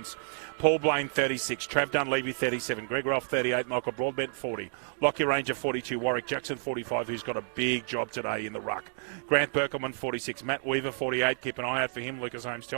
performance. Paul Blaine, 36. Trav Dunleavy, 37. Greg Ralph, 38. Michael Broadbent, 40. Lockie Ranger, 42. Warwick Jackson, 45, who's got a big job today in the ruck. Grant Berkelman, 46. Matt Weaver, 48. Keep an eye out for him. Lucas Holmes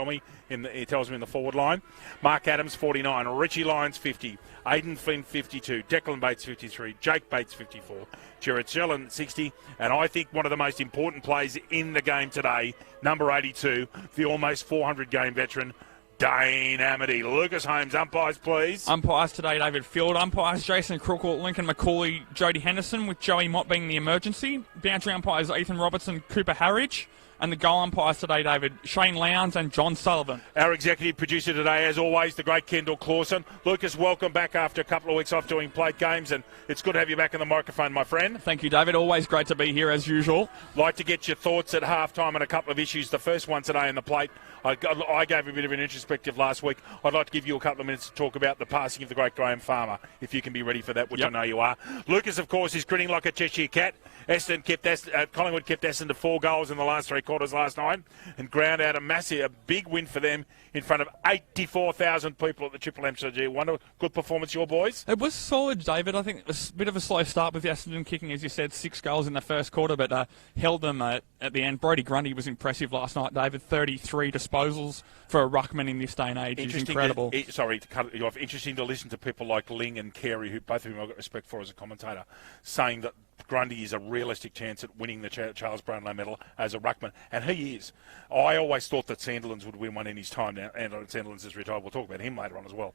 he tells me in the forward line. Mark Adams, 49. Richie Lyons, 50. Aidan Flynn, 52. Declan Bates, 53. Jake Bates, 54. Jared Shellen, 60. And I think one of the most important plays in the game today, number 82, the almost 400-game veteran, Dane Amity. Lucas Holmes, umpires, please. Umpires today, David Field. Umpires, Jason Crookall, Lincoln McCauley, Jody Henderson, with Joey Mott being the emergency. Boundary umpires, Ethan Robertson, Cooper Harridge. And the goal umpires today, David, Shane Lowndes and John Sullivan. Our executive producer today, as always, the great Kendall Clausen. Lucas, welcome back after a couple of weeks off doing plate games, and it's good to have you back on the microphone, my friend. Thank you, David. Always great to be here, as usual. Like to get your thoughts at halftime on a couple of issues. The first one today in the plate, I gave a bit of an introspective last week. I'd like to give you a couple of minutes to talk about the passing of the great Graham Farmer, if you can be ready for that, which I know you are. Lucas, of course, is grinning like a Cheshire cat. Collingwood kept Essendon to 4 goals in the last 3 quarters last night and ground out a big win for them in front of 84,000 people at the Triple MCG. Wonder, good performance, your boys? It was solid, David. I think it was a bit of a slow start with Essendon kicking, as you said, 6 goals in the first quarter, but held them at the end. Brodie Grundy was impressive last night, David. 33 disposals for a ruckman in this day and age is incredible. Sorry to cut you off. Interesting to listen to people like Ling and Carey, who both of whom I've got respect for as a commentator, saying that Grundy is a realistic chance at winning the Charles Brownlow medal as a ruckman, and he is. I always thought that Sandilands would win one in his time now, and Sandilands is retired. We'll talk about him later on as well.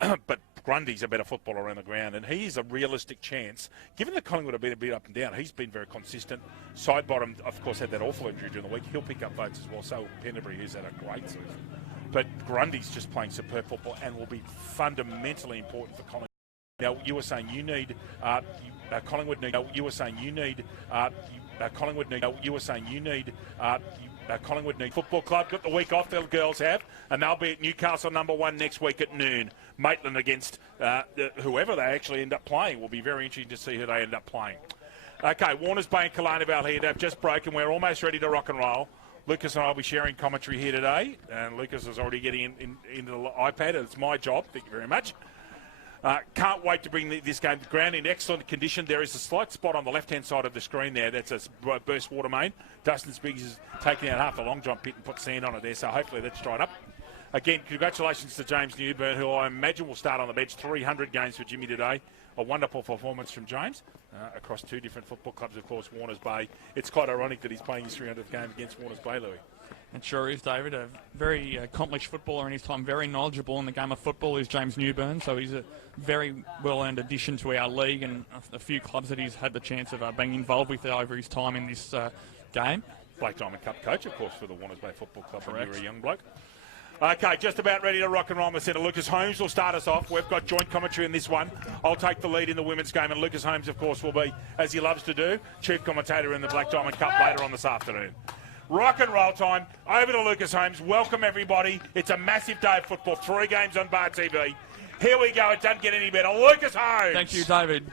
But Grundy's a better footballer around the ground, and he is a realistic chance. Given that Collingwood have been a bit up and down, he's been very consistent. Sidebottom, of course, had that awful injury during the week. He'll pick up votes as well. So Penderbury, who's had a great season. But Grundy's just playing superb football and will be fundamentally important for Collingwood. Now, you were saying you need Collingwood need. You were saying you need Collingwood need. You were saying you need. Collingwood need football club. Got the week off, the girls have, and they'll be at Newcastle #1 next week at noon. Maitland against whoever they actually end up playing. Will be very interesting to see who they end up playing. Okay, Warners Bay and Killarney Vale here. They've just broken. We're almost ready to rock and roll. Lucas and I will be sharing commentary here today, and Lucas is already getting into the iPad. It's my job. Thank you very much. Can't wait to bring this game to ground in excellent condition. There is a slight spot on the left-hand side of the screen there. That's a burst water main. Dustin Spriggs is taking out half a long jump pit and put sand on it there, so hopefully that's dried up. Again, congratulations to James Newburn, who I imagine will start on the bench. 300 games for Jimmy today. A wonderful performance from James across 2 different football clubs, of course, Warners Bay. It's quite ironic that he's playing his 300th game against Warners Bay, Louis. It sure is, David. A very accomplished footballer in his time, very knowledgeable in the game of football is James Newburn, so he's a very well-earned addition to our league and a few clubs that he's had the chance of being involved with over his time in this game. Blake Diamond Cup coach, of course, for the Warners Bay Football Club. Correct. When you were a young bloke. Okay, just about ready to rock and roll in the centre. Lucas Holmes will start us off. We've got joint commentary in this one. I'll take the lead in the women's game, and Lucas Holmes, of course, will be, as he loves to do, chief commentator in the Black Diamond Cup later on this afternoon. Rock and roll time. Over to Lucas Holmes. Welcome, everybody. It's a massive day of football. 3 games on Bar TV. Here we go. It doesn't get any better. Lucas Holmes. Thank you, David.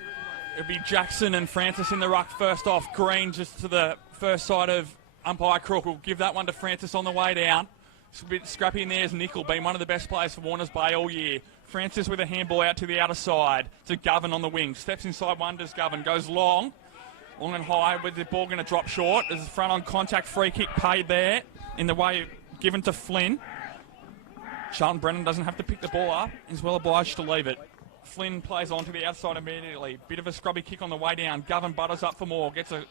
It'll be Jackson and Francis in the ruck first off. Green just to the first side of umpire Crook. Will give that one to Francis on the way down. It's a bit scrappy in there as Nickel, been one of the best players for Warners Bay all year. Francis with a handball out to the outer side to Govan on the wing. Steps inside one, does Govan. Goes long and high with the ball going to drop short. There's a front on contact free kick paid there in the way given to Flynn. Charlton Brennan doesn't have to pick the ball up. He's well obliged to leave it. Flynn plays on to the outside immediately. Bit of a scrubby kick on the way down. Govan butters up for more. Gets a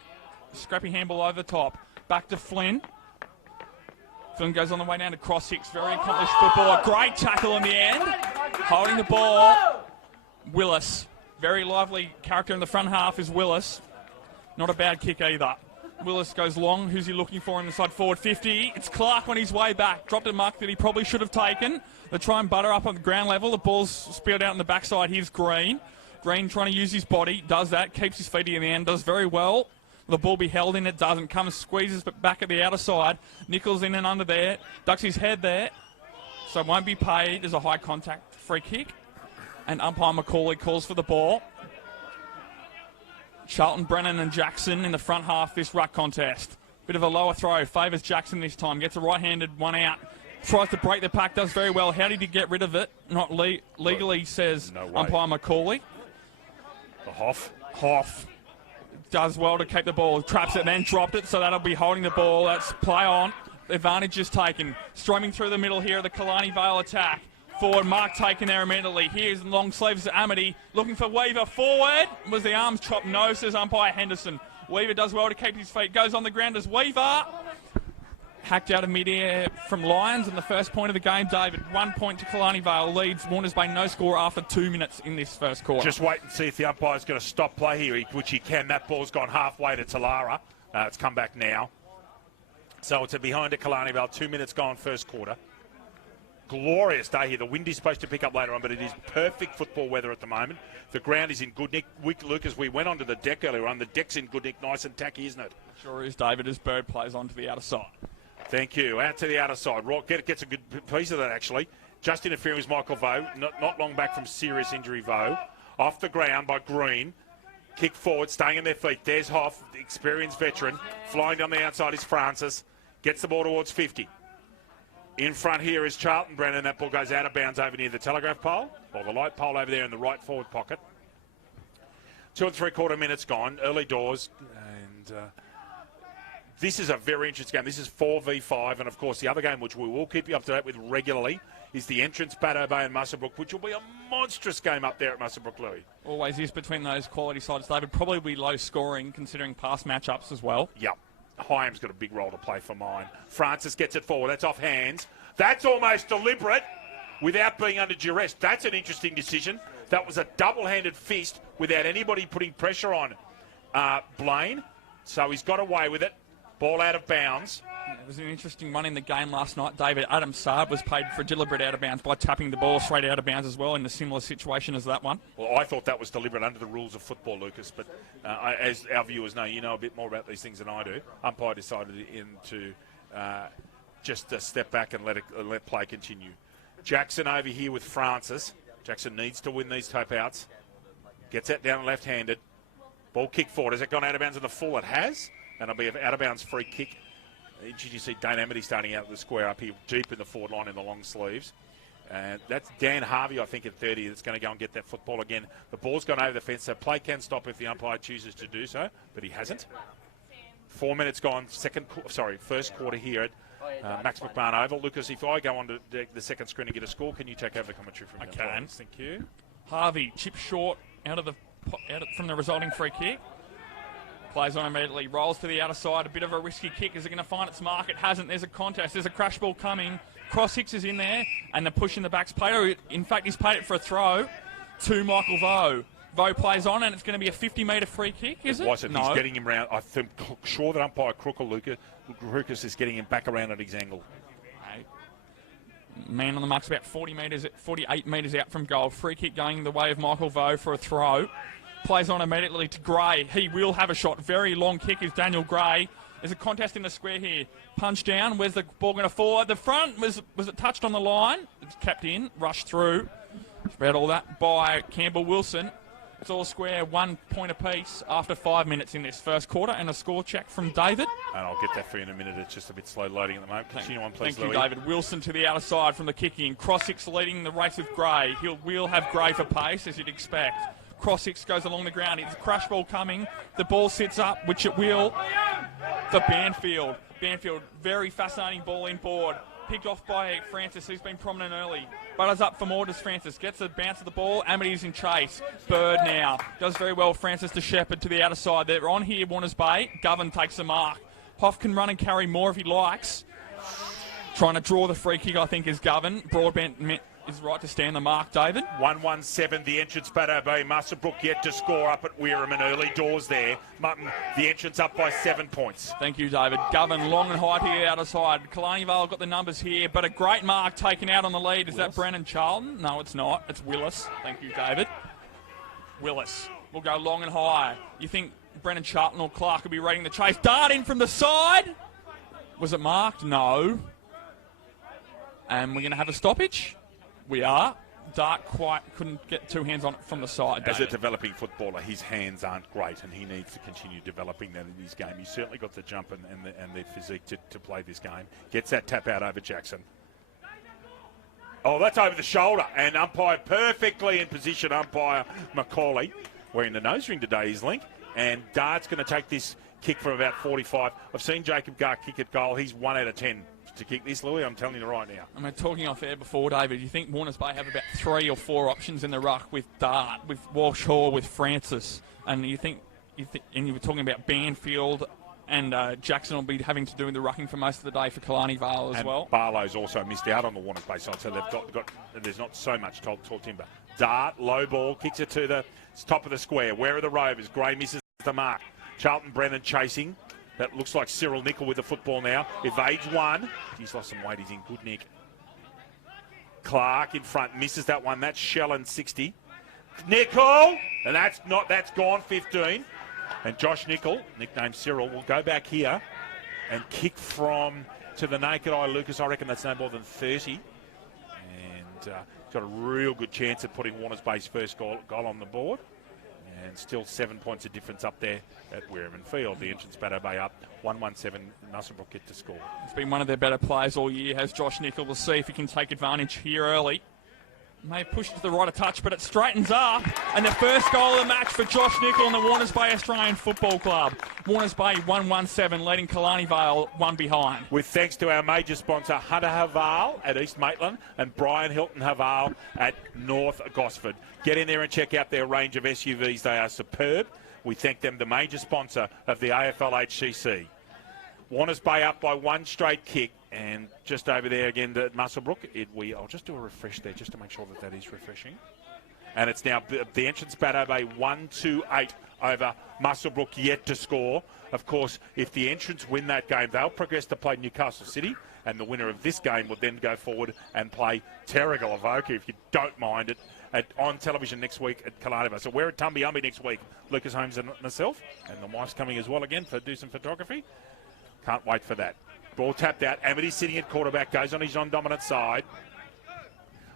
scrappy handball over the top. Back to Flynn. Flynn goes on the way down to cross 6. Very accomplished footballer. Great tackle in the end. Holding the ball. Willis. Very lively character in the front half is Willis. Not a bad kick either. Willis goes long. Who's he looking for inside forward 50? It's Clark on his way back. Dropped a mark that he probably should have taken. They try and butter up on the ground level. The ball's spilled out on the backside. Here's Green. Green trying to use his body. Does that. Keeps his feet in the end. Does very well. The ball be held in, it doesn't. Comes, squeezes, but back at the outer side. Nichols in and under there. Ducks his head there. So won't be paid. There's a high contact free kick. And umpire McCauley calls for the ball. Charlton, Brennan and Jackson in the front half this ruck contest. Bit of a lower throw. Favours Jackson this time. Gets a right-handed one out. Tries to break the pack, does very well. How did he get rid of it? Not legally, says umpire Macaulay. The Hoff. Hoff does well to keep the ball. Traps it, then dropped it, so that'll be holding the ball. That's play on. Advantage is taken. Streaming through the middle here, the Killarney Vale attack. Forward, Mark taken there immediately. Here's long sleeves to Amity. Looking for Weaver forward. Was the arms chopped? No, says umpire Henderson. Weaver does well to keep his feet. Goes on the ground as Weaver. Hacked out of mid-air from Lions in the first point of the game. David, 1 point to Killarney Vale. Leads Warners Bay no score after 2 minutes in this first quarter. Just wait and see if the umpire's going to stop play here, which he can. That ball's gone halfway to Talara. It's come back now. So it's a behind to Killarney Vale. 2 minutes gone first quarter. Glorious day here. The wind is supposed to pick up later on, but it is perfect football weather at the moment. The ground is in good nick. Lucas, we went onto the deck earlier on. The deck's in good nick, nice and tacky, isn't it? Sure is, David, as Bird plays onto the outer side. Thank you. Out to the outer side. Gets a good piece of that, actually. Just interfering with Michael Vo. Not long back from serious injury, Vo. Off the ground by Green. Kick forward, staying on their feet. There's Hoff, the experienced veteran. Flying down the outside is Francis. Gets the ball towards 50. In front here is Charlton Brennan. That ball goes out of bounds over near the telegraph pole, or the light pole over there in the right forward pocket. 2 3/4 minutes gone, early doors, and this is a very interesting game. This is 4v5, and of course the other game, which we will keep you up to date with regularly, is the entrance Paddo Bay and Muswellbrook, which will be a monstrous game up there at Muswellbrook, Louis. Always is between those quality sides, David. Probably be low scoring considering past matchups as well. Yep. Hyam's got a big role to play for mine. Francis gets it forward. That's off hands. That's almost deliberate without being under duress. That's an interesting decision. That was a double-handed fist without anybody putting pressure on Blaine. So he's got away with it. Ball out of bounds. It was an interesting one in the game last night, David. Adam Saab was paid for a deliberate out of bounds by tapping the ball straight out of bounds as well in a similar situation as that one. Well, I thought that was deliberate under the rules of football, Lucas, but as our viewers know, you know a bit more about these things than I do. Umpire decided to just step back and let play continue. Jackson over here with Francis. Jackson needs to win these top outs. Gets that down left-handed. Ball kick forward. Has it gone out of bounds in the full? It has. And it'll be an out-of-bounds free kick. Did you see Dane Amity starting out of the square up here deep in the forward line in the long sleeves? And that's Dan Harvey, I think, at 30 that's going to go and get that football again. The ball's gone over the fence, so play can stop if the umpire chooses to do so, but he hasn't. 4 minutes gone, first quarter here at Max McMahon Oval. Lucas, if I go on to the second screen and get a score, can you take over the commentary from me? I can. Thank you. Harvey, chip short from the resulting free kick. Plays on immediately, rolls to the outer side, a bit of a risky kick. Is it going to find its mark? It hasn't. There's a contest. There's a crash ball coming. Cross Hicks is in there, and the push in the back's paid. In fact, he's paid it for a throw to Michael Vo. Vo plays on, and it's going to be a 50-metre free kick, is it? Wasn't. No. He's getting him round. I think sure that umpire Lucas is getting him back around at his angle. Man on the mark's about 48 metres out from goal. Free kick going the way of Michael Vo for a throw. Plays on immediately to Gray. He will have a shot. Very long kick is Daniel Gray. There's a contest in the square here. Punch down. Where's the ball going to fall? The front, was it touched on the line? It's kept in. Rushed through. About all that by Campbell Wilson. It's all square, 1 point apiece after 5 minutes in this first quarter. And a score check from David. And I'll get that for you in a minute. It's just a bit slow loading at the moment. Continue on, please, Thank Louis. you, David. Wilson to the outer side from the kick in. Cross-Hicks leading the race with Gray. We'll have Gray for pace, as you'd expect. Cross-Hicks goes along the ground. It's a crash ball coming. The ball sits up, which it will, for Banfield. Banfield, very fascinating ball in board. Picked off by Francis, who's been prominent early. Butters up for more, does Francis. Gets a bounce of the ball. Amity's in chase. Bird now. Does very well, Francis to Shepherd to the outer side. They're on here, Warners Bay. Govan takes the mark. Hoff can run and carry more if he likes. Trying to draw the free kick, I think, is Govan. Broadbent is right to stand the mark, David. 1-1-7, the entrance Paddo Bay. Muswellbrook yet to score up at Weirham, early doors there. Mutton, the entrance up by 7 points. Thank you, David. Govan long and high to the outer side. Killarney Vale got the numbers here, but a great mark taken out on the lead. Is that Brennan Charlton? No, it's not. It's Willis. Thank you, David. Willis will go long and high. You think Brennan Charlton or Clark will be raiding the chase? Dart in from the side. Was it marked? No. And we're going to have a stoppage. We are. Dart couldn't get two hands on it from the side. As a developing footballer, his hands aren't great, and he needs to continue developing that in his game. He's certainly got the jump and the physique to play this game. Gets that tap out over Jackson. Oh, that's over the shoulder, and umpire perfectly in position, umpire Macaulay, wearing the nose ring today, is Link, and Dart's going to take this kick from about 45. I've seen Jacob Gar kick at goal. He's 1 out of 10 to kick this, Louis. I'm telling you right now. I mean, talking off air before, David, you think Warners Bay have about 3 or 4 options in the ruck with Dart, with Walsh Hall, with Francis, and you were talking about Banfield and Jackson will be having to do the rucking for most of the day for Killarney Vale as well. Barlow's also missed out on the Warners Bay side, so they've got there's not so much tall timber. Dart, low ball, kicks it to the top of the square. Where are the Rovers? Gray misses the mark. Charlton Brennan chasing. That looks like Cyril Nickel with the football now. Evades one. He's lost some weight. He's in good nick. Clark in front. Misses that one. That's Shellen 60. Nickel! And that's gone 15. And Josh Nickel, nicknamed Cyril, will go back here and kick from, to the naked eye, Lucas, I reckon that's no more than 30. And got a real good chance at putting Warners Bay's first goal on the board. And still 7 points of difference up there at Wearman Field. The entrance batter Bay up 1-1-7. Musselbrook get to score. It's been one of their better players all year, has Josh Nickel. We'll see if he can take advantage here early. May have pushed it to the right a touch, but it straightens up. And the first goal of the match for Josh Nickel and the Warners Bay Australian Football Club. Warners Bay 1-1-7, leading Killarney Vale 1 behind. With thanks to our major sponsor, Hunter Haval at East Maitland and Brian Hilton Haval at North Gosford. Get in there and check out their range of SUVs. They are superb. We thank them, the major sponsor of the AFL HCC. Warners Bay up by 1 straight kick. And just over there again to Musselbrook. I'll just do a refresh there just to make sure that is refreshing. And it's now the entrance batter Bay 1-2-8 over Musselbrook yet to score. Of course, if the entrants win that game, they'll progress to play Newcastle City. And the winner of this game would then go forward and play Terrigal Avoca, if you don't mind it, on television next week at Killarney. So we're at Tumby next week, Lucas Holmes and myself. And the wife's coming as well again to do some photography. Can't wait for that. Ball tapped out. Amity sitting at quarterback. Goes on his non-dominant side.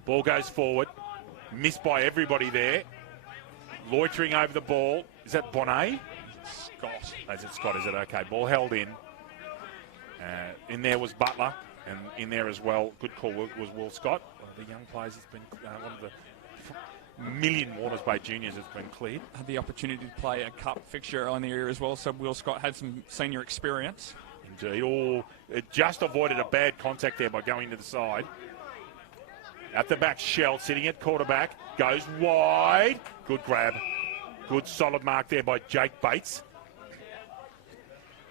Ball goes forward. Missed by everybody there. Loitering over the ball. Is that Bonnet? Scott. Is it Scott? Is it okay? Ball held in. In there was Butler. And in there as well, good call, was Will Scott. One of the young players has been one of the million Warners Bay juniors has been cleared. Had the opportunity to play a cup fixture early in the year as well, so Will Scott had some senior experience. Indeed. Oh, it just avoided a bad contact there by going to the side. At the back, Shell sitting at quarterback. Goes wide. Good grab. Good solid mark there by Jake Bates.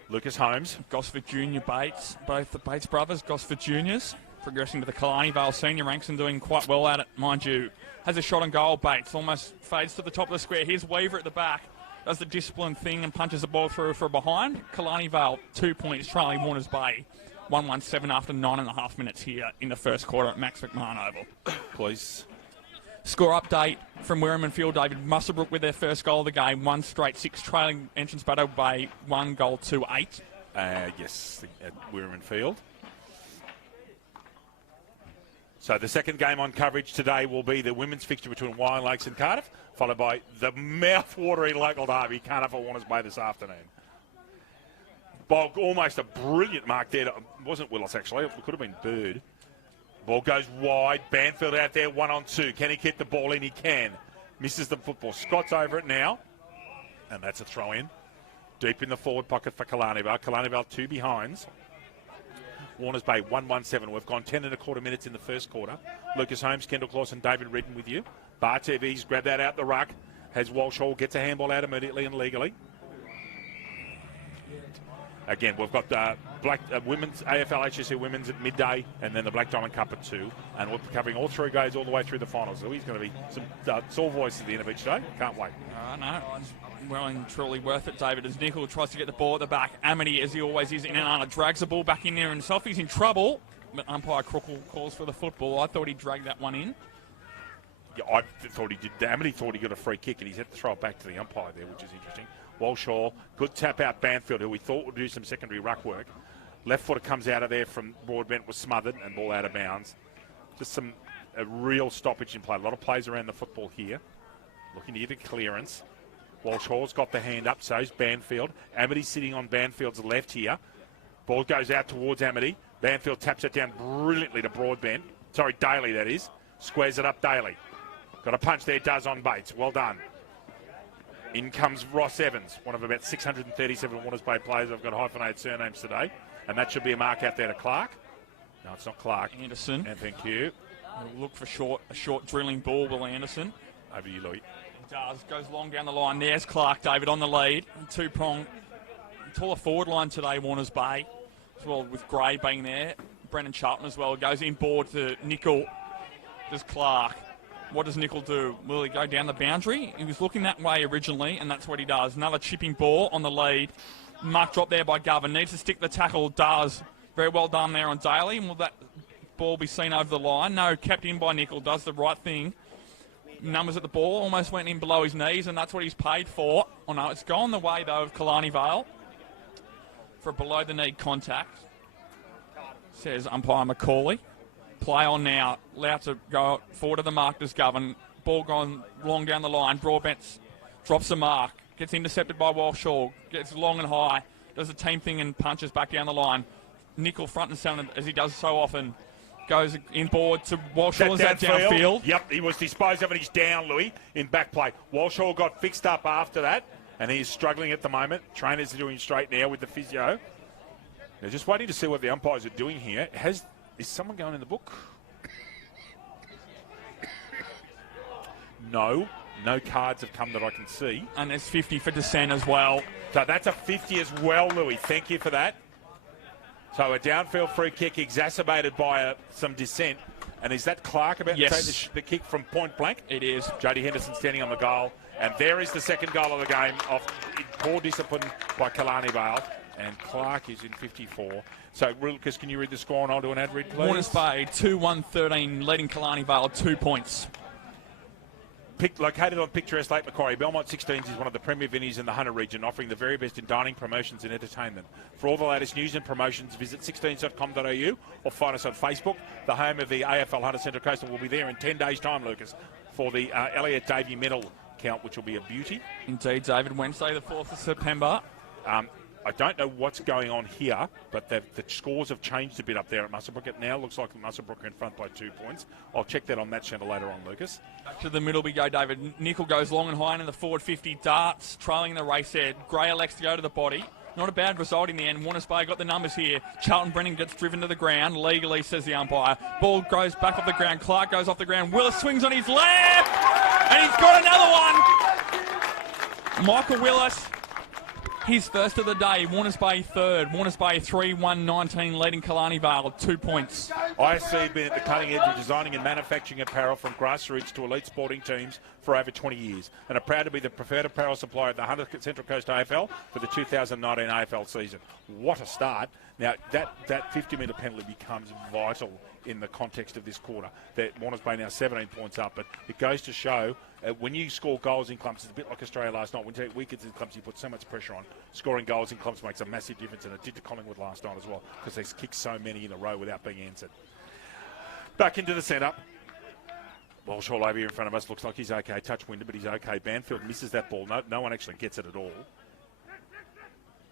Lucas Holmes. Gosford Junior Bates. Both the Bates brothers, Gosford Juniors, progressing to the Killarney Vale senior ranks and doing quite well at it, mind you. Has a shot on goal. Bates almost fades to the top of the square. Here's Weaver at the back. Does the disciplined thing and punches the ball through for behind. Killarney Vale 2 points, trailing Warners Bay 1-1-7 after 9.5 minutes here in the first quarter at Max McMahon Oval. Please. Score update from Wearman Field, David. Musselbrook with their first goal of the game, 1 straight 6, trailing entrance battle Bay 1 goal 2-8. Yes, at Wearman Field. So the second game on coverage today will be the women's fixture between Wine Lakes and Cardiff, followed by the mouth-watering local derby, Cardiff or Warners Bay this afternoon. Ball, almost a brilliant mark there. It wasn't Willis, actually. It could have been Bird. Ball goes wide. Banfield out there, 1-on-2. Can he get the ball in? He can. Misses the football. Scott's over it now. And that's a throw-in. Deep in the forward pocket for Killarney Vale. Killarney Vale 2 behinds. Warners Bay 1-1-7. We've gone 10.25 minutes in the first quarter. Lucas Holmes, Kendall Clausen, David Redden with you. Bar TV's grabbed that out the ruck. Has Walsh Hall, gets a handball out immediately and legally. Again, we've got women's AFL HSC women's at midday, and then the Black Diamond Cup at 2. And we're covering all 3 games all the way through the finals. So he's going to be some sore voices at the end of each day. Can't wait. No, it's well and truly worth it, David. As Nickel tries to get the ball at the back, Amity, as he always is, in and out, drags the ball back in there himself. He's in trouble, but umpire Crookle calls for the football. I thought he dragged that one in. Yeah, I thought he did. Amity thought he got a free kick, and he's had to throw it back to the umpire there, which is interesting. Walshaw, good tap out Banfield, who we thought would do some secondary ruck work. Left footer comes out of there from Broadbent, was smothered and ball out of bounds. Just a real stoppage in play. A lot of plays around the football here. Looking to get a clearance. Walshaw's got the hand up, so's Banfield. Amity sitting on Banfield's left here. Ball goes out towards Amity. Banfield taps it down brilliantly to Broadbent. Sorry, Daly, that is. Squares it up, Daly. Got a punch there, does on Bates. Well done. In comes Ross Evans, one of about 637 Warners Bay players who've got hyphenated surnames today. And that should be a mark out there to Clark. No, it's not Clark. Anderson. And thank you. We'll look for a short drilling ball, Will Anderson. Over you, Louis. Does, goes long down the line. There's Clark, David, on the lead. Two-prong, taller forward line today, Warners Bay. As well, with Gray being there. Brendan Charlton as well. Goes in board to Nickel. There's Clark. What does Nickel do? Will he go down the boundary? He was looking that way originally, and that's what he does. Another chipping ball on the lead. Mark drop there by Govan. Needs to stick the tackle. Does. Very well done there on Daly. And will that ball be seen over the line? No, kept in by Nickel. Does the right thing. Numbers at the ball. Almost went in below his knees, and that's what he's paid for. Oh, no, it's gone the way, though, of Killarney Vale for below-the-knee contact. Says umpire Macaulay. Play on now. Allowed to go forward to the mark. Does Govan. Ball gone long down the line. Broadbent drops the mark. Gets intercepted by Walshaw. Gets long and high. Does a team thing and punches back down the line. Nickel front and center, as he does so often. Goes in board to Walshaw. Is that downfield? Yep, he was disposed of and he's down, Louis, in back play. Walshaw got fixed up after that, and he's struggling at the moment. Trainers are doing straight now with the physio. They're just waiting to see what the umpires are doing here. Is someone going in the book? No cards have come that I can see. And there's 50 for dissent as well. So that's a 50 as well, Louis. Thank you for that. So a downfield free kick exacerbated by some dissent. And is that Clark about to take the kick from point blank? It is. Jody Henderson standing on the goal. And there is the second goal of the game off poor discipline by Killarney Vale. And Clark is in 54. So, Lucas, can you read the score and I'll do an ad read, please? Warners Bay 2-1-13, leading Killarney Vale 2 points. Located on picturesque Lake Macquarie, Belmont 16s is one of the premier venues in the Hunter region, offering the very best in dining, promotions and entertainment. For all the latest news and promotions, visit 16s.com.au or find us on Facebook. The home of the AFL Hunter Central Coast will be there in 10 days' time, Lucas, for the Elliot Davey medal count, which will be a beauty. Indeed, David. Wednesday, the 4th of September. I don't know what's going on here, but the scores have changed a bit up there at Muswellbrook. It now looks like Muswellbrook are in front by 2 points. I'll check that on that channel later on, Lucas. Back to the middle we go, David. Nickel goes long and high in the forward 50. Darts, trailing the race head. Gray elects to go to the body. Not a bad result in the end. Warners Bay got the numbers here. Charlton Brennan gets driven to the ground. Legally, says the umpire. Ball goes back off the ground. Clark goes off the ground. Willis swings on his left. And he's got another one. Michael Willis. His first of the day. Warners Bay third. Warners Bay 3-1-19, leading Killarney Vale 2 points. ISC have been at the cutting edge of designing and manufacturing apparel from grassroots to elite sporting teams for over 20 years and are proud to be the preferred apparel supplier of the Hunter Central Coast AFL for the 2019 AFL season. What a start. Now, that 50-metre penalty becomes vital in the context of this quarter. That Warners Bay now 17 points up, but it goes to show when you score goals in clumps, it's a bit like Australia last night. When you take wickets in clumps, you put so much pressure on. Scoring goals in clumps makes a massive difference, and it did to Collingwood last night as well, because they kicked so many in a row without being answered. Back into the centre. Walsh all over here in front of us. Looks like he's okay. Touch window, but he's okay. Banfield misses that ball. No one actually gets it at all.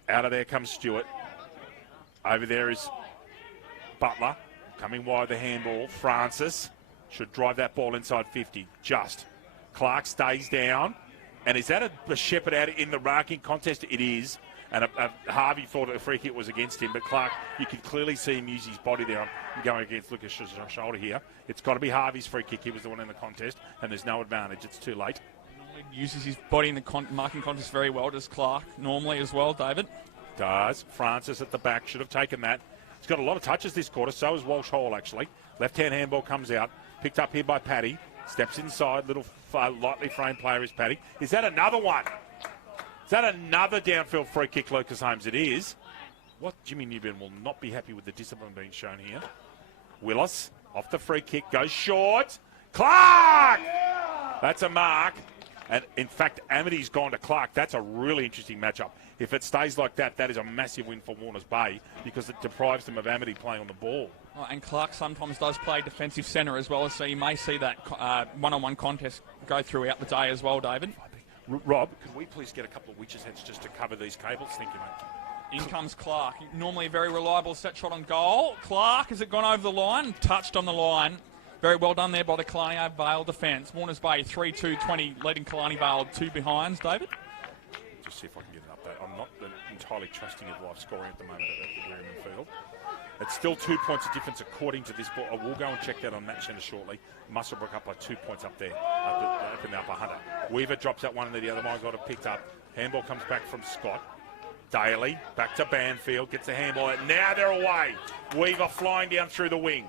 Out of there comes Stewart. Over there is Butler. Coming wide the handball. Francis should drive that ball inside 50. Just. Clark stays down. And is that a shepherd out in the marking contest? It is. And Harvey thought a free kick was against him, but Clark, you can clearly see him use his body there. I'm going against Lucas' shoulder here. It's got to be Harvey's free kick. He was the one in the contest, and there's no advantage. It's too late. He uses his body in the marking contest very well, does Clark normally as well, David? Does. Francis at the back should have taken that. He's got a lot of touches this quarter. So is Walsh Hall, actually. Left-hand handball comes out. Picked up here by Paddy. Steps inside. Little lightly framed player is Paddy. Is that another one? Is that another downfield free kick, Lucas Holmes? It is. What Jimmy Newburn will not be happy with the discipline being shown here. Willis off the free kick. Goes short. Clark! That's a mark. And, in fact, Amity's gone to Clark. That's a really interesting matchup. If it stays like that, that is a massive win for Warners Bay because it deprives them of Amity playing on the ball. Oh, and Clark sometimes does play defensive centre as well, so you may see that one-on-one contest go throughout the day as well, David. Rob, can we please get a couple of witches' heads just to cover these cables? Thank you, mate. In comes Clark. Normally a very reliable set shot on goal. Clark, has it gone over the line? Touched on the line. Very well done there by the Killarney Vale defence. Warners Bay 3-2-20, leading Killarney Vale 2 behinds, David. Just see if I can get an update. I'm not entirely trusting of live scoring at the moment at the Weirman Field. It's still 2 points of difference according to this ball. I will go and check that on Match Centre shortly. Musselbrook up by 2 points up there, up in the upper Hunter. Weaver drops that one and the other one got it picked up. Handball comes back from Scott. Daly, back to Banfield, gets the handball out. Now they're away. Weaver flying down through the wing.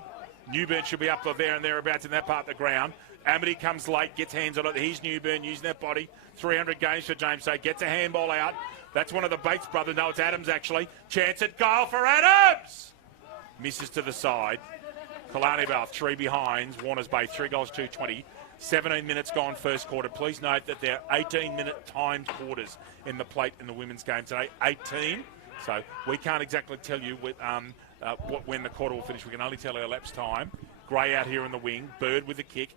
Newburn should be up there and thereabouts in that part of the ground. Amity comes late, gets hands on it. He's Newburn using that body. 300 games for James Say. Gets a handball out. That's one of the Bates brothers. No, it's Adams actually. Chance at goal for Adams. Misses to the side. Killarney Vale 3 behinds. Warners Bay 3 goals, 2-20. 17 minutes gone first quarter. Please note that there are 18-minute timed quarters in the plate in the women's game today. 18. So we can't exactly tell you when the quarter will finish. We can only tell our elapsed time. Gray out here in the wing. Bird with the kick.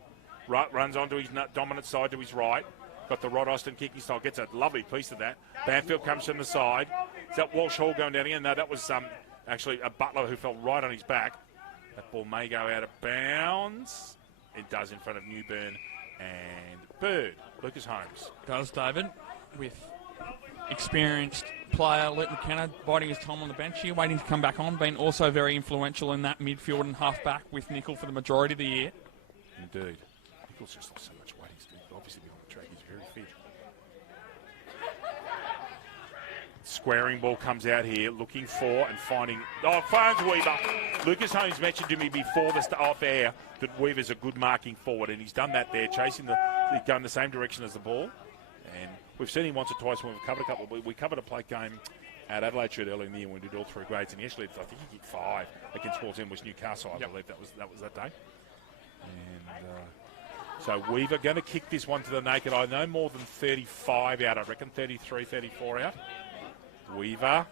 Runs onto his dominant side to his right. Got the Rod Austin kicking style. Gets a lovely piece of that. Banfield comes from the side. Is that Walsh Hall going down here? No, that was actually a Butler who fell right on his back. That ball may go out of bounds. It does in front of Newburn and Bird. Lucas Holmes. Does, David, with experienced player Luke McKenna biding his time on the bench here, waiting to come back on, been also very influential in that midfield and half-back with Nickel for the majority of the year. Indeed. Nickel's just lost so much weight. He's obviously been on the track. He's very fit. Squaring ball comes out here, looking for and finding... Oh, finds Weaver. Lucas Holmes mentioned to me before the off air that Weaver's a good marking forward, and he's done that there, chasing going the same direction as the ball. And we've seen him once or twice when we've covered a couple. We covered a plate game at Adelaide Street earlier in the year when we did all 3 grades, and he actually, I think he kicked 5 against Sports End was Newcastle, I believe that was that day. And so Weaver going to kick this one to the naked eye. No more than 35 out, I reckon, 33, 34 out. Weaver,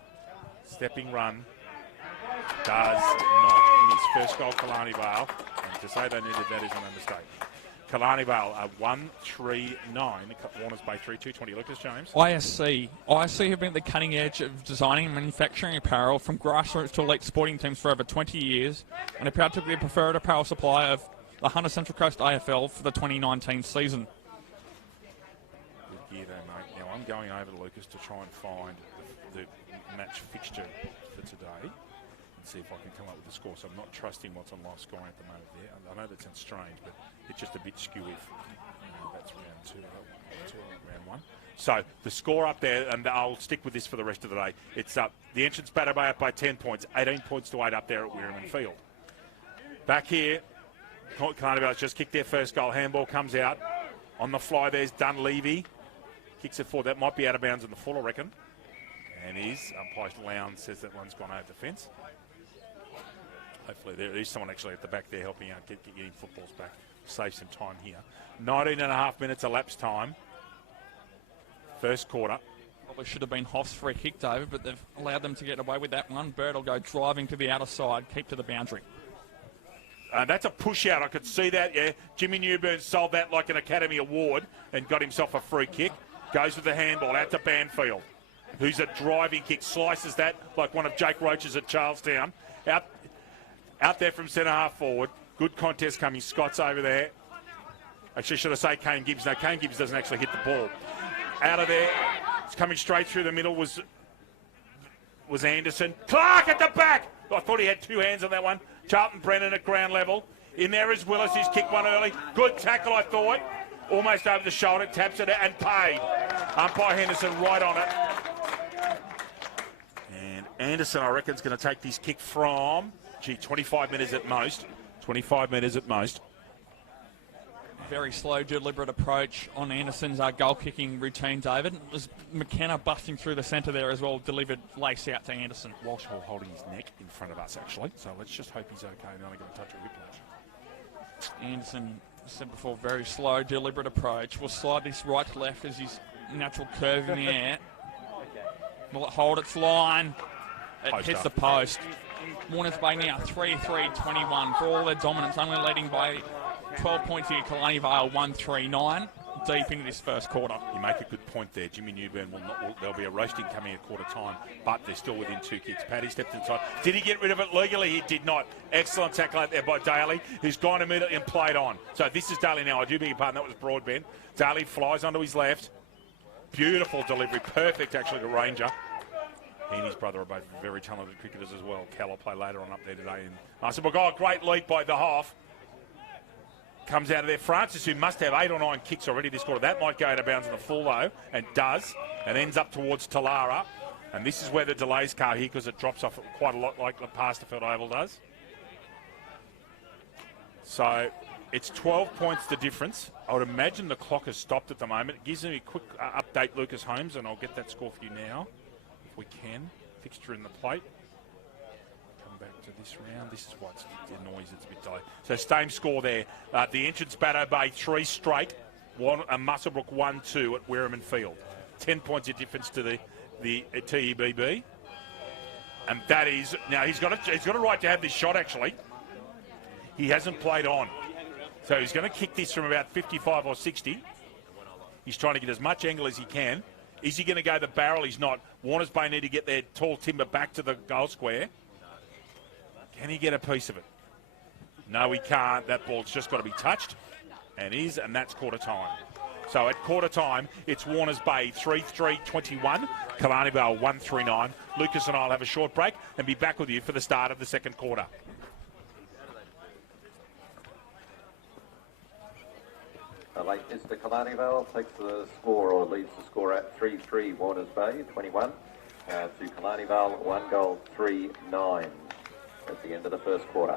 stepping run, does not. In his first goal, Killarney Vale, and to say they needed that isn't a mistake. Killarney Vale are 1-3-9. Warners Bay 3-2-20. Lucas James. ISC have been at the cutting edge of designing and manufacturing apparel from grassroots to elite sporting teams for over 20 years, and are proud to be the preferred apparel supplier of the Hunter Central Coast AFL for the 2019 season. Good gear there, mate. Now I'm going over to Lucas to try and find the match fixture for today and see if I can come up with the score. So I'm not trusting what's on live scoring at the moment there. I know that sounds strange, but it's just a bit skew if that's round 2, round 1. So the score up there, and I'll stick with this for the rest of the day. It's up. The entrance Batter Bay up by 10 points, 18 points to 8 up there at Weirman Field. Back here, Killarney Vale just kicked their first goal. Handball comes out. On the fly, there's Dunleavy. Kicks it forward. That might be out of bounds in the full, I reckon. And umpire Lowndes says that one's gone over the fence. Hopefully there is someone actually at the back there helping out getting footballs back. Save some time here. 19 and a half minutes elapsed time. First quarter. Probably should have been Hoff's free kick, David, but they've allowed them to get away with that one. Bird will go driving to the outer side, keep to the boundary. That's a push out. I could see that, yeah. Jimmy Newburn sold that like an Academy Award and got himself a free kick. Goes with the handball out to Banfield, who's a driving kick, slices that like one of Jake Roach's at Charlestown. Out there from centre half forward. Good contest coming. Scott's over there. Actually, should I say Kane Gibbs? No, Kane Gibbs doesn't actually hit the ball. Out of there. It's coming straight through the middle was Anderson. Clark at the back. I thought he had 2 hands on that one. Charlton Brennan at ground level. In there is Willis. He's kicked one early. Good tackle, I thought. Almost over the shoulder. Taps it and paid. Umpire Henderson right on it. And Anderson, I reckon, is going to take this kick from, 25 metres at most. 25 metres at most. Very slow, deliberate approach on Anderson's goal-kicking routine, David. It was McKenna busting through the centre there as well, delivered lace out to Anderson. Walsh Hall holding his neck in front of us, actually. So let's just hope he's okay and only got a touch of whiplash. Anderson, said before, very slow, deliberate approach. Will slide this right to left as his natural curve in the air. Will it hold its line? It Post hits up. the post. Warners Bay now 3-3-21 for all their dominance, only leading by 12 points here. Killarney Vale 1-3-9. deep into this first quarter. You make a good point there. Jimmy Newburn there'll be a roasting coming at quarter time, but they're still within 2 kicks. Paddy stepped inside. Did he get rid of it legally? He did not. Excellent tackle out there by Daly, who's gone immediately and played on. So this is Daly now. I do beg your pardon. That was Broadbent. Daly flies onto his left. Beautiful delivery. Perfect, actually, to Ranger. He and his brother are both very talented cricketers as well. Cal will play later on up there today. And Arsenal, great leap by the half. Comes out of there. Francis, who must have 8 or 9 kicks already this quarter. That might go out of bounds in the full, though, and does, and ends up towards Talara. And this is where the delays car here, because it drops off quite a lot like the Pasterfield Oval does. So it's 12 points the difference. I would imagine the clock has stopped at the moment. It gives me a quick update, Lucas Holmes, and I'll get that score for you now, if we can. Fixture in the plate. Come back to this round. This is what's the noise. It's a bit delayed. So same score there. The entrance Batto Bay 3 straight. Musselbrook 1-2 at Werriman Field. 10 points of difference to the TEBB. And that is now he's got a right to have this shot. Actually, he hasn't played on, so he's going to kick this from about 55 or 60. He's trying to get as much angle as he can. Is he going to go the barrel? He's not. Warners Bay need to get their tall timber back to the goal square. Can he get a piece of it? No, he can't. That ball's just got to be touched, and that's quarter time. So at quarter time, it's Warners Bay 3-3-21, Killarney Vale 1-3-9. Lucas and I will have a short break and be back with you for the start of the second quarter. Late Mr. Killarney Vale takes the score, or leads the score at 3-3 Warners Bay 21 to Killarney Vale 1 goal 3-9 at the end of the first quarter.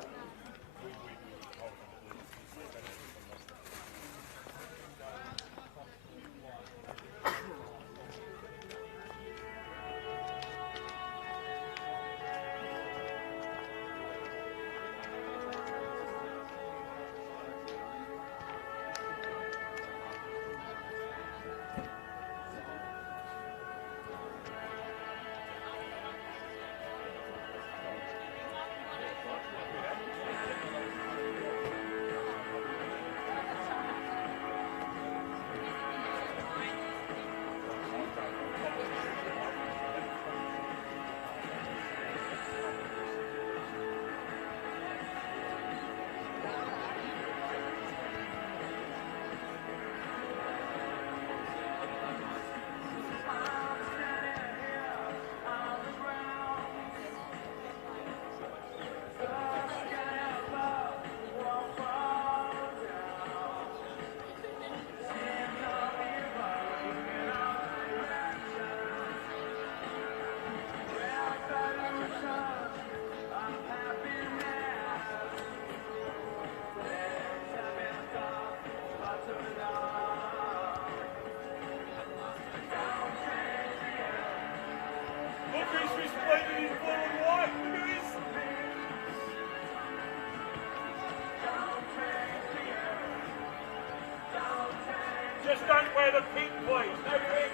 Just don't wear the pink, please. No pink.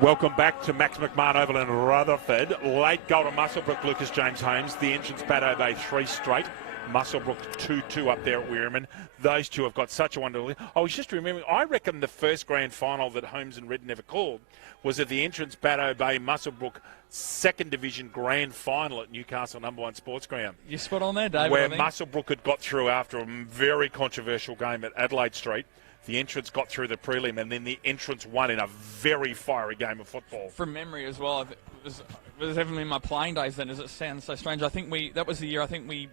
Welcome back to Max McMahon Oval in Rutherford. Late goal to Muswellbrook, Lucas James Holmes. The entrance Bateau Bay 3 straight. Muswellbrook 2-2 up there at Weirman. Those two have got such a wonderful... I was just remembering, I reckon the first grand final that Holmes and Red never called was at the entrance Bateau Bay Muswellbrook second division grand final at Newcastle #1 Sports Ground. You're spot on there, David. Where Muswellbrook had got through after a very controversial game at Adelaide Street. The entrance got through the prelim, and then the entrance won in a very fiery game of football. From memory as well, it was even in my playing days then, as it sounds so strange. I think that was the year I think we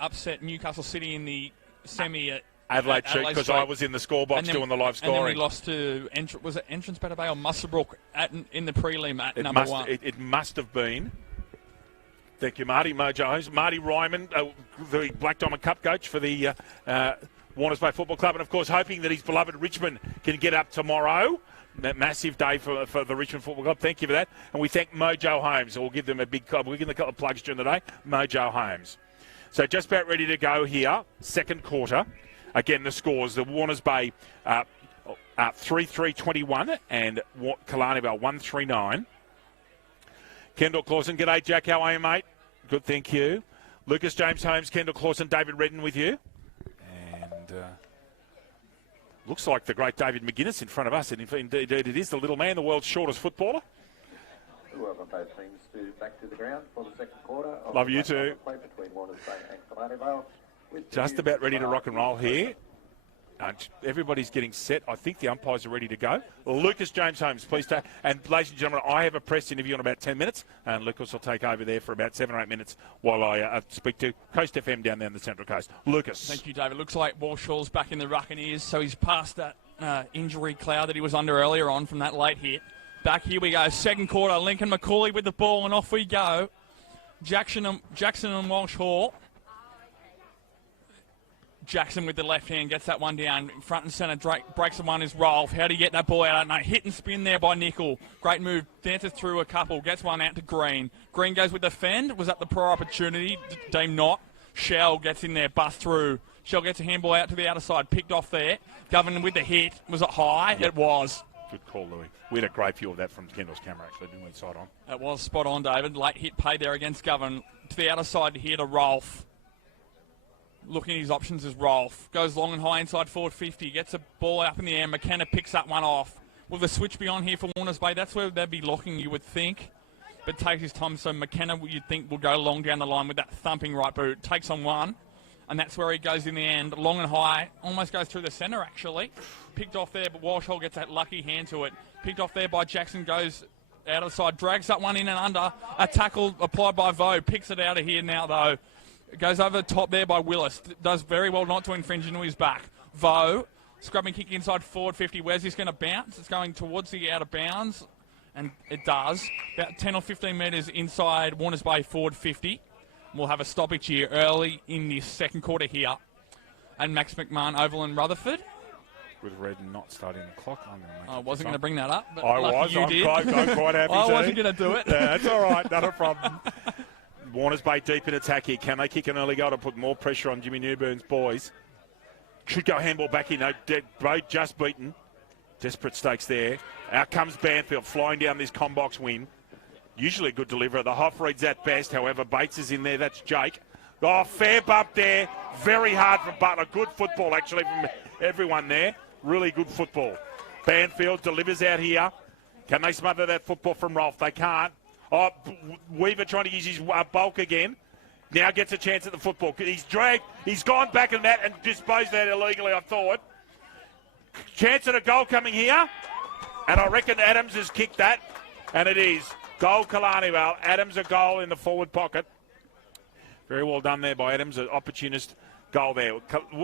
upset Newcastle City in the semi at Adelaide Street, because I was in the scorebox doing the live scoring. And then we lost to, was it Entrance Bateau Bay or Muswellbrook in the prelim at #1? It must have been. Thank you, Marty. Mojo Holmes. Marty Ryman, the Black Diamond Cup coach for the Warners Bay Football Club, and of course hoping that his beloved Richmond can get up tomorrow. That massive day for the Richmond Football Club. Thank you for that. And we thank Mojo Holmes. We'll give them a big we'll give them a couple of plugs during the day. Mojo Holmes. So just about ready to go here. Second quarter. Again, the scores. The Warners Bay 3-3-21 and Killarney Vale 1-3-9. Kendall Clausen. G'day, Jack. How are you, mate? Good, thank you. Lucas James Holmes, Kendall Clausen, David Redden with you. And looks like the great David McGuinness in front of us. And indeed it is the little man, the world's shortest footballer. Welcome both teams back to the ground for the second quarter. Love you too. Play between Warners Bay and Killarney Vale. Just about ready to rock and roll here. Everybody's getting set. I think the umpires are ready to go. Lucas James Holmes, please take. And ladies and gentlemen, I have a press interview in about 10 minutes, and Lucas will take over there for about 7 or 8 minutes while I speak to Coast FM down there on the Central Coast. Lucas. Thank you, David. Looks like Walshall's back in the ruck, and he is, so he's past that injury cloud that he was under earlier on from that late hit. Back here we go. Second quarter. Lincoln McCauley with the ball, and off we go. Jackson and Walsh Hall. Jackson with the left hand gets that one down. Front and centre, Drake breaks the one is Rolf. How do you get that ball out? I don't know. Hit and spin there by Nickel. Great move. Dances through a couple. Gets one out to Green. Green goes with the fend. Was that the prior opportunity? Deemed not. Shell gets in there. Bust through. Shell gets a handball out to the outer side. Picked off there. Governor with the hit. Was it high? Yep. It was. Good call, Louis. We had a great view of that from Kendall's camera, actually, didn't we? Side on. It was spot on, David. Late hit paid there against Govern. To the outer side here to Rolf. Looking at his options is Rolf. Goes long and high inside forward 50. Gets a ball up in the air. McKenna picks that one off. Will the switch be on here for Warners Bay? That's where they'd be locking, you would think. But takes his time. So McKenna, you'd think, will go long down the line with that thumping right boot. Takes on one. And that's where he goes in the end. Long and high. Almost goes through the centre, actually. Picked off there, but Walshall gets that lucky hand to it. Picked off there by Jackson. Goes out of the side. Drags that one in and under. A tackle applied by Vo. Picks it out of here now, though. It goes over the top there by Willis. Does very well not to infringe into his back. Vo, scrubbing kick inside forward 50. Where's this going to bounce? It's going towards the out of bounds, and it does. About 10 or 15 metres inside Warners Bay forward 50. We'll have a stoppage here early in the second quarter here at Max McMahon Oval in Rutherford. With Red not starting the clock, I'm going to make I wasn't going to bring that up, but I was. You did. I'm quite happy. I wasn't going to do it. Yeah, that's all right. Not a problem. Warners Bay deep in attack here. Can they kick an early goal to put more pressure on Jimmy Newburn's boys? Should go handball back in. No, both just beaten. Desperate stakes there. Out comes Banfield flying down this combox win. Usually a good deliverer. The Hoff reads that best. However, Bates is in there. That's Jake. Oh, fair bump there. Very hard for Butler. Good football, actually, from everyone there. Really good football. Banfield delivers out here. Can they smother that football from Rolf? They can't. Oh, Weaver trying to use his bulk again. Now gets a chance at the football. He's dragged. He's gone back in that and disposed of that illegally, I thought. Chance at a goal coming here. And I reckon Adams has kicked that. And it is. Goal Killarney Vale. Adams a goal in the forward pocket. Very well done there by Adams. An opportunist goal there.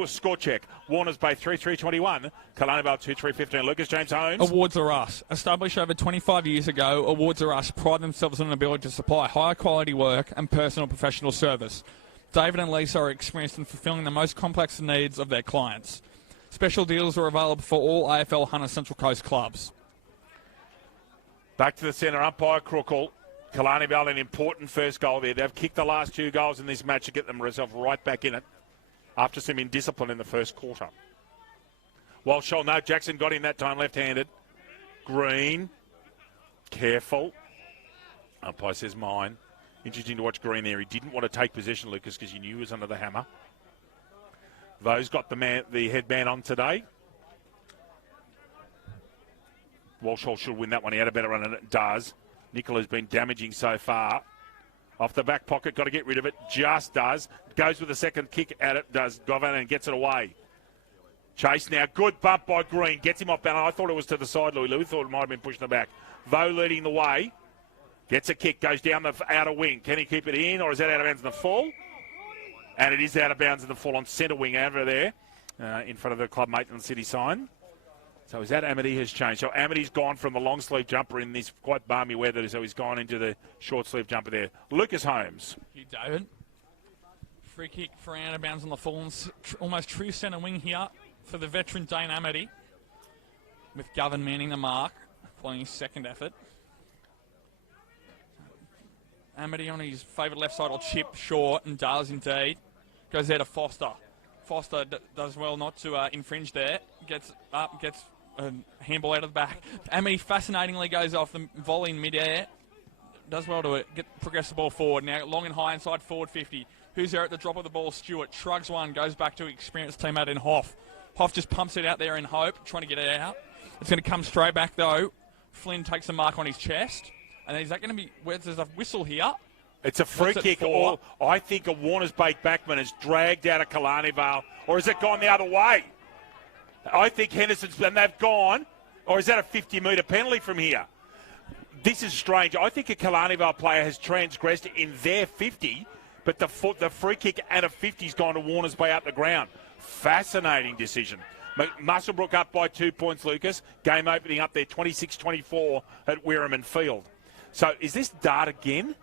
Score check. Warners Bay 3-3-21. Killarney Vale 2-3-15. Lucas James Holmes. Awards Are Us. Established over 25 years ago, Awards Are Us pride themselves on an ability to supply higher quality work and personal professional service. David and Lisa are experienced in fulfilling the most complex needs of their clients. Special deals are available for all AFL Hunter Central Coast clubs. Back to the centre, umpire Crookall. Killarney Vale an important first goal there. They've kicked the last 2 goals in this match to get themselves right back in it after some indiscipline in the first quarter. Walshall, no, Jackson got him that time left-handed. Green Careful. Umpire says mine. Interesting to watch Green there. He didn't want to take possession, Lucas, because he knew he was under the hammer. Vo's got the headband on today. Walshall should win that one. He had a better run, and it does. Nicola's been damaging so far. Off the back pocket, got to get rid of it. Just does. Goes with a second kick at it. Does Govan and gets it away. Chase now. Good bump by Green. Gets him off balance. I thought it was to the side, Louis. Louis thought it might have been pushing the back. Vo leading the way. Gets a kick. Goes down the outer wing. Can he keep it in, or is that out of bounds in the full? And it is out of bounds in the full on centre wing over there in front of the Club Maitland City sign. So is that Amity has changed? So Amity's gone from the long sleeve jumper in this quite balmy weather, so he's gone into the short sleeve jumper there. Lucas Holmes. Thank you, David. Free kick for out of bounds on the full, almost true centre wing here for the veteran Dane Amity, with Govan manning the mark, following his second effort. Amity on his favourite left side will chip short, and does indeed. Goes there to Foster. Foster does well not to infringe there. Gets up, gets a handball out of the back. Amity fascinatingly goes off the volley in mid-air. Does well to progress the ball forward. Now long and high inside forward 50. Who's there at the drop of the ball? Stewart shrugs one, goes back to experienced teammate in Hoff. Hoff just pumps it out there in hope, trying to get it out. It's going to come straight back though. Flynn takes a mark on his chest. And is that going to be, there's a whistle here? It's a free kick. Or I think a Warner's Bait backman has dragged out of Killarney Vale. Or has it gone the other way? I think Henderson's, and they've gone. Or is that a 50-metre penalty from here? This is strange. I think a Killarney Vale player has transgressed in their 50, but the free kick at a 50's gone to Warner's Bay out the ground. Fascinating decision. Musselbrook up by 2 points, Lucas. Game opening up there, 26-24 at Weirman Field. So is this Dart again?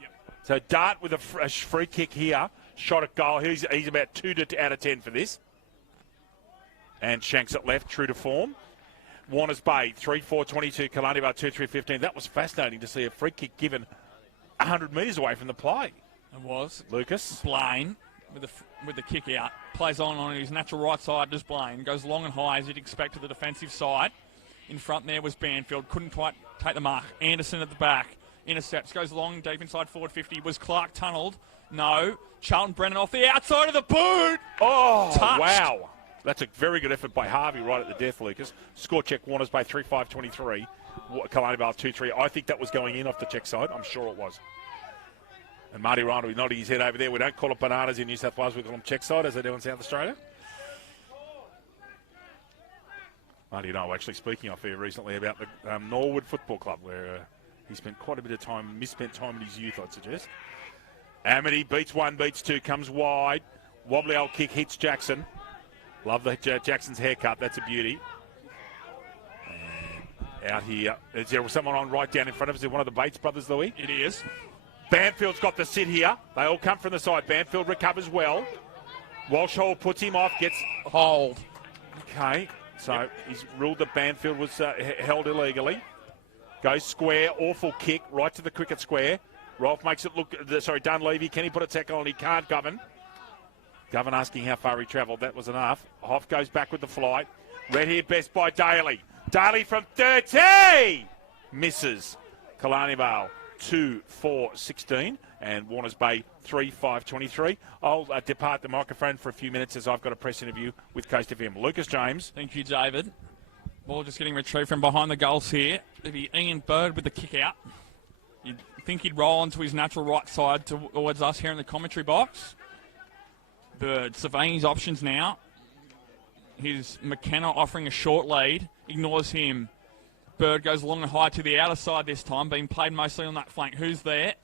Yep. So Dart with a free kick here, shot at goal. He's about 2 out of 10 for this. And shanks it left, true to form. Warner's Bay, 3-4-22, Killarney Vale 2-3-15. That was fascinating to see a free kick given 100 metres away from the play. It was. Lucas. Blaine with the kick out. Plays on his natural right side, does Blaine. Goes long and high as you'd expect to the defensive side. In front there was Banfield. Couldn't quite take the mark. Anderson at the back. Intercepts. Goes long, deep inside forward 50. Was Clark tunnelled? No. Charlton Brennan off the outside of the boot. Oh, touched. Wow. That's a very good effort by Harvey right at the death, Lucas. Score check, Warner's Bay 3-5-23. Killarney Vale 2-3. I think that was going in off the check side. I'm sure it was. And Marty Ryan will be nodding his head over there. We don't call it bananas in New South Wales. We call them check side, as they do in South Australia. Marty and I were actually speaking off here recently about the Norwood Football Club, where he spent quite a bit of time, misspent time in his youth, I'd suggest. Amity beats one, beats two, comes wide. Wobbly old kick, hits Jackson. Love the Jackson's haircut. That's a beauty. And out here, is there someone on right down in front of us? Is it one of the Bates brothers, Louis? It is. Banfield's got the sit here. They all come from the side. Banfield recovers well. Walshall puts him off, gets hold. Okay, so he's ruled that Banfield was held illegally. Goes square, awful kick, right to the cricket square. Rolf makes it look, Dunleavy, can he put a tackle on? He can't, Govan. Govan asking how far he travelled. That was enough. Hoff goes back with the flight. Red here best by Daly. Daly from 30! Misses. Killarney Vale 2-4-16. And Warner's Bay 3-5-23. I'll depart the microphone for a few minutes as I've got a press interview with Coast FM. Lucas James. Thank you, David. Ball just getting retrieved from behind the goals here. It'll be Ian Bird with the kick out. You'd think he'd roll onto his natural right side towards us here in the commentary box. Bird surveying his options now. Here's McKenna offering a short lead. Ignores him. Bird goes long and high to the outer side this time, being played mostly on that flank. Who's there?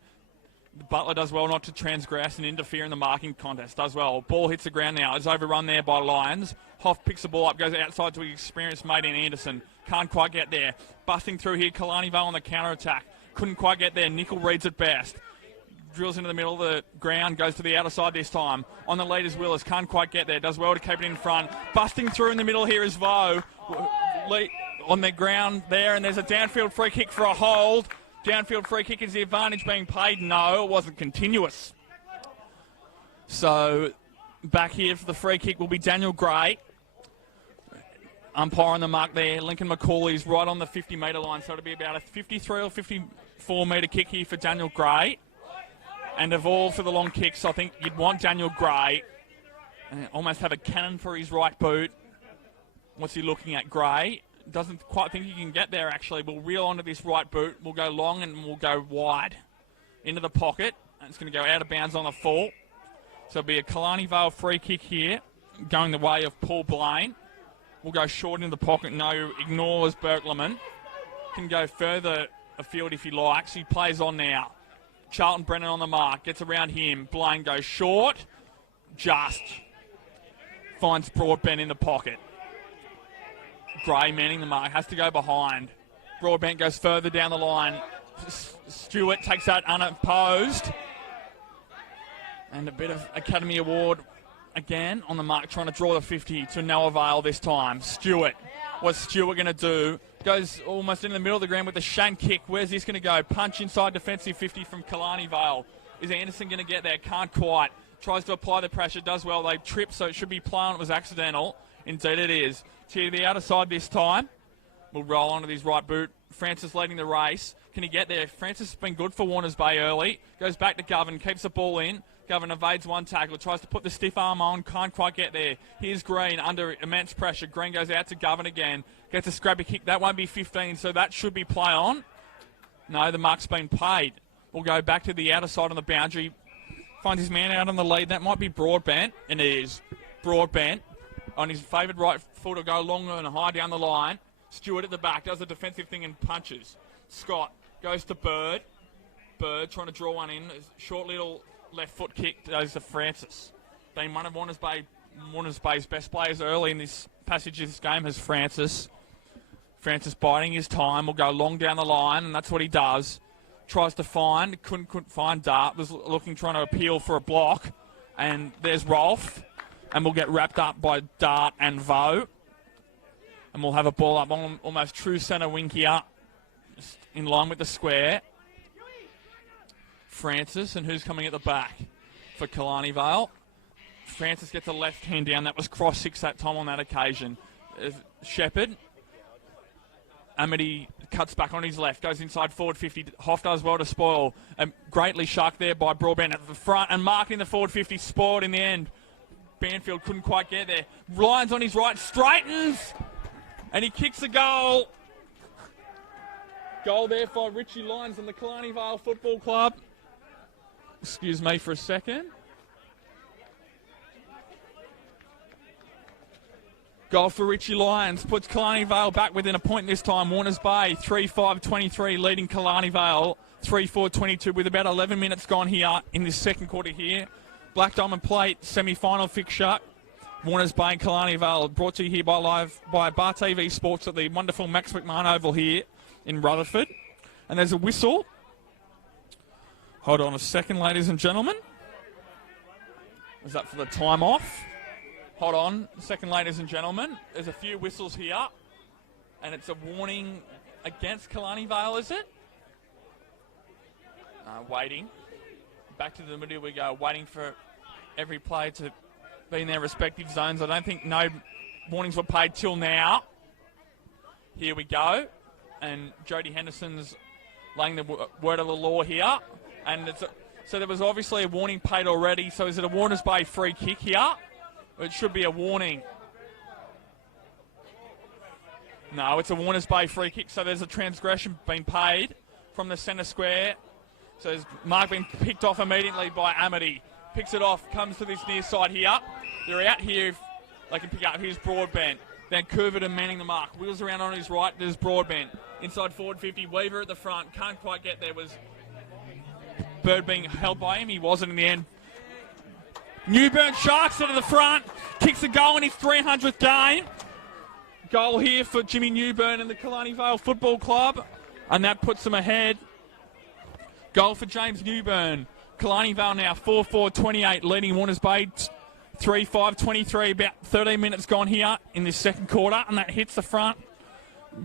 Butler does well not to transgress and interfere in the marking contest. Does well. Ball hits the ground now. It's overrun there by Lyons. Hoff picks the ball up, goes outside to his experienced mate in Anderson. Can't quite get there. Busting through here, Killarney Vale on the counter-attack. Couldn't quite get there. Nickel reads it best. Drills into the middle of the ground, goes to the outer side this time. On the lead is Willis, can't quite get there. Does well to keep it in front. Busting through in the middle here is Vo. On the ground there, and there's a downfield free kick for a hold. Downfield free kick, is the advantage being played? No, it wasn't continuous. So back here for the free kick will be Daniel Gray. umpire on the mark there. Lincoln McCauley's right on the 50-metre line, so it'll be about a 53 or 54-metre kick here for Daniel Gray. And of all for the long kicks, I think you'd want Daniel Gray. Almost have a cannon for his right boot. What's he looking at, Gray? Doesn't quite think he can get there, actually. We'll reel onto this right boot. We'll go long and we'll go wide into the pocket. And it's going to go out of bounds on the full. So it'll be a Killarney Vale free kick here, going the way of Paul Blaine. We'll go short into the pocket. No, ignores Berkleman. Can go further afield if he likes. He plays on now. Charlton Brennan on the mark. Gets around him. Blaine goes short. Just finds Broadbent in the pocket. Gray manning the mark. Has to go behind. Broadbent goes further down the line. Stewart takes that unopposed. And a bit of Academy Award again on the mark, trying to draw the 50 to no avail this time. Stewart. What's Stewart going to do? Goes almost in the middle of the ground with a shank kick. Where's this going to go? Punch inside defensive 50 from Killarney Vale. Is Anderson going to get there? Can't quite. Tries to apply the pressure. Does well. They trip, so it should be play on. It was accidental. Indeed it is. To the outer side this time. We'll roll onto his right boot. Francis leading the race. Can he get there? Francis has been good for Warners Bay early. Goes back to Govan. Keeps the ball in. Govan evades one tackle. Tries to put the stiff arm on. Can't quite get there. Here's Green under immense pressure. Green goes out to Govan again. Gets a scrappy kick. That won't be 15, so that should be play on. No, the mark's been paid. We'll go back to the outer side on the boundary. Finds his man out on the lead. That might be Broadbent. And it is. Broadbent on his favoured right foot will go long and high down the line. Stewart at the back. Does a defensive thing and punches. Scott goes to Bird. Bird trying to draw one in. Short little left foot kick goes to Francis. Being one of Warners Bay's best players early in this passage of this game has Francis. Francis biding his time. Will go long down the line, and that's what he does. Tries to find. Couldn't find Dart. Was looking, trying to appeal for a block. And there's Rolf. And we'll get wrapped up by Dart and Vo. And we'll have a ball up on almost true centre wing here. Just in line with the square. Francis, and who's coming at the back for Killarney Vale? Francis gets a left hand down. That was cross 6 that time on that occasion. Shepherd. Amity cuts back on his left, goes inside forward 50. Hoff does well to spoil. Greatly sharked there by Broadbent at the front, and marking the forward 50, spoiled in the end. Banfield couldn't quite get there. Lyons on his right, straightens, and he kicks the goal. Goal there for Richie Lyons and the Killarney Vale Football Club. Excuse me for a second. Goal for Richie Lyons puts Killarney Vale back within a point this time. Warners Bay 3-5-23 leading Killarney Vale 3-4-22 with about 11 minutes gone here in this second quarter here. Black Diamond Plate semi-final fixture. Warners Bay and Killarney Vale brought to you here by Bar TV Sports at the wonderful Max McMahon Oval here in Rutherford. And there's a whistle. Hold on a second, ladies and gentlemen. Is that for the time off? Hold on a second, ladies and gentlemen. There's a few whistles here. And it's a warning against Killarney Vale, is it? Waiting. Back to the middle we go. Waiting for every player to be in their respective zones. I don't think no warnings were paid till now. Here we go. And Jody Henderson's laying the word of the law here. And so there was obviously a warning paid already. So is it a Warners Bay free kick here? It should be a warning. No, it's a Warners Bay free kick. So there's a transgression being paid from the centre square. So there's mark being picked off immediately by Amity. Picks it off, comes to this near side here. They're out here if they can pick up. Here's Broadbent. Vancouver manning the mark. Wheels around on his right. There's Broadbent. Inside forward 50. Weaver at the front. Can't quite get there. Was Bird being held by him? He wasn't in the end. Newburn Sharks to the front. Kicks a goal in his 300th game. Goal here for Jimmy Newburn and the Killarney Vale Football Club. And that puts them ahead. Goal for James Newburn. Killarney Vale now 4-4-28 leading Warners Bay 3-5-23. About 13 minutes gone here in this second quarter. And that hits the front.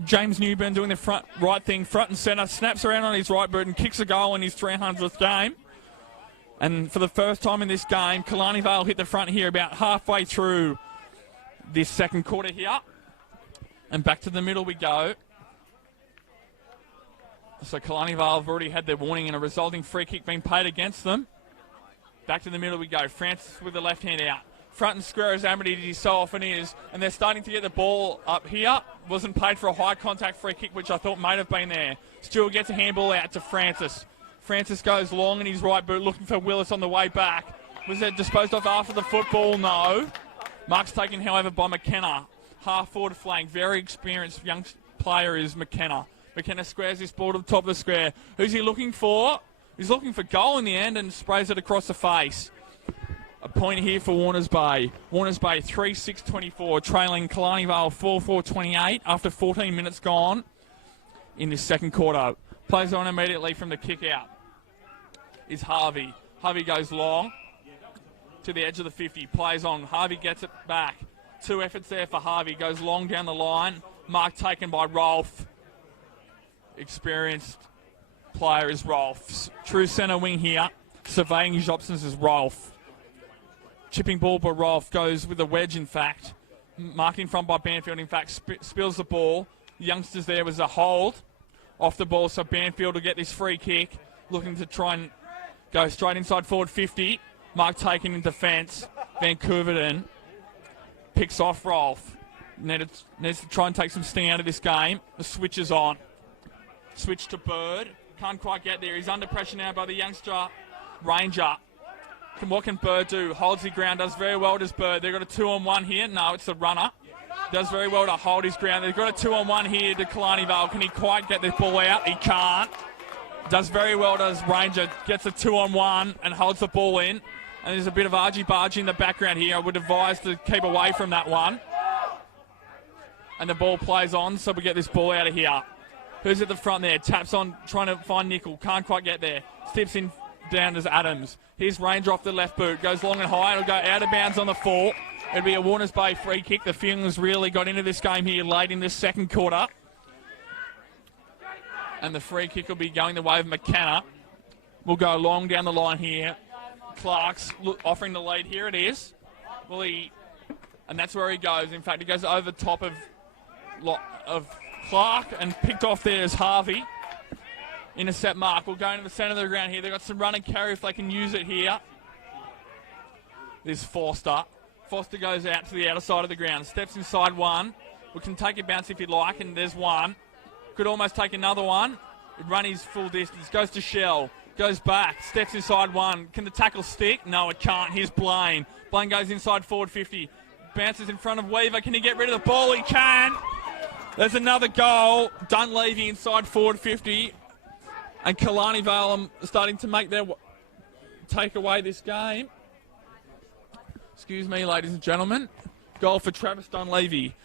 James Newburn doing the right thing, front and centre. Snaps around on his right boot and kicks a goal in his 300th game. And for the first time in this game, Killarney Vale hit the front here about halfway through this second quarter here. And back to the middle we go. So Killarney Vale have already had their warning and a resulting free kick being paid against them. Back to the middle we go. Francis with the left hand out. Front and square as Amity so often is. And they're starting to get the ball up here. Wasn't paid for a high contact free kick, which I thought might have been there. Stewart gets a handball out to Francis. Francis goes long in his right boot looking for Willis on the way back. Was it disposed of after the football? No. Mark's taken, however, by McKenna. Half forward flank. Very experienced young player is McKenna. McKenna squares this ball to the top of the square. Who's he looking for? He's looking for goal in the end and sprays it across the face. A point here for Warners Bay. Warners Bay 3-6-24, trailing Killarney Vale 4-4-28 after 14 minutes gone in this second quarter. Plays on immediately from the kick out is Harvey. Harvey goes long to the edge of the 50. Plays on. Harvey gets it back. 2 efforts there for Harvey. Goes long down the line. Mark taken by Rolfe. Experienced player is Rolfe. True centre wing here. Surveying his options is Rolfe. Chipping ball by Rolfe. Goes with a wedge, in fact. Marked in front by Banfield, in fact, spills the ball. The youngsters there was a hold off the ball, so Banfield will get this free kick. Looking to try and go straight inside forward 50. Mark taken in defence. Van Couverden picks off Rolfe. Needs to try and take some sting out of this game. The switch is on. Switch to Bird. Can't quite get there. He's under pressure now by the youngster Ranger. What can Bird do? Holds the ground. Does very well, does Bird. They've got a 2-on-1 here. No, it's the runner. Does very well to hold his ground. They've got a 2-on-1 here to Killarney Vale. Can he quite get this ball out? He can't. Does very well, does Ranger. Gets a 2-on-1 and holds the ball in. And there's a bit of argy-bargy in the background here. I would advise to keep away from that one. And the ball plays on, so we get this ball out of here. Who's at the front there? Taps on, trying to find Nickel. Can't quite get there. Steps in down as Adams. Here's Ranger off the left boot. Goes long and high. It'll go out of bounds on the full. It'll be a Warners Bay free kick. The feelings really got into this game here late in this second quarter. And the free kick will be going the way of McKenna. We'll go long down the line here. Clark's offering the lead. Here it is. Will he? And that's where he goes. In fact, he goes over the top of Clark and picked off there is Harvey. Intercept Mark. We'll go into the centre of the ground here. They've got some run and carry if they can use it here. There's Forster. Forster goes out to the outer side of the ground. Steps inside one. We can take a bounce if you'd like, and there's one. Could almost take another one. Run his full distance. Goes to Shell. Goes back. Steps inside one. Can the tackle stick? No, it can't. Here's Blaine. Blaine goes inside forward 50. Bounces in front of Weaver. Can he get rid of the ball? He can. There's another goal. Dunleavy inside forward 50. And Killarney Vale starting to make their take away this game. Excuse me, ladies and gentlemen. Goal for Travis Dunleavy.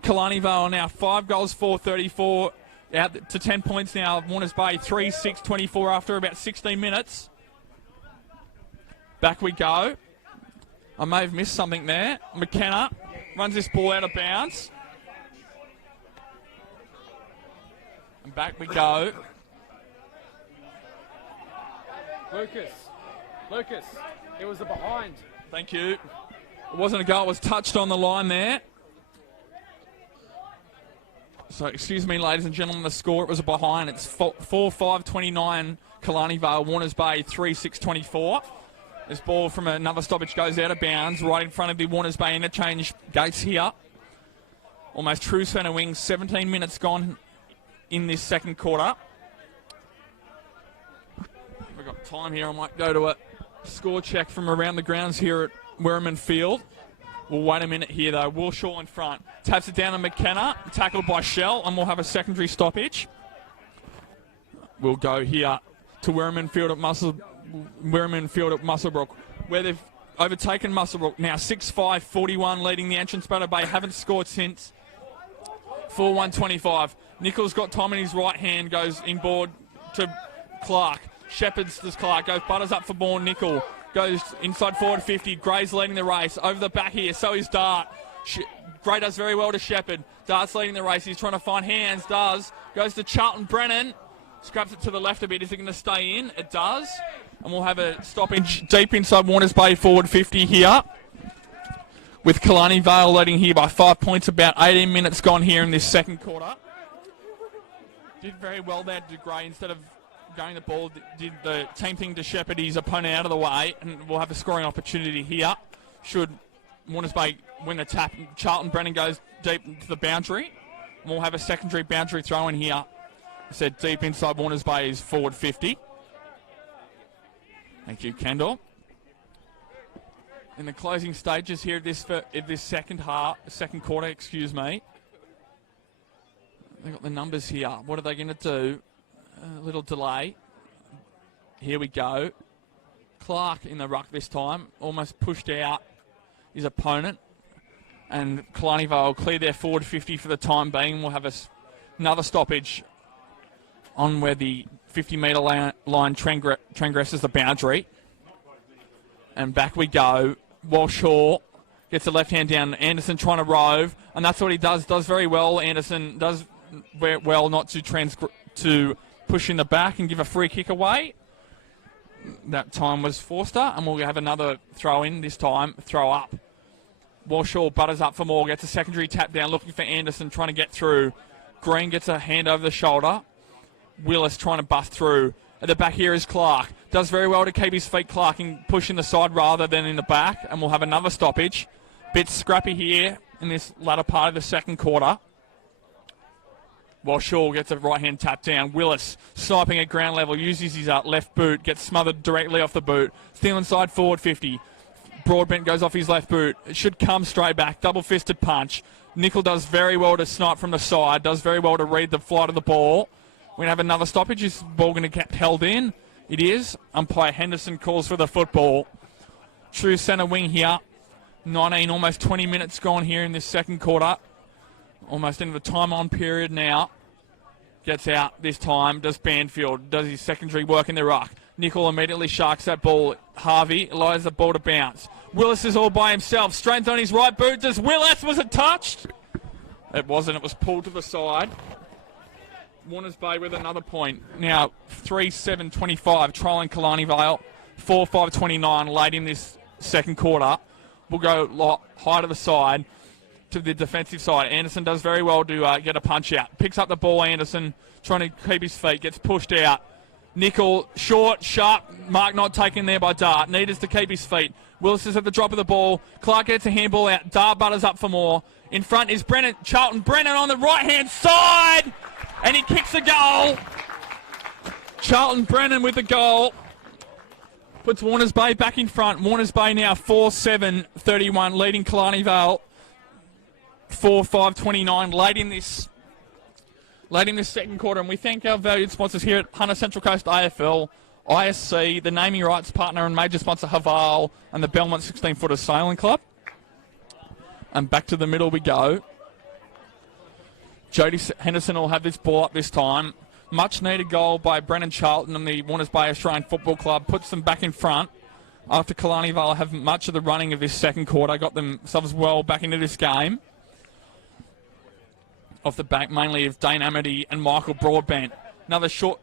Killarney Vale now 5 goals, 4-34. Out to 10 points now. Warners Bay 3-6-24 after about 16 minutes. Back we go. I may have missed something there. McKenna runs this ball out of bounds. And back we go. Lucas, it was a behind. Thank you. It wasn't a goal, it was touched on the line there. So, excuse me, ladies and gentlemen, the score, it was a behind. It's 4-5-29, Killarney Vale, Warners Bay 3-6-24. This ball from another stoppage goes out of bounds right in front of the Warners Bay interchange gates here. Almost true centre wing, 17 minutes gone in this second quarter. We've got time here. I might go to a score check from around the grounds here at Werriman Field. We'll wait a minute here, though. Walshaw in front. Taps it down to McKenna. Tackled by Shell, and we'll have a secondary stoppage. We'll go here to Werriman Field at Muswellbrook, where they've overtaken Muswellbrook. Now 6-5-41, leading the entrance Battle Bay. Haven't scored since 4-1-25. Nichols got time in his right hand, goes inboard to Clark. Shepherds to Clark, goes butters up for Bourne. Nickel goes inside forward 50. Gray's leading the race. Over the back here, so is Dart. Gray does very well to Shepherd. Dart's leading the race. He's trying to find hands. Does. Goes to Charlton Brennan. Scraps it to the left a bit. Is it going to stay in? It does. And we'll have a stoppage deep inside Warners Bay forward 50 here. with Killarney Vale leading here by 5 points, about 18 minutes gone here in this second quarter. Did very well there to Gray. Instead of going the ball, did the team thing to shepherd his opponent out of the way, and we'll have a scoring opportunity here. Should Warners Bay win the tap, Charlton Brennan goes deep to the boundary. And we'll have a secondary boundary throw in here. I said deep inside Warners Bay's forward 50. Thank you, Kendall. In the closing stages here of this second quarter, excuse me. They've got the numbers here. What are they going to do? A little delay. Here we go. Clark in the ruck this time. Almost pushed out his opponent. And Killarney Vale will clear their forward 50 for the time being. We'll have another stoppage on where the 50-metre line transgresses the boundary. And back we go. Walshaw gets the left hand down. Anderson trying to rove. And that's what he does. Does very well. Anderson does very well not to push in the back and give a free kick away. That time was Forster, and we'll have another throw in this time, throw up. Walshaw butters up for more, gets a secondary tap down, looking for Anderson, trying to get through. Green gets a hand over the shoulder. Willis trying to bust through. At the back here is Clark. Does very well to keep his feet, Clark, and push in the side rather than in the back, and we'll have another stoppage. Bit scrappy here in this latter part of the second quarter. Walshaw gets a right-hand tap down. Willis sniping at ground level, uses his left boot, gets smothered directly off the boot. Still inside forward 50. Broadbent goes off his left boot. It should come straight back. Double-fisted punch. Nickel does very well to snipe from the side, does very well to read the flight of the ball. We're going to have another stoppage. Is the ball going to get held in? It is. Umpire Henderson calls for the football. True centre wing here. 19, almost 20 minutes gone here in this second quarter. Almost into the time-on period now. Gets out this time. Does Banfield. Does his secondary work in the ruck. Nickel immediately sharks that ball. Harvey allows the ball to bounce. Willis is all by himself. Strength on his right boot. Does Willis? Was it touched? It wasn't. It was pulled to the side. Warners Bay with another point. Now 3-7-25. Trolling Killarney Vale. 4-5-29 late in this second quarter. We'll go high to the side. To the defensive side. Anderson does very well to get a punch out. Picks up the ball, Anderson, trying to keep his feet, gets pushed out. Nickel, short, sharp, mark not taken there by Dart. Needs to keep his feet. Willis is at the drop of the ball. Clark gets a handball out. Dart butters up for more. In front is Charlton Brennan on the right-hand side, and he kicks a goal. Charlton Brennan with the goal. Puts Warners Bay back in front. Warners Bay now 4-7-31, leading Killarney Vale. 4-5-29 late in this second quarter, and we thank our valued sponsors here at Hunter Central Coast AFL, ISC, the naming rights partner and major sponsor Vale, and the Belmont 16-footer Sailing Club. And back to the middle we go. Jody Henderson will have this ball up this time. Much needed goal by Brennan Charlton and the Warners Bay Australian Football Club puts them back in front. After Killarney Vale have much of the running of this second quarter, got themselves well back into this game. Off the back mainly of Dane Amity and Michael Broadbent. Another short,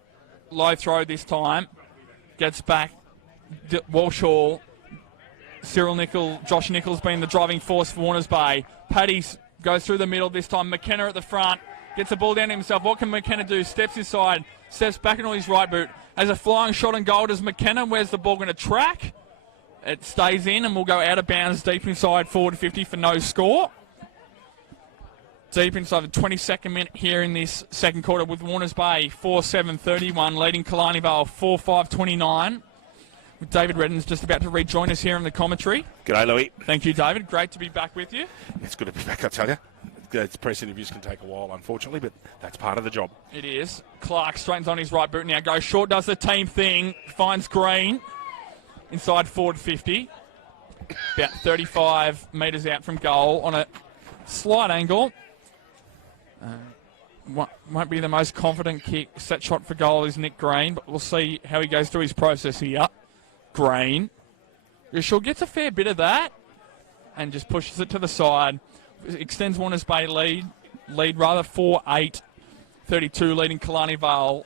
low throw this time. Gets back. Walshaw, Cyril Nickel, Josh Nichols being the driving force for Warners Bay. Paddy goes through the middle this time. McKenna at the front. Gets the ball down to himself. What can McKenna do? Steps inside. Steps back into his right boot. Has a flying shot and goal. Does McKenna? Where's the ball going to track? It stays in and will go out of bounds deep inside forward 50 for no score. Deep inside the 22nd minute here in this second quarter with Warners Bay 4-7-31, leading Killarney Vale 4-5-29. With David Redden's just about to rejoin us here in the commentary. G'day, Louis. Thank you, David. Great to be back with you. It's good to be back, I tell you. Press interviews can take a while, unfortunately, but that's part of the job. It is. Clark straightens on his right boot now. Goes short, does the team thing. Finds Green inside forward 50. About 35 metres out from goal on a slight angle. Won't be the most confident kick. Set shot for goal is Nick Green, but we'll see how he goes through his process here. Green. Sure gets a fair bit of that and just pushes it to the side. Extends Warners Bay lead rather 4-8-32, leading Killarney Vale.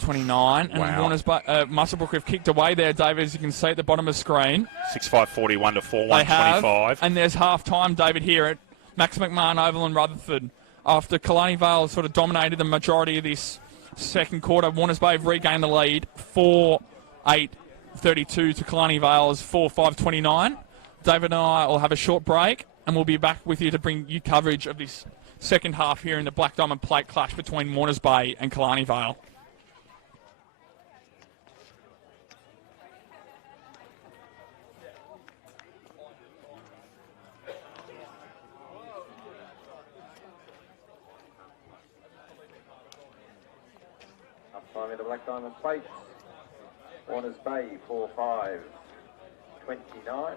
5:29. And Wow. Warner's Muswellbrook have kicked away there, David, as you can see at the bottom of the screen. 6:5:41 to They have. 4:1:25. And there's half-time, David, here at Max McMahon Oval in Rutherford. After Killarney Vale sort of dominated the majority of this second quarter, Warners Bay have regained the lead. 4:8:32 to Killarney Vale's 4:5:29. David and I will have a short break, and we'll be back with you to bring you coverage of this second half here in the Black Diamond Plate clash between Warners Bay and Killarney Vale. Time in the Black Diamond Plate. Warners Bay 4:5:29.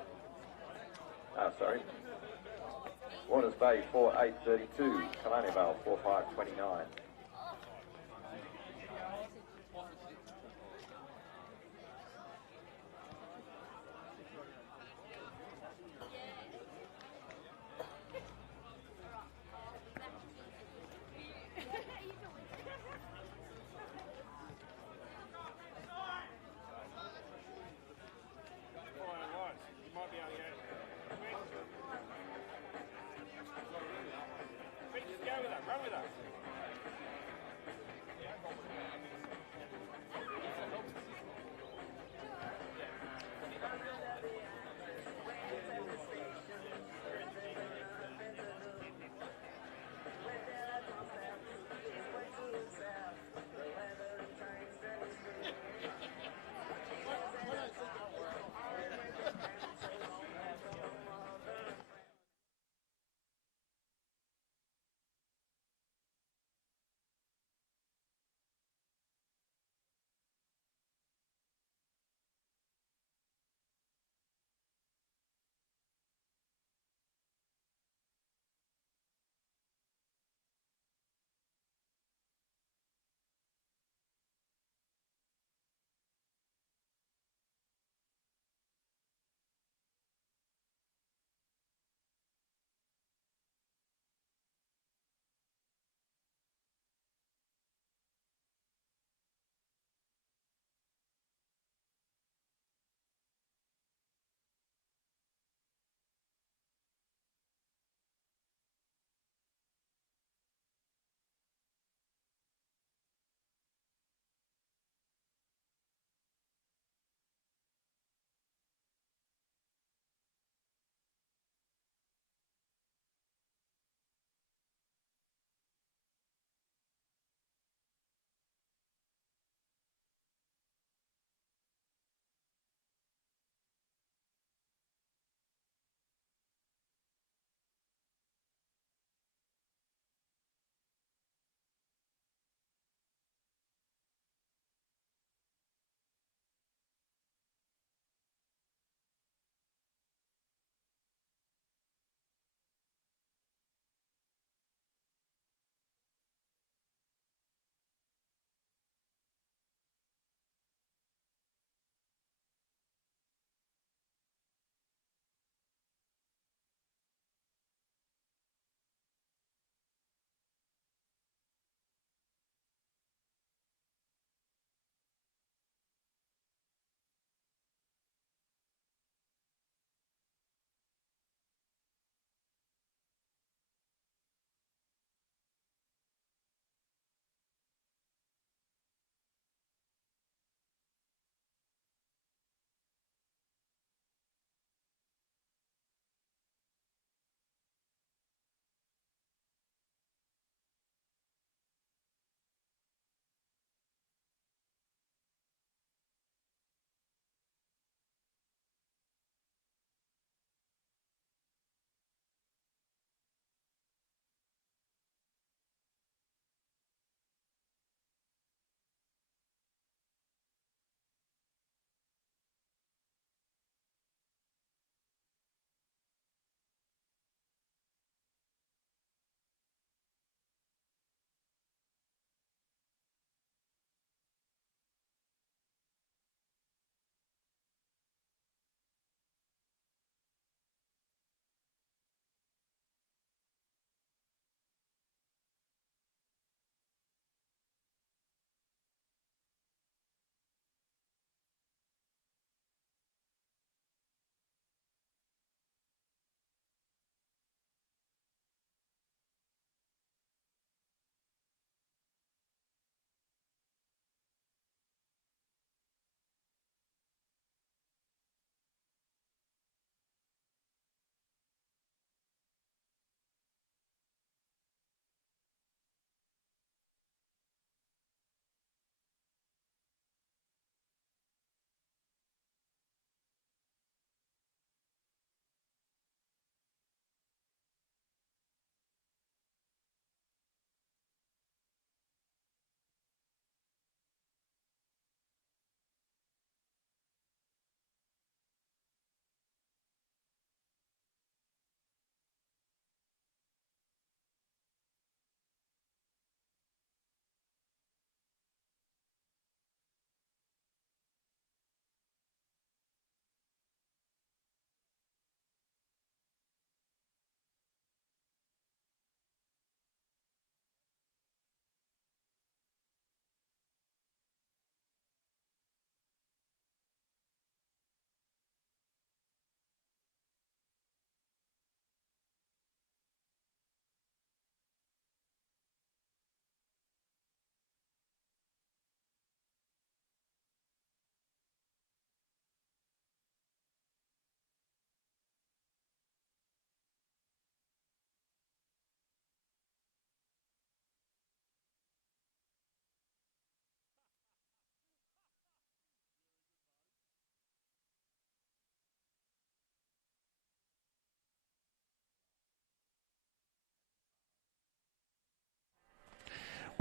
Warners Bay 4:8:32. Killarney Vale 4:5:29.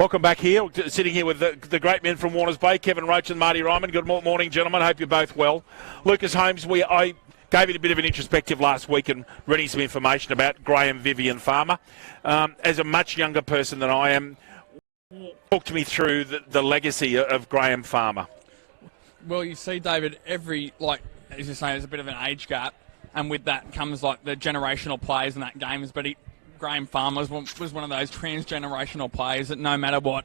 Welcome back here. Sitting here with the great men from Warners Bay, Kevin Roach and Marty Ryman. Good morning, gentlemen. Hope you're both well. Lucas Holmes, I gave it a bit of an introspective last week and reading some information about Graham Vivian Farmer. As a much younger person than I am, talk to me through the legacy of Graham Farmer. Well, you see, David, as you're saying, there's a bit of an age gap, and with that comes like the generational players in that games. But Graham Farmer was one of those transgenerational players that no matter what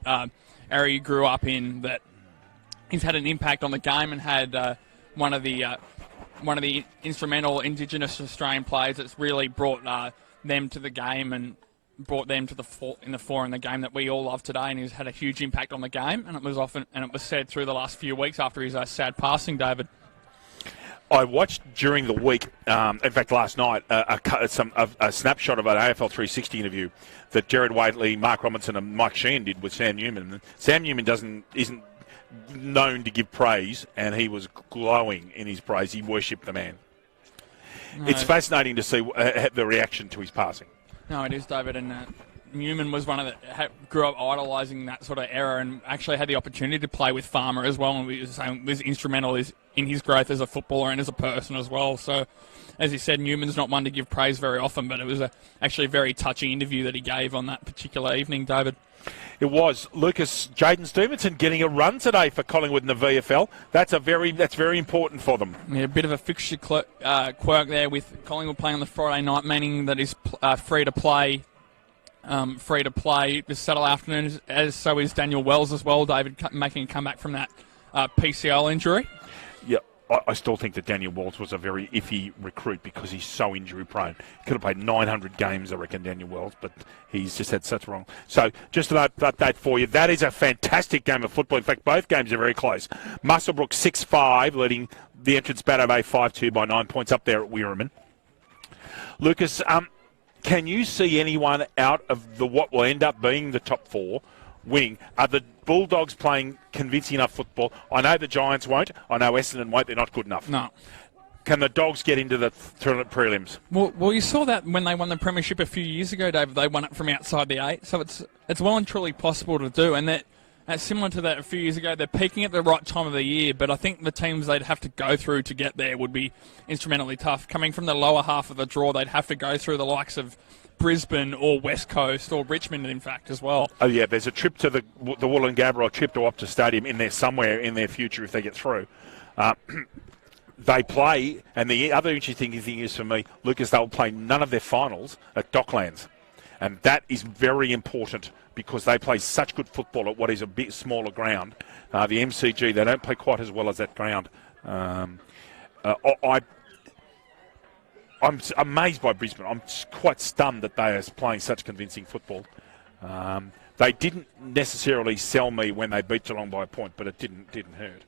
area you grew up in, that he's had an impact on the game and had one of the instrumental Indigenous Australian players that's really brought them to the game and brought them to the fore in the game that we all love today, and he's had a huge impact on the game. And it was said through the last few weeks after his sad passing, David. I watched during the week, in fact last night, a snapshot of an AFL 360 interview that Gerard Whateley, Mark Robinson and Mike Sheehan did with Sam Newman. And Sam Newman isn't known to give praise, and he was glowing in his praise. He worshipped the man. No. It's fascinating to see the reaction to his passing. No, it is, David, and Newman was one of grew up idolising that sort of era and actually had the opportunity to play with Farmer as well, and was instrumental in his growth as a footballer and as a person as well. So, as he said, Newman's not one to give praise very often, but it was actually a very touching interview that he gave on that particular evening, David. It was. Lucas, Jaden Stevenson getting a run today for Collingwood in the VFL. That's very important for them. Yeah, a bit of a fixture quirk there with Collingwood playing on the Friday night, meaning that he's free to play this Saturday afternoon, as so is Daniel Wells as well, David, making a comeback from that PCL injury. Yeah, I still think that Daniel Wells was a very iffy recruit because he's so injury prone. Could have played 900 games, I reckon, Daniel Wells, but he's just had such wrong. So just an update for you. That is a fantastic game of football. In fact, both games are very close. Muswellbrook 6-5, leading the entrance Battle Bay 5-2 by 9 points up there at Weirman. Lucas, can you see anyone out of what will end up being the top four winning? Are the Bulldogs playing convincing enough football? I know the Giants won't. I know Essendon won't. They're not good enough. No. Can the Dogs get into the tournament prelims? Well, you saw that when they won the premiership a few years ago, David. They won it from outside the 8. So it's well and truly possible to do. And that's similar to that a few years ago. They're peaking at the right time of the year, but I think the teams they'd have to go through to get there would be instrumentally tough. Coming from the lower half of the draw, they'd have to go through the likes of Brisbane or West Coast or Richmond, in fact, as well. Oh, yeah, there's a trip to the Wollongabba or trip to Optus Stadium in there somewhere in their future if they get through. They play, and the other interesting thing is for me, Lucas, they'll play none of their finals at Docklands. And that is very important because they play such good football at what is a bit smaller ground. The MCG, they don't play quite as well as that ground. I'm amazed by Brisbane. I'm quite stunned that they are playing such convincing football. They didn't necessarily sell me when they beat Geelong by a point, but it didn't hurt.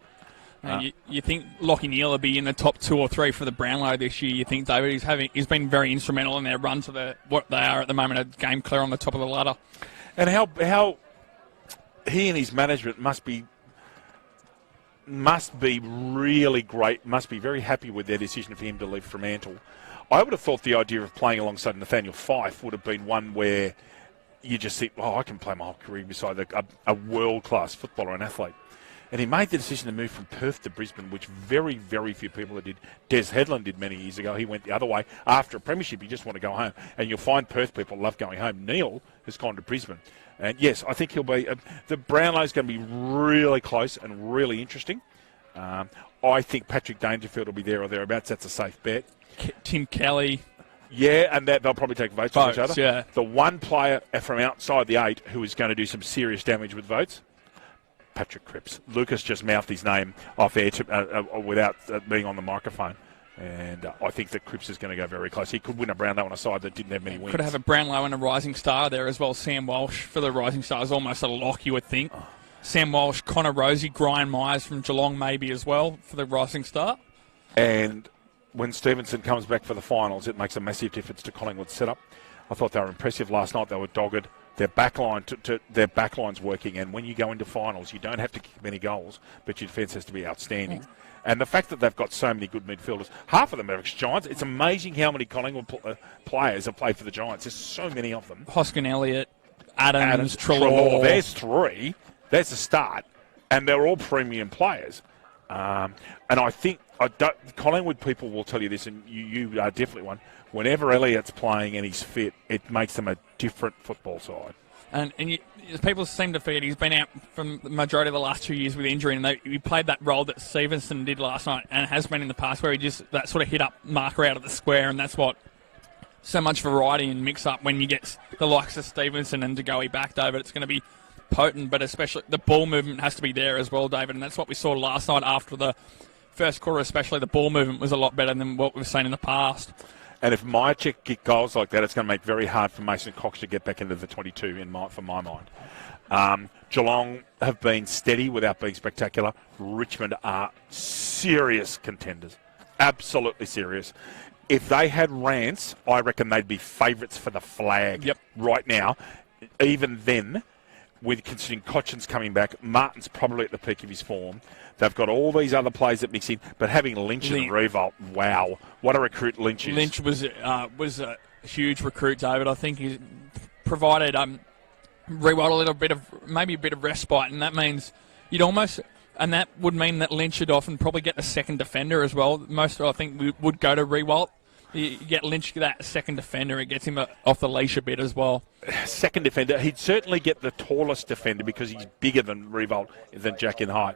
You think Lachie Neale will be in the top 2 or 3 for the Brownlow this year? You think, David, he's been very instrumental in their run to what they are at the moment, a game clear on the top of the ladder. And how he and his management must be really great, must be very happy with their decision for him to leave Fremantle. I would have thought the idea of playing alongside Nathaniel Fife would have been one where you just think, I can play my whole career beside a world-class footballer and athlete. And he made the decision to move from Perth to Brisbane, which very, very few people did. Des Headland did many years ago. He went the other way. After a premiership, you just want to go home. And you'll find Perth people love going home. Neale has gone to Brisbane. And, yes, I think he'll be the Brownlow's going to be really close and really interesting. I think Patrick Dangerfield will be there or thereabouts. That's a safe bet. Tim Kelly. Yeah, and they'll probably take votes on each other. Yeah. The one player from outside the 8 who is going to do some serious damage with votes, Patrick Cripps. Lucas just mouthed his name off air without being on the microphone. And I think that Cripps is going to go very close. He could win a Brownlow on a side that didn't have many wins. Could have a Brownlow and a Rising Star there as well. Sam Walsh for the Rising Star is almost a lock, you would think. Oh. Sam Walsh, Connor Rosie, Brian Myers from Geelong maybe as well for the Rising Star. And when Stevenson comes back for the finals, it makes a massive difference to Collingwood's setup. I thought they were impressive last night. They were dogged. Their backline's working, and when you go into finals, you don't have to kick many goals, but your defence has to be outstanding. And the fact that they've got so many good midfielders, half of them are ex-Giants. It's amazing how many Collingwood players have played for the Giants. There's so many of them. Hoskin Elliott, Adams, Treloar. There's three. There's a start. And they're all premium players. And I think Collingwood people will tell you this, and you are definitely one. Whenever Elliott's playing and he's fit, it makes them a different football side. And people seem to forget he's been out from the majority of the last 2 years with injury, and he played that role that Stevenson did last night and has been in the past, where he just that sort of hit up marker out of the square, and that's what so much variety and mix up when you get the likes of Stevenson and DeGoey back, David. It's going to be potent, but especially the ball movement has to be there as well, David, and that's what we saw last night after the first quarter. Especially the ball movement was a lot better than what we've seen in the past. And if Myercheck get goals like that, it's going to make it very hard for Mason Cox to get back into the 22 for my mind. Geelong have been steady without being spectacular. Richmond are serious contenders. Absolutely serious. If they had Rance, I reckon they'd be favourites for the flag right now. Even then, with considering Cochin's coming back, Martin's probably at the peak of his form. They've got all these other players that mix in, but having Lynch and Revolt, wow, what a recruit Lynch is. Lynch was a huge recruit, David. I think he provided Revolt maybe a bit of respite, and that means that would mean that Lynch would often probably get a second defender as well. Most, I think, would go to Revolt. You get Lynch that second defender, it gets him off the leash a bit as well. Second defender, he'd certainly get the tallest defender because he's bigger than Revolt, than Jack in height.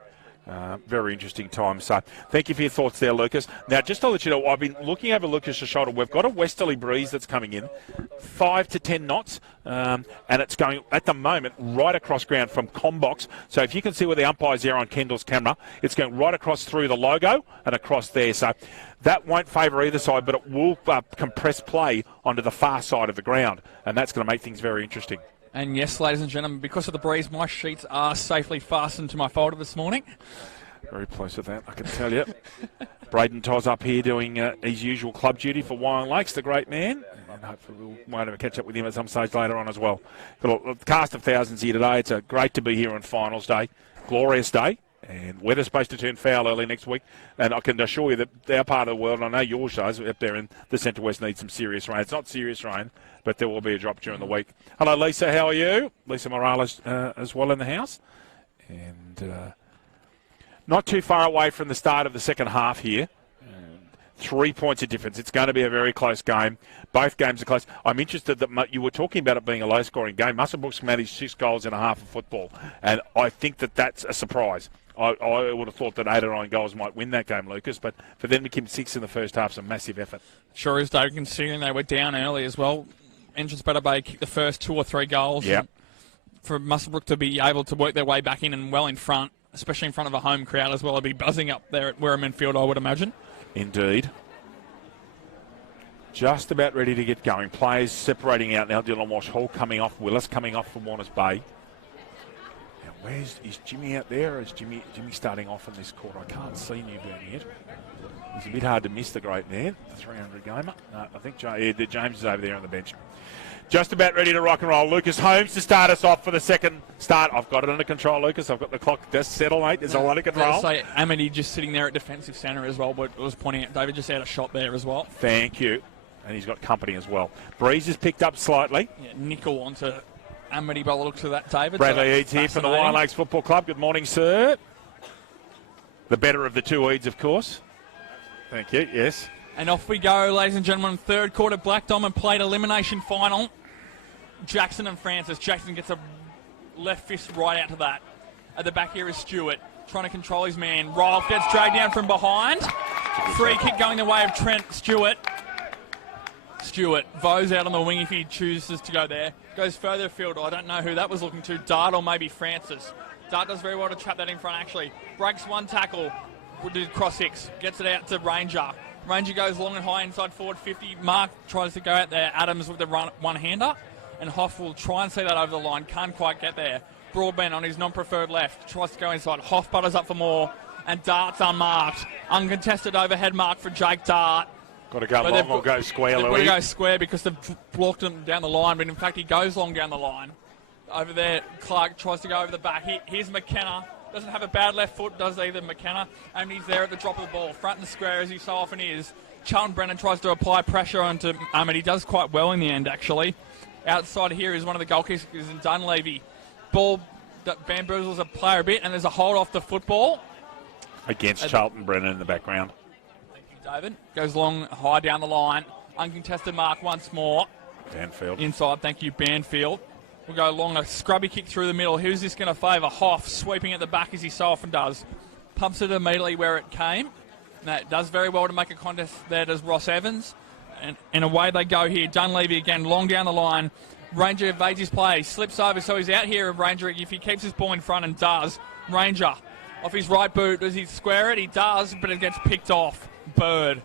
Very interesting time. So thank you for your thoughts there, Lucas. Now, just to let you know, I've been looking over Lucas' shoulder. We've got a westerly breeze that's coming in, 5 to 10 knots, and it's going at the moment right across ground from Combox. So if you can see where the umpire's there on Kendall's camera, it's going right across through the logo and across there. So that won't favour either side, but it will compress play onto the far side of the ground, and that's going to make things very interesting. And yes, ladies and gentlemen, because of the breeze, my sheets are safely fastened to my folder this morning. Very pleased with that, I can tell you. Braden Toz up here doing his usual club duty for Wyong Lakes, the great man. And hopefully we'll have a catch up with him at some stage later on as well. Got a cast of thousands here today. It's great to be here on finals day. Glorious day. And weather's supposed to turn foul early next week. And I can assure you that our part of the world, and I know yours does, up there in the Centre West, needs some serious rain. It's not serious rain, but there will be a drop during the week. Hello, Lisa. How are you? Lisa Morales as well in the house. And not too far away from the start of the second half here. 3 points of difference. It's going to be a very close game. Both games are close. I'm interested that you were talking about it being a low-scoring game. Muswellbrook's managed 6 goals in a half of football, and I think that's a surprise. I would have thought that 8 or 9 goals might win that game, Lucas, but for them to keep 6 in the first half is a massive effort. Sure is, Dave, considering they were down early as well. Entrance Better Bay kicked the first 2 or 3 goals. Yep. For Muswellbrook to be able to work their way back in and well in front, especially in front of a home crowd as well, it'd be buzzing up there at Werriman Field, I would imagine. Indeed. Just about ready to get going. Players separating out now. Dylan Walsh Hall coming off. Willis coming off from Warners Bay. Now, is Jimmy out there, or is Jimmy starting off in this quarter? I can't see Newburn yet. He's a bit hard to miss, the great man, the 300 gamer. No, I think James is over there on the bench. Just about ready to rock and roll. Lucas Holmes to start us off for the second start. I've got it under control, Lucas. I've got the clock just settled, mate. There's all under control. Say Amity just sitting there at defensive centre as well, but I was pointing out David just had a shot there as well. Thank you. And he's got company as well. Breeze has picked up slightly. Yeah, nickel onto Amity by the looks of that, David. Bradley Eads here from the Wyong Lakes Football Club. Good morning, sir. The better of the two Eads, of course. Thank you, yes. And off we go, ladies and gentlemen. Third quarter Black Diamond Plate elimination final. Jackson and Francis. Jackson gets a left fist right out to that. At the back here is Stewart, trying to control his man. Ralph gets dragged down from behind. Free kick going the way of Trent Stewart. Vo's out on the wing if he chooses to go there. Goes further afield. I don't know who that was looking to. Dart or maybe Francis. Dart does very well to trap that in front, actually. Breaks one tackle. Did cross 6. Gets it out to Ranger. Ranger goes long and high inside forward 50. Mark tries to go out there. Adams with the one-hander. And Hoff will try and see that over the line. Can't quite get there. Broadbent on his non-preferred left. Tries to go inside. Hoff butters up for more. And Dart's unmarked. Uncontested overhead mark for Jake Dart. Got to go long or go square, Louis. Got to go square because they've blocked him down the line. But in fact, he goes long down the line. Over there, Clark tries to go over the back. Here's McKenna. Doesn't have a bad left foot, does either McKenna. And he's there at the drop of the ball. Front and square as he so often is. Charlton Brennan tries to apply pressure onto but he does quite well in the end, actually. Outside here is one of the goal kickers in Dunleavy. Ball that bamboozles a player a bit, and there's a hold off the football. Against Charlton Brennan in the background. Thank you, David. Goes long, high down the line. Uncontested mark once more. Banfield. Inside, thank you, Banfield. We'll go long, a scrubby kick through the middle. Who's this going to favour? Hoff, sweeping at the back as he so often does. Pumps it immediately where it came. And that does very well to make a contest there, does Ross Evans. And away they go here. Dunleavy again, long down the line. Ranger evades his play, slips over, so he's out here of Ranger if he keeps his ball in front, and does. Ranger, off his right boot, does he square it? He does, but it gets picked off. Bird.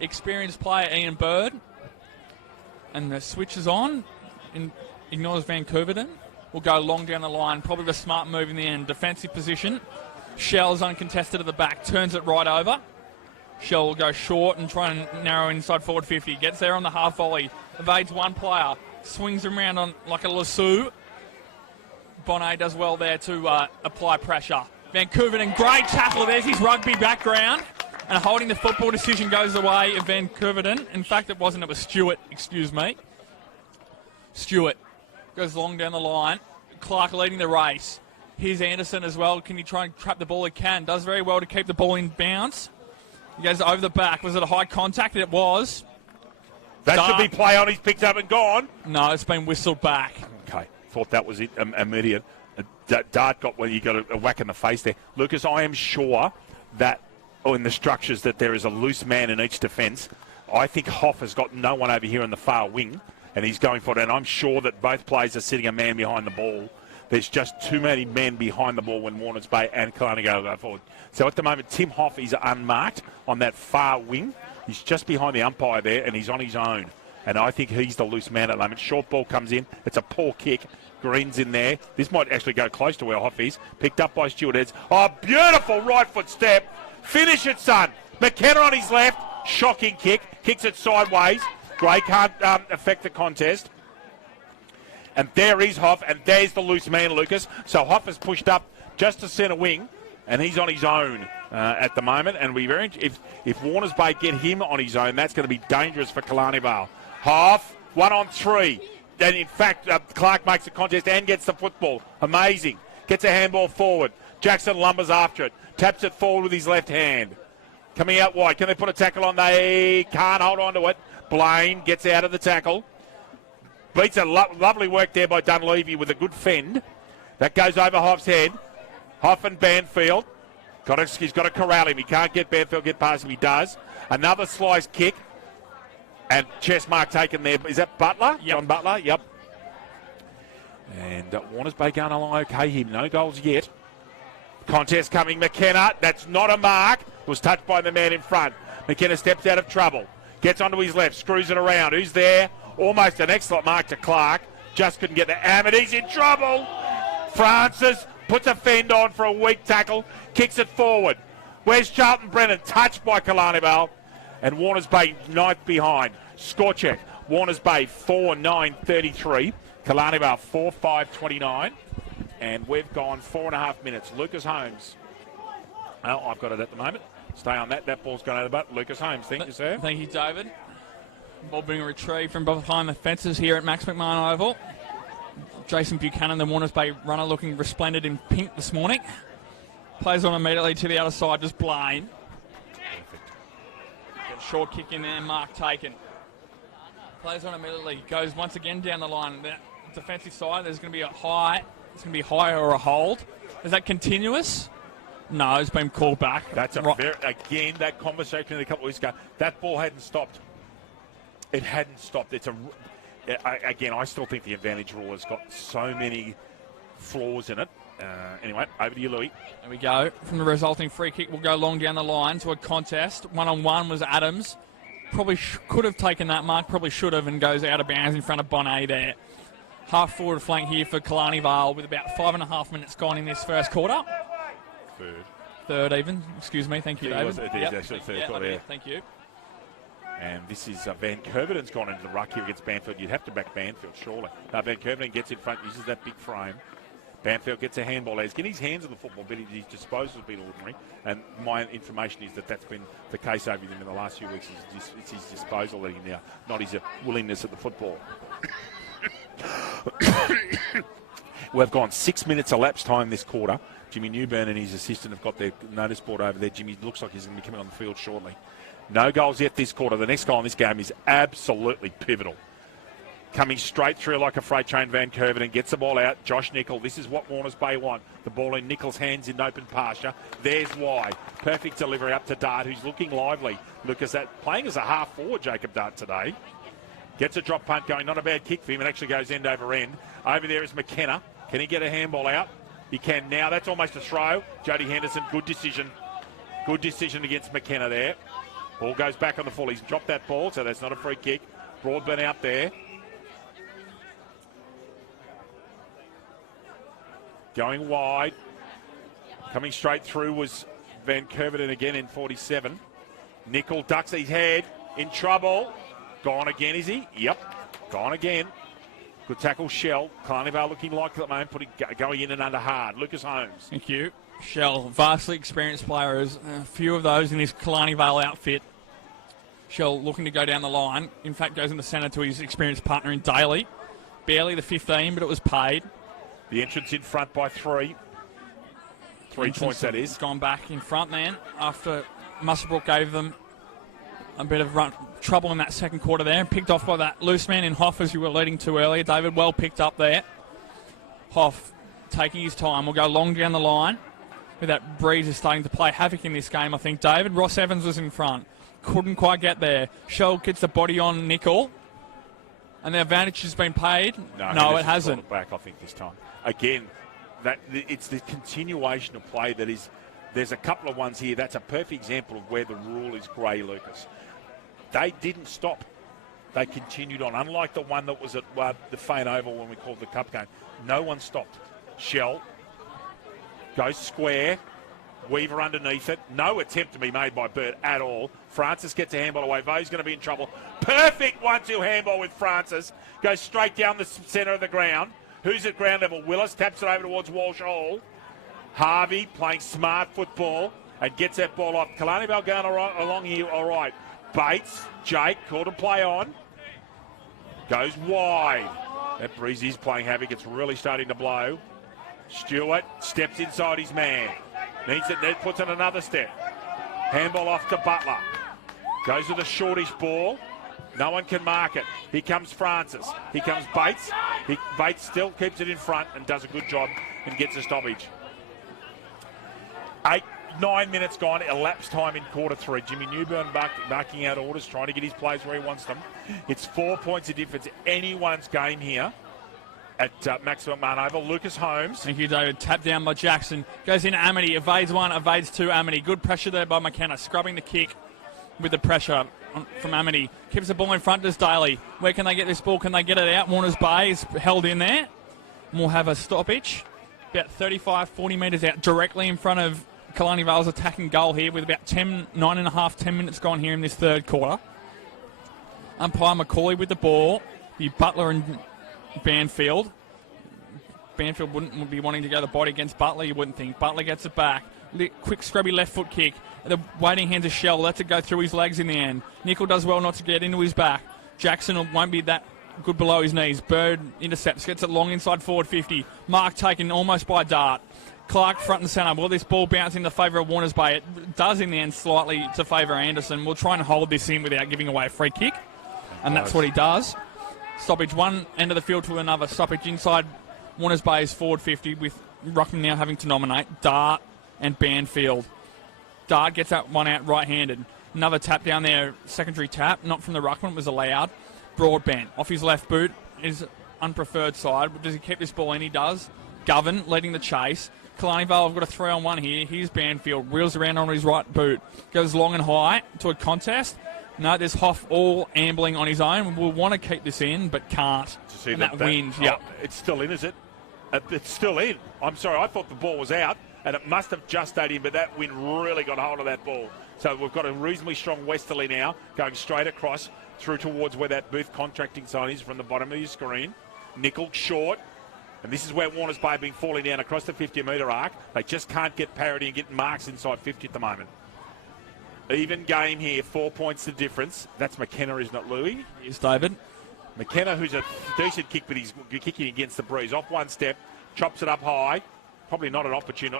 Experienced player Ian Bird. And the switch is on. Ignores Vancouverton. Will go long down the line. Probably the smart move in the end. Defensive position. Shell's uncontested at the back. Turns it right over. Shell will go short and try and narrow inside forward 50. Gets there on the half volley. Evades one player. Swings him around on like a lasso. Bonnet does well there to apply pressure. Vancouverton, great tackle. There's his rugby background. And holding the football decision goes the way of Vancouverton. In fact, it wasn't. It was Stewart. Excuse me. Stewart goes long down the line. Clark leading the race. Here's Anderson as well. Can he try and trap the ball? He can. Does very well to keep the ball in bounds. He goes over the back. Was it a high contact? It was. That Dart. should be play on. He's picked up and gone. No, it's been whistled back. Okay. Thought that was it immediate. Dart got you got a whack in the face there. Lucas, I am sure that in the structures that there is a loose man in each defence. I think Hoff has got no one over here in the far wing, and he's going for it. And I'm sure that both players are sitting a man behind the ball. There's just too many men behind the ball when Warners Bay and Killarney go forward. So at the moment, Tim Hoff is unmarked on that far wing. He's just behind the umpire there, and he's on his own. And I think he's the loose man at the moment. Short ball comes in. It's a poor kick. Green's in there. This might actually go close to where Hoff is. Picked up by Stuart Edds. Oh, beautiful right foot step. Finish it, son. McKenna on his left. Shocking kick. Kicks it sideways. Gray can't affect the contest. And there is Hoff, and there's the loose man, Lucas. So Hoff has pushed up just to centre wing, and he's on his own at the moment. And if Warners Bay get him on his own, that's going to be dangerous for Killarney Vale. Hoff, 1-on-3. And in fact, Clark makes the contest and gets the football. Amazing. Gets a handball forward. Jackson lumbers after it. Taps it forward with his left hand. Coming out wide. Can they put a tackle on? They can't hold on to it. Blaine gets out of the tackle. Beats a lovely work there by Dunleavy with a good fend. That goes over Hoff's head. Hoff and Banfield. He's got to corral him. He can't get Banfield get past him. He does. Another slice kick. And chest mark taken there. Is that Butler? Yep. John Butler? Yep. And Warners Bay going along okay here. No goals yet. Contest coming. McKenna. That's not a mark. Was touched by the man in front. McKenna steps out of trouble. Gets onto his left. Screws it around. Who's there? Almost an excellent mark to Clark. Just couldn't get there. Amity's in trouble. Francis puts a fend on for a weak tackle. Kicks it forward. Where's Charlton Brennan? Touched by Killarney Vale. And Warners Bay ninth behind. Score check. Warners Bay 4-9-33. Killarney Vale 4-5-29. And we've gone 4.5 minutes. Lucas Holmes. Oh, I've got it at the moment. Stay on that. That ball's gone out of the butt. Lucas Holmes. Thank you, sir. Thank you, David. Ball being retrieved from behind the fences here at Max McMahon Oval. Jason Buchanan, the Warners Bay runner, looking resplendent in pink this morning. Plays on immediately to the other side, just Blaine. Short kick in there, mark taken. Plays on immediately, goes once again down the line. The defensive side, there's going to be a high. It's going to be high or a hold. Is that continuous? No, it's been called back. That's again that conversation a couple of weeks ago. That ball hadn't stopped. It hadn't stopped. Again, I still think the advantage rule has got so many flaws in it. Anyway, over to you, Louis. There we go. From the resulting free kick, we'll go long down the line to a contest. One-on-one was Adams. Probably could have taken that mark, probably should have, and goes out of bounds in front of Bonnet there. Half forward flank here for Killarney Vale with about 5.5 minutes gone in this first quarter. Third even. Excuse me. Thank you, David. It is actually third quarter, yeah. Thank you. And this is Vancouverton's gone into the ruck here against Banfield. You'd have to back Banfield, surely. Vancouverton gets in front, uses that big frame. Banfield gets a handball. He's getting his hands on the football, but his disposal has been ordinary. And my information is that that's been the case over him in the last few weeks. It's his disposal letting him now, not his willingness at the football. We've gone 6 minutes elapsed time this quarter. Jimmy Newburn and his assistant have got their notice board over there. Jimmy looks like he's going to be coming on the field shortly. No goals yet this quarter. The next goal in this game is absolutely pivotal. Coming straight through like a freight train, Van Kervenden gets the ball out. Josh Nicol, this is what Warners Bay want. The ball in Nicol's hands in open pasture. There's why. Perfect delivery up to Dart, who's looking lively. Lucas, playing as a half forward, Jacob Dart today. Gets a drop punt going. Not a bad kick for him. It actually goes end over end. Over there is McKenna. Can he get a handball out? He can now. That's almost a throw. Jody Henderson, good decision. Good decision against McKenna there. Ball goes back on the full. He's dropped that ball, so that's not a free kick. Broadburn out there. Going wide. Coming straight through was Van Kervenden again in 47. Nicol ducks his head. In trouble. Gone again, is he? Yep. Gone again. Good tackle, Shell. Killarney Vale looking like at the moment, going in and under hard. Lucas Holmes. Thank you. Shell, vastly experienced players. A few of those in his Killarney Vale outfit. Shell looking to go down the line. In fact, goes in the centre to his experienced partner in Daly. Barely the 15, but it was paid. The entrance in front by 3. 3 points, that is. Gone back in front then after Musselbrook gave them a bit of trouble in that second quarter there, and picked off by that loose man in Hoff, as you were leading to earlier. David, well picked up there. Hoff taking his time. Will go long down the line. With that breeze is starting to play havoc in this game, I think. David, Ross Evans was in front. Couldn't quite get there. Shell gets the body on Nicol. And the advantage has been paid. No, it hasn't. It back, I think, this time. Again, it's the continuation of play that is. There's a couple of ones here. That's a perfect example of where the rule is grey, Lucas. They didn't stop. They continued on. Unlike the one that was at the Fane Oval when we called the Cup game. No one stopped. Shell goes square. Weaver underneath it. No attempt to be made by Burt at all. Francis gets a handball away. Vo's going to be in trouble. Perfect 1-2 handball with Francis. Goes straight down the centre of the ground. Who's at ground level? Willis taps it over towards Walsh Hall. Harvey playing smart football and gets that ball off. Killarney Vale going along here all right. Bates, Jake, called to play on. Goes wide. That breeze is playing havoc. It's really starting to blow. Stewart steps inside his man. Needs it, puts in another step. Handball off to Butler. Goes to the shortish ball. No one can mark it. Here comes Francis. Here comes Bates. Bates still keeps it in front and does a good job and gets a stoppage. 9 minutes gone, elapsed time in quarter 3. Jimmy Newburn barking out orders, trying to get his plays where he wants them. It's 4 points of difference. Anyone's game here at Maximum Marnover. Lucas Holmes. Thank you, David. Tap down by Jackson. Goes in Amity. Evades 1, evades 2. Amity. Good pressure there by McKenna. Scrubbing the kick with the pressure from Amity. Keeps the ball in front, does Daly. Where can they get this ball? Can they get it out? Warners Bay is held in there. And we'll have a stoppage. About 35, 40 metres out, directly in front of Killarney Vale's attacking goal here, with about 10 minutes gone here in this third quarter. Umpire McCauley with the ball. The Butler and Banfield. Banfield wouldn't be wanting to go the body against Butler, you wouldn't think. Butler gets it back. Quick scrubby left foot kick. The waiting hands of Shell. Lets it go through his legs in the end. Nicol does well not to get into his back. Jackson won't be that good below his knees. Bird intercepts, gets it long inside forward 50. Mark taken almost by Dart. Clark front and centre. Will this ball bounce in the favour of Warners Bay? It does in the end slightly to favour Anderson. We'll try and hold this in without giving away a free kick. And that's what he does. Stoppage one end of the field to another. Stoppage inside Warners Bay's forward 50, with Ruckman now having to nominate Dart and Banfield. Dart gets that one out right-handed. Another tap down there, secondary tap, not from the Ruckman, it was allowed. Broadbent off his left boot, his unpreferred side. Does he keep this ball in? He does. Govan leading the chase. Killarney Vale have got a 3-on-1 here. Here's Banfield, wheels around on his right boot. Goes long and high to a contest. No, there's Hoff all ambling on his own. We'll want to keep this in, but can't. And that wins. Yep. It's still in, is it? It's still in. I'm sorry, I thought the ball was out, and it must have just stayed in, but that wind really got hold of that ball. So we've got a reasonably strong westerly now, going straight across through towards where that Booth contracting sign is from the bottom of your screen. Nickel short. And this is where Warners Bay have been falling down across the 50-metre arc. They just can't get parity and get marks inside 50 at the moment. Even game here, 4 points the difference. That's McKenna, isn't it, Louis? Yes, David. McKenna, who's a decent kick, but he's kicking against the breeze. Off one step, chops it up high. Probably not an opportune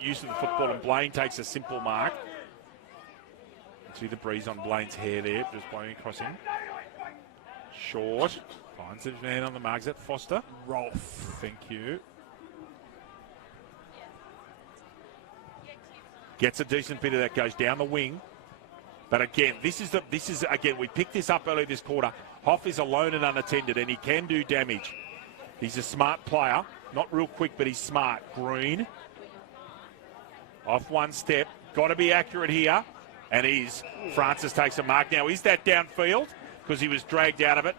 use of the football, and Blaine takes a simple mark. See the breeze on Blaine's hair there, just blowing across him. Short. Finds the man on the mark. Is that Foster? Rolf. Thank you. Gets a decent bit of that, goes down the wing. But again, this is we picked this up early this quarter. Hoff is alone and unattended, and he can do damage. He's a smart player. Not real quick, but he's smart. Green. Off one step. Got to be accurate here. And Francis takes a mark. Now, is that downfield? Because he was dragged out of it.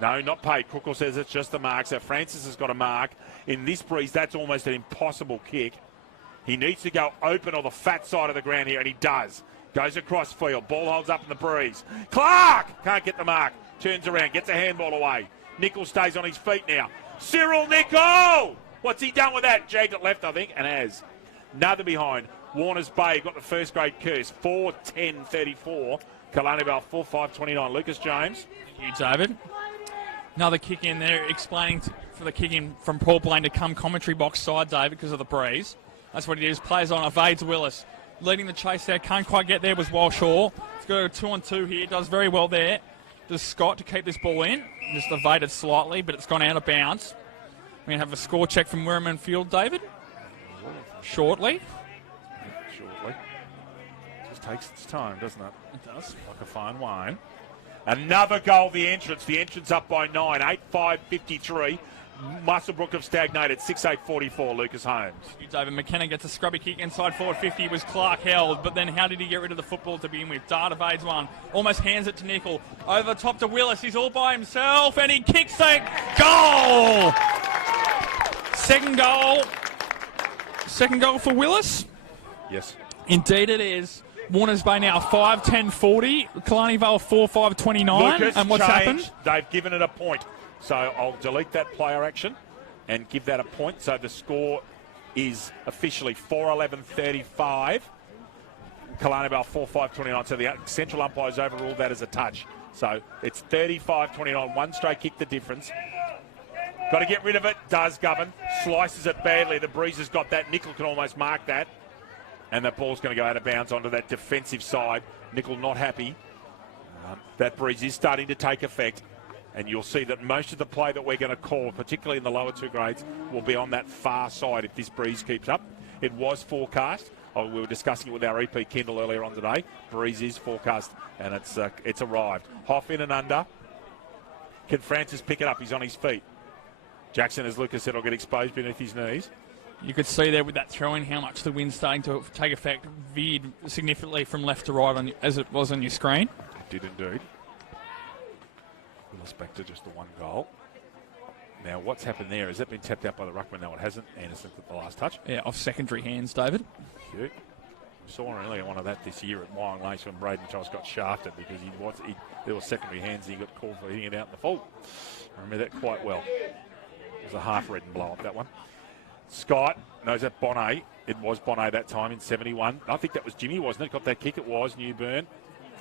No, not paid. Crookle says it's just a mark. So Francis has got a mark. In this breeze, that's almost an impossible kick. He needs to go open or the fat side of the ground here, and he does. Goes across field. Ball holds up in the breeze. Clark can't get the mark. Turns around, gets a handball away. Nickel stays on his feet now. Cyril Nickel! What's he done with that? Jagged it left, I think, and has. Another behind. Warners Bay got the first grade curse. 4-10-34. Killarney Vale 4-5-29. Lucas James. Thank you, David. Another kick in there, explaining for the kick in from Paul Blaine to come commentary box side, David, because of the breeze. That's what he is. Plays on, evades Willis. Leading the chase there, can't quite get there, was Walshaw. He's got a 2-on-2 here, does very well there. Does Scott to keep this ball in. Just evaded slightly, but it's gone out of bounds. We're going to have a score check from Wirraman Field, David. Shortly. Just takes its time, doesn't it? It does. Like a fine wine. Another goal, the entrance. The entrance up by 9. 8-5-53. Muswellbrook have stagnated. 6-8-44, Lucas Holmes. David McKenna gets a scrubby kick inside forward 50. Was Clark held, but then how did he get rid of the football to begin with? Dart evades one. Almost hands it to Nickel. Over top to Willis. He's all by himself, and he kicks it. Goal! Second goal. Second goal for Willis? Yes. Indeed it is. Warners Bay now 5-10-40. Killarney Vale 4-5-29. Lucas, and what's happened? They've given it a point. So I'll delete that player action and give that a point. So the score is officially 4-11-35. Killarney Vale 4-5-29. So the central umpires overruled that as a touch. So it's 35-29. One straight kick the difference. Got to get rid of it. Does Govan. Slices it badly. The Breeze has got that. Nickel can almost mark that. And that ball's going to go out of bounds onto that defensive side. Nickel not happy. That Breeze is starting to take effect. And you'll see that most of the play that we're going to call, particularly in the lower two grades, will be on that far side if this breeze keeps up. It was forecast. We were discussing it with our EP Kendall earlier on today. Breeze is forecast, and it's arrived. Hoff in and under. Can Francis pick it up? He's on his feet. Jackson, as Lucas said, will get exposed beneath his knees. You could see there with that throw-in how much the wind's starting to take effect. Veered significantly from left to right as it was on your screen. It did indeed. Willis back to just the one goal. Now, what's happened there? Has that been tapped out by the ruckman? No, it hasn't. Anderson at the last touch. Yeah, off secondary hands, David. Cute. We saw an earlier one of that this year at Wyong Lace when Braden Charles got shafted because there were secondary hands and he got called for hitting it out in the full. I remember that quite well. It was a half red and blow up, that one. Scott knows that Bonnet. It was Bonnet that time in 71. I think that was Jimmy, wasn't it? Got that kick. It was Newburn.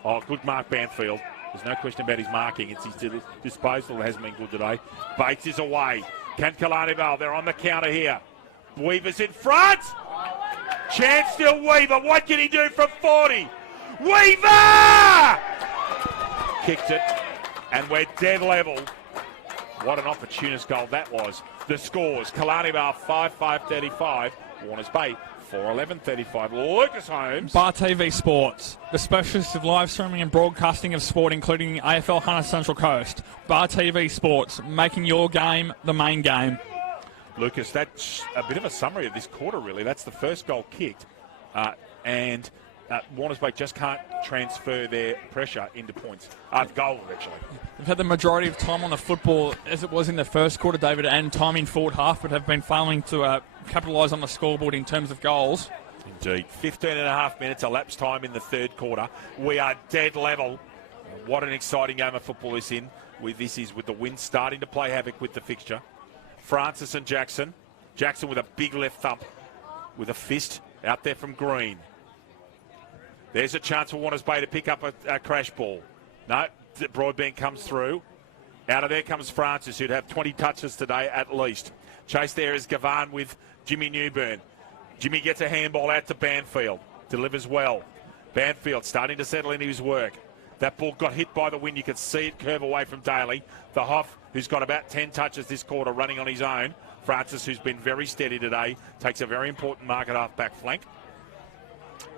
Oh, good mark, Banfield. There's no question about his marking. It's his disposal that hasn't been good today. Bates is away. Can Killarney Vale? They're on the counter here. Weaver's in front. Chance still Weaver. What can he do from 40? Weaver! Kicked it. And we're dead level. What an opportunist goal that was. The scores. Killarney Vale 5-5-35. Warners Bay 4-11-35. Lucas Holmes. Bar TV Sports, the specialist of live streaming and broadcasting of sport, including AFL Hunter Central Coast. Bar TV Sports, making your game the main game. Lucas, that's a bit of a summary of this quarter, really. That's the first goal kicked. And Warners Bay just can't transfer their pressure into points. Goal, actually. They've had the majority of time on the football as it was in the first quarter, David, and time in forward half, but have been failing to capitalise on the scoreboard in terms of goals. Indeed. 15 and a half minutes, elapsed time in the third quarter. We are dead level. What an exciting game of football this is with the wind starting to play havoc with the fixture. Francis and Jackson. Jackson with a big left thump with a fist out there from Green. There's a chance for Warners Bay to pick up a crash ball. No, Broadbent comes through. Out of there comes Francis, who'd have 20 touches today at least. Chase there is Gavan with Jimmy Newburn. Jimmy gets a handball out to Banfield. Delivers well. Banfield starting to settle into his work. That ball got hit by the wind. You could see it curve away from Daly. The Hoff, who's got about 10 touches this quarter, running on his own. Francis, who's been very steady today, takes a very important mark at half-back flank.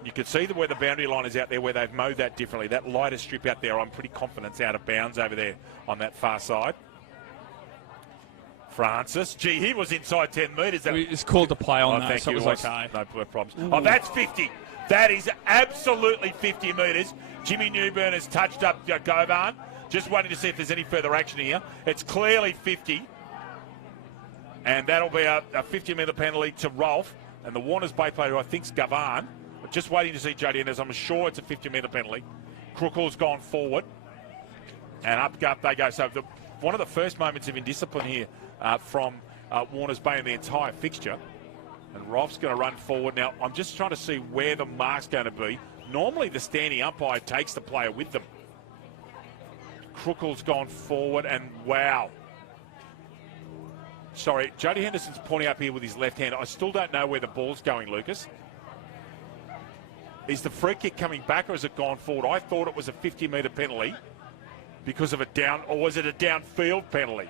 You can see where the boundary line is out there, where they've mowed that differently. That lighter strip out there, I'm pretty confident it's out of bounds over there on that far side. Francis, gee, he was inside 10 metres. It's called the play on that, so it was okay. No problems. Ooh. Oh, that's 50. That is absolutely 50 metres. Jimmy Newburn has touched up Govan. Just waiting to see if there's any further action here. It's clearly 50. And that'll be a 50-metre penalty to Rolf. And the Warners Bay player, who I think's Gavan. But just waiting to see Jody Enders. I'm sure it's a 50-metre penalty. Crookall's gone forward. And up they go. So one of the first moments of indiscipline here from Warners Bay in the entire fixture. And Rolf's going to run forward. Now, I'm just trying to see where the mark's going to be. Normally, the standing umpire takes the player with them. Crookall's gone forward, and wow. Sorry, Jody Henderson's pointing up here with his left hand. I still don't know where the ball's going, Lucas. Is the free kick coming back, or has it gone forward? I thought it was a 50-metre penalty because of a down, or was it a downfield penalty?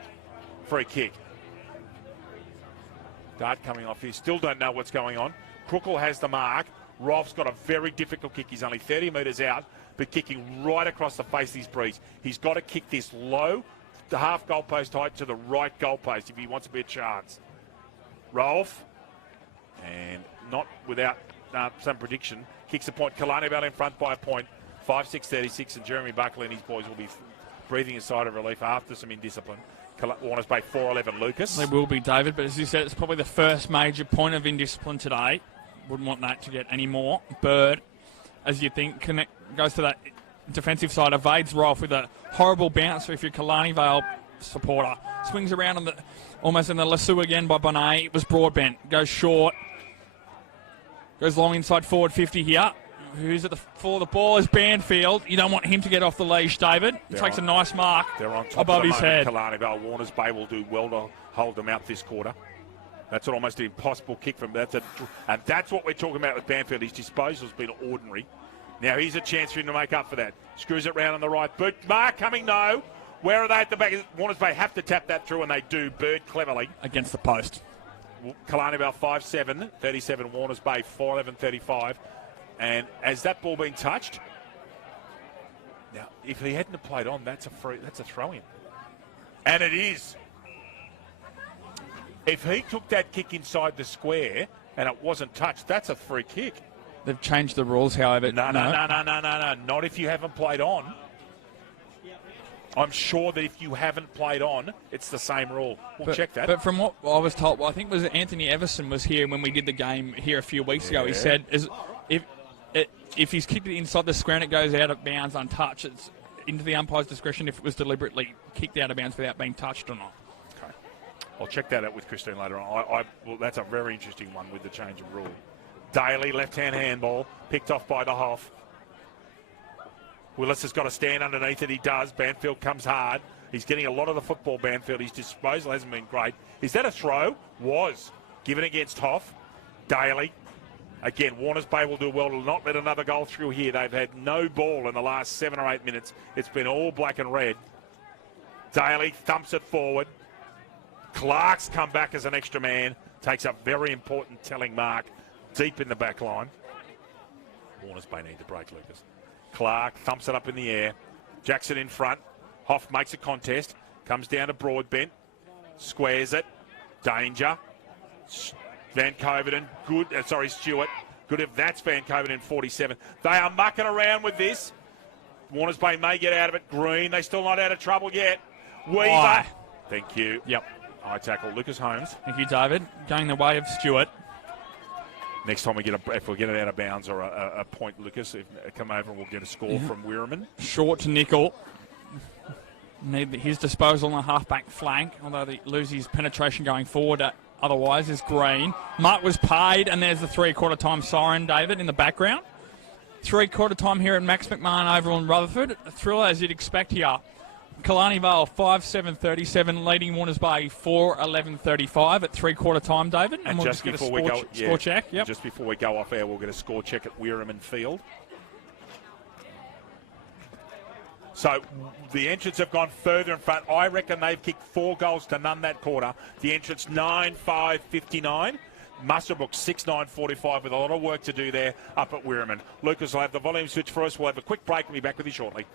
Free kick. Dart coming off here. Still don't know what's going on. Crookall has the mark. Rolf's got a very difficult kick. He's only 30 metres out, but kicking right across the face of his breeze. He's got to kick this low, the half goalpost height to the right goalpost if he wants to be a chance. Rolf, and not without some prediction, kicks a point. Killarney Vale in front by a point. 5-6-36, and Jeremy Buckley and his boys will be breathing a sigh of relief after some indiscipline. Warners Bay 4-11, Lucas. They will be, David, but as you said, it's probably the first major point of indiscipline today. Wouldn't want that to get any more. Bird, as you think, goes to that defensive side, evades Rolf with a horrible bounce if you're a Killarney Vale supporter. Swings around on almost in the lasso again by Bonet. It was Broadbent. Goes short. Goes long inside forward 50 here. Who's for the ball is Banfield. You don't want him to get off the leash, David. He takes a nice mark above his head. Killarney Vale. Warners Bay will do well to hold them out this quarter. That's almost an impossible kick from that. And that's what we're talking about with Banfield. His disposal's been ordinary. Now here's a chance for him to make up for that. Screws it round on the right. Bird, mark coming, no. Where are they at the back? Warners Bay have to tap that through, and they do. Bird cleverly. Against the post. Killarney Vale 5-7, 37. Warners Bay 4-11, 35. And has that ball been touched? Now, if he hadn't played on, that's a throw-in. And it is. If he took that kick inside the square and it wasn't touched, that's a free kick. They've changed the rules, however. No. Not if you haven't played on. I'm sure that if you haven't played on, it's the same rule. We'll check that. But from what I was told, I think it was Anthony Everson was here when we did the game here a few weeks ago. He said, if he's kicked it inside the square and it goes out of bounds untouched, it's into the umpire's discretion if it was deliberately kicked out of bounds without being touched or not. Okay. I'll check that out with Christine later on. Well, that's a very interesting one with the change of rule. Daly, left-hand handball, picked off by the Hoff. Willis has got to stand underneath it. He does. Banfield comes hard. He's getting a lot of the football, Banfield. His disposal hasn't been great. Is that a throw? Was. Given against Hoff. Daly. Again, Warners Bay will do well to not let another goal through here. They've had no ball in the last 7 or 8 minutes. It's been all black and red. Daly thumps it forward. Clark's come back as an extra man. Takes a very important telling mark deep in the back line. Warners Bay need to break, Lucas. Clark thumps it up in the air. Jackson in front. Hoff makes a contest. Comes down to Broadbent. Squares it. Danger. Van Coverden, good. Stewart. Good if that's Van Coverden 47. They are mucking around with this. Warners Bay may get out of it. Green, they're still not out of trouble yet. Weaver. Thank you. Yep. High tackle. Lucas Holmes. Thank you, David. Going the way of Stewart. Next time if we get it out of bounds or a point, Lucas, come over and we'll get a score from Weirman. Short to Nickel. Need his disposal on the half-back flank, although they lose his penetration going forward. Otherwise, is Green. Mutt was paid, and there's the 3/4 time siren, David, in the background. Three-quarter time here at Max McMahon over on Rutherford. A thriller as you'd expect here. Killarney Vale 5-7-37, leading Warners Bay 4-11-35 at three-quarter time, David. And we'll just get before a score check. Yep. Just before we go off air, we'll get a score check at Weirman Field. So the entrants have gone further in front. I reckon they've kicked 4 goals to none that quarter. The entrants 9-5-59. Mustelbrook 6-9-45 with a lot of work to do there up at Weirman. Lucas will have the volume switch for us. We'll have a quick break and be back with you shortly.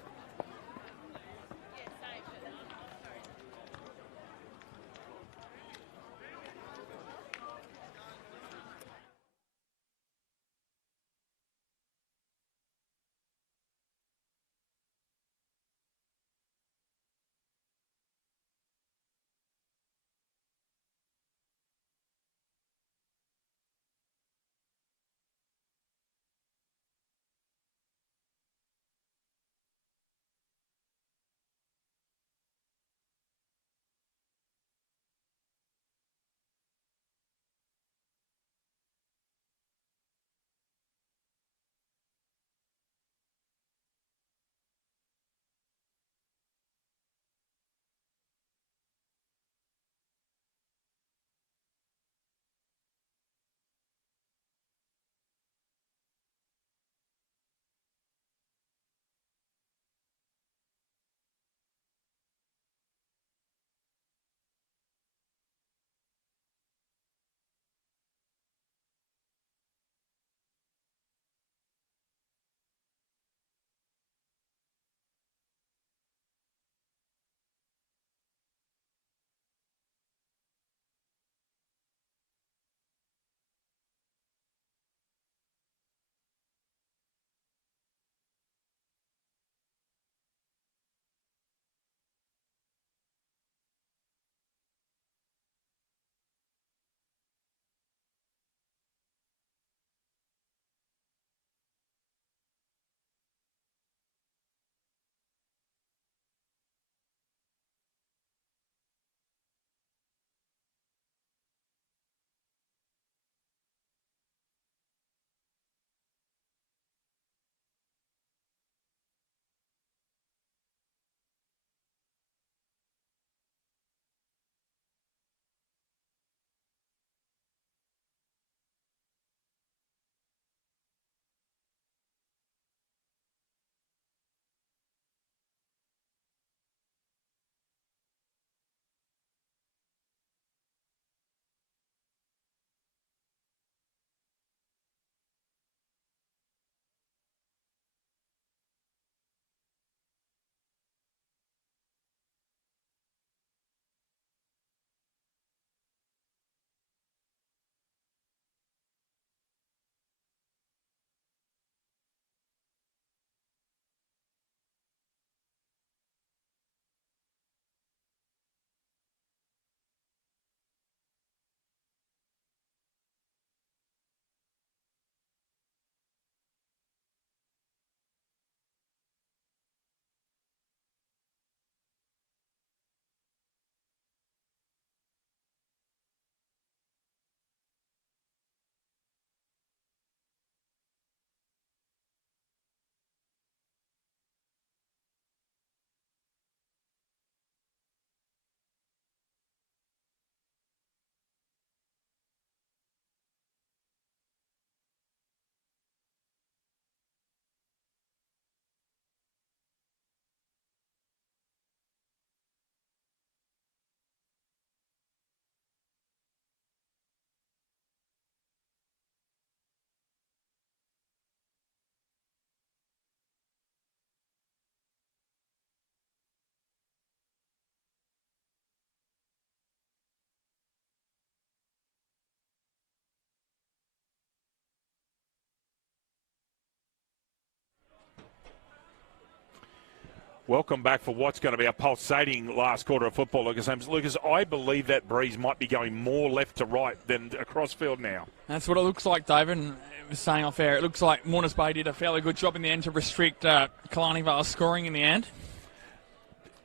Welcome back for what's going to be a pulsating last quarter of football, Lucas. Lucas, I believe that breeze might be going more left to right than across field now. That's what it looks like, David. And I was saying off air, it looks like Warners Bay did a fairly good job in the end to restrict Killarney Vale scoring in the end.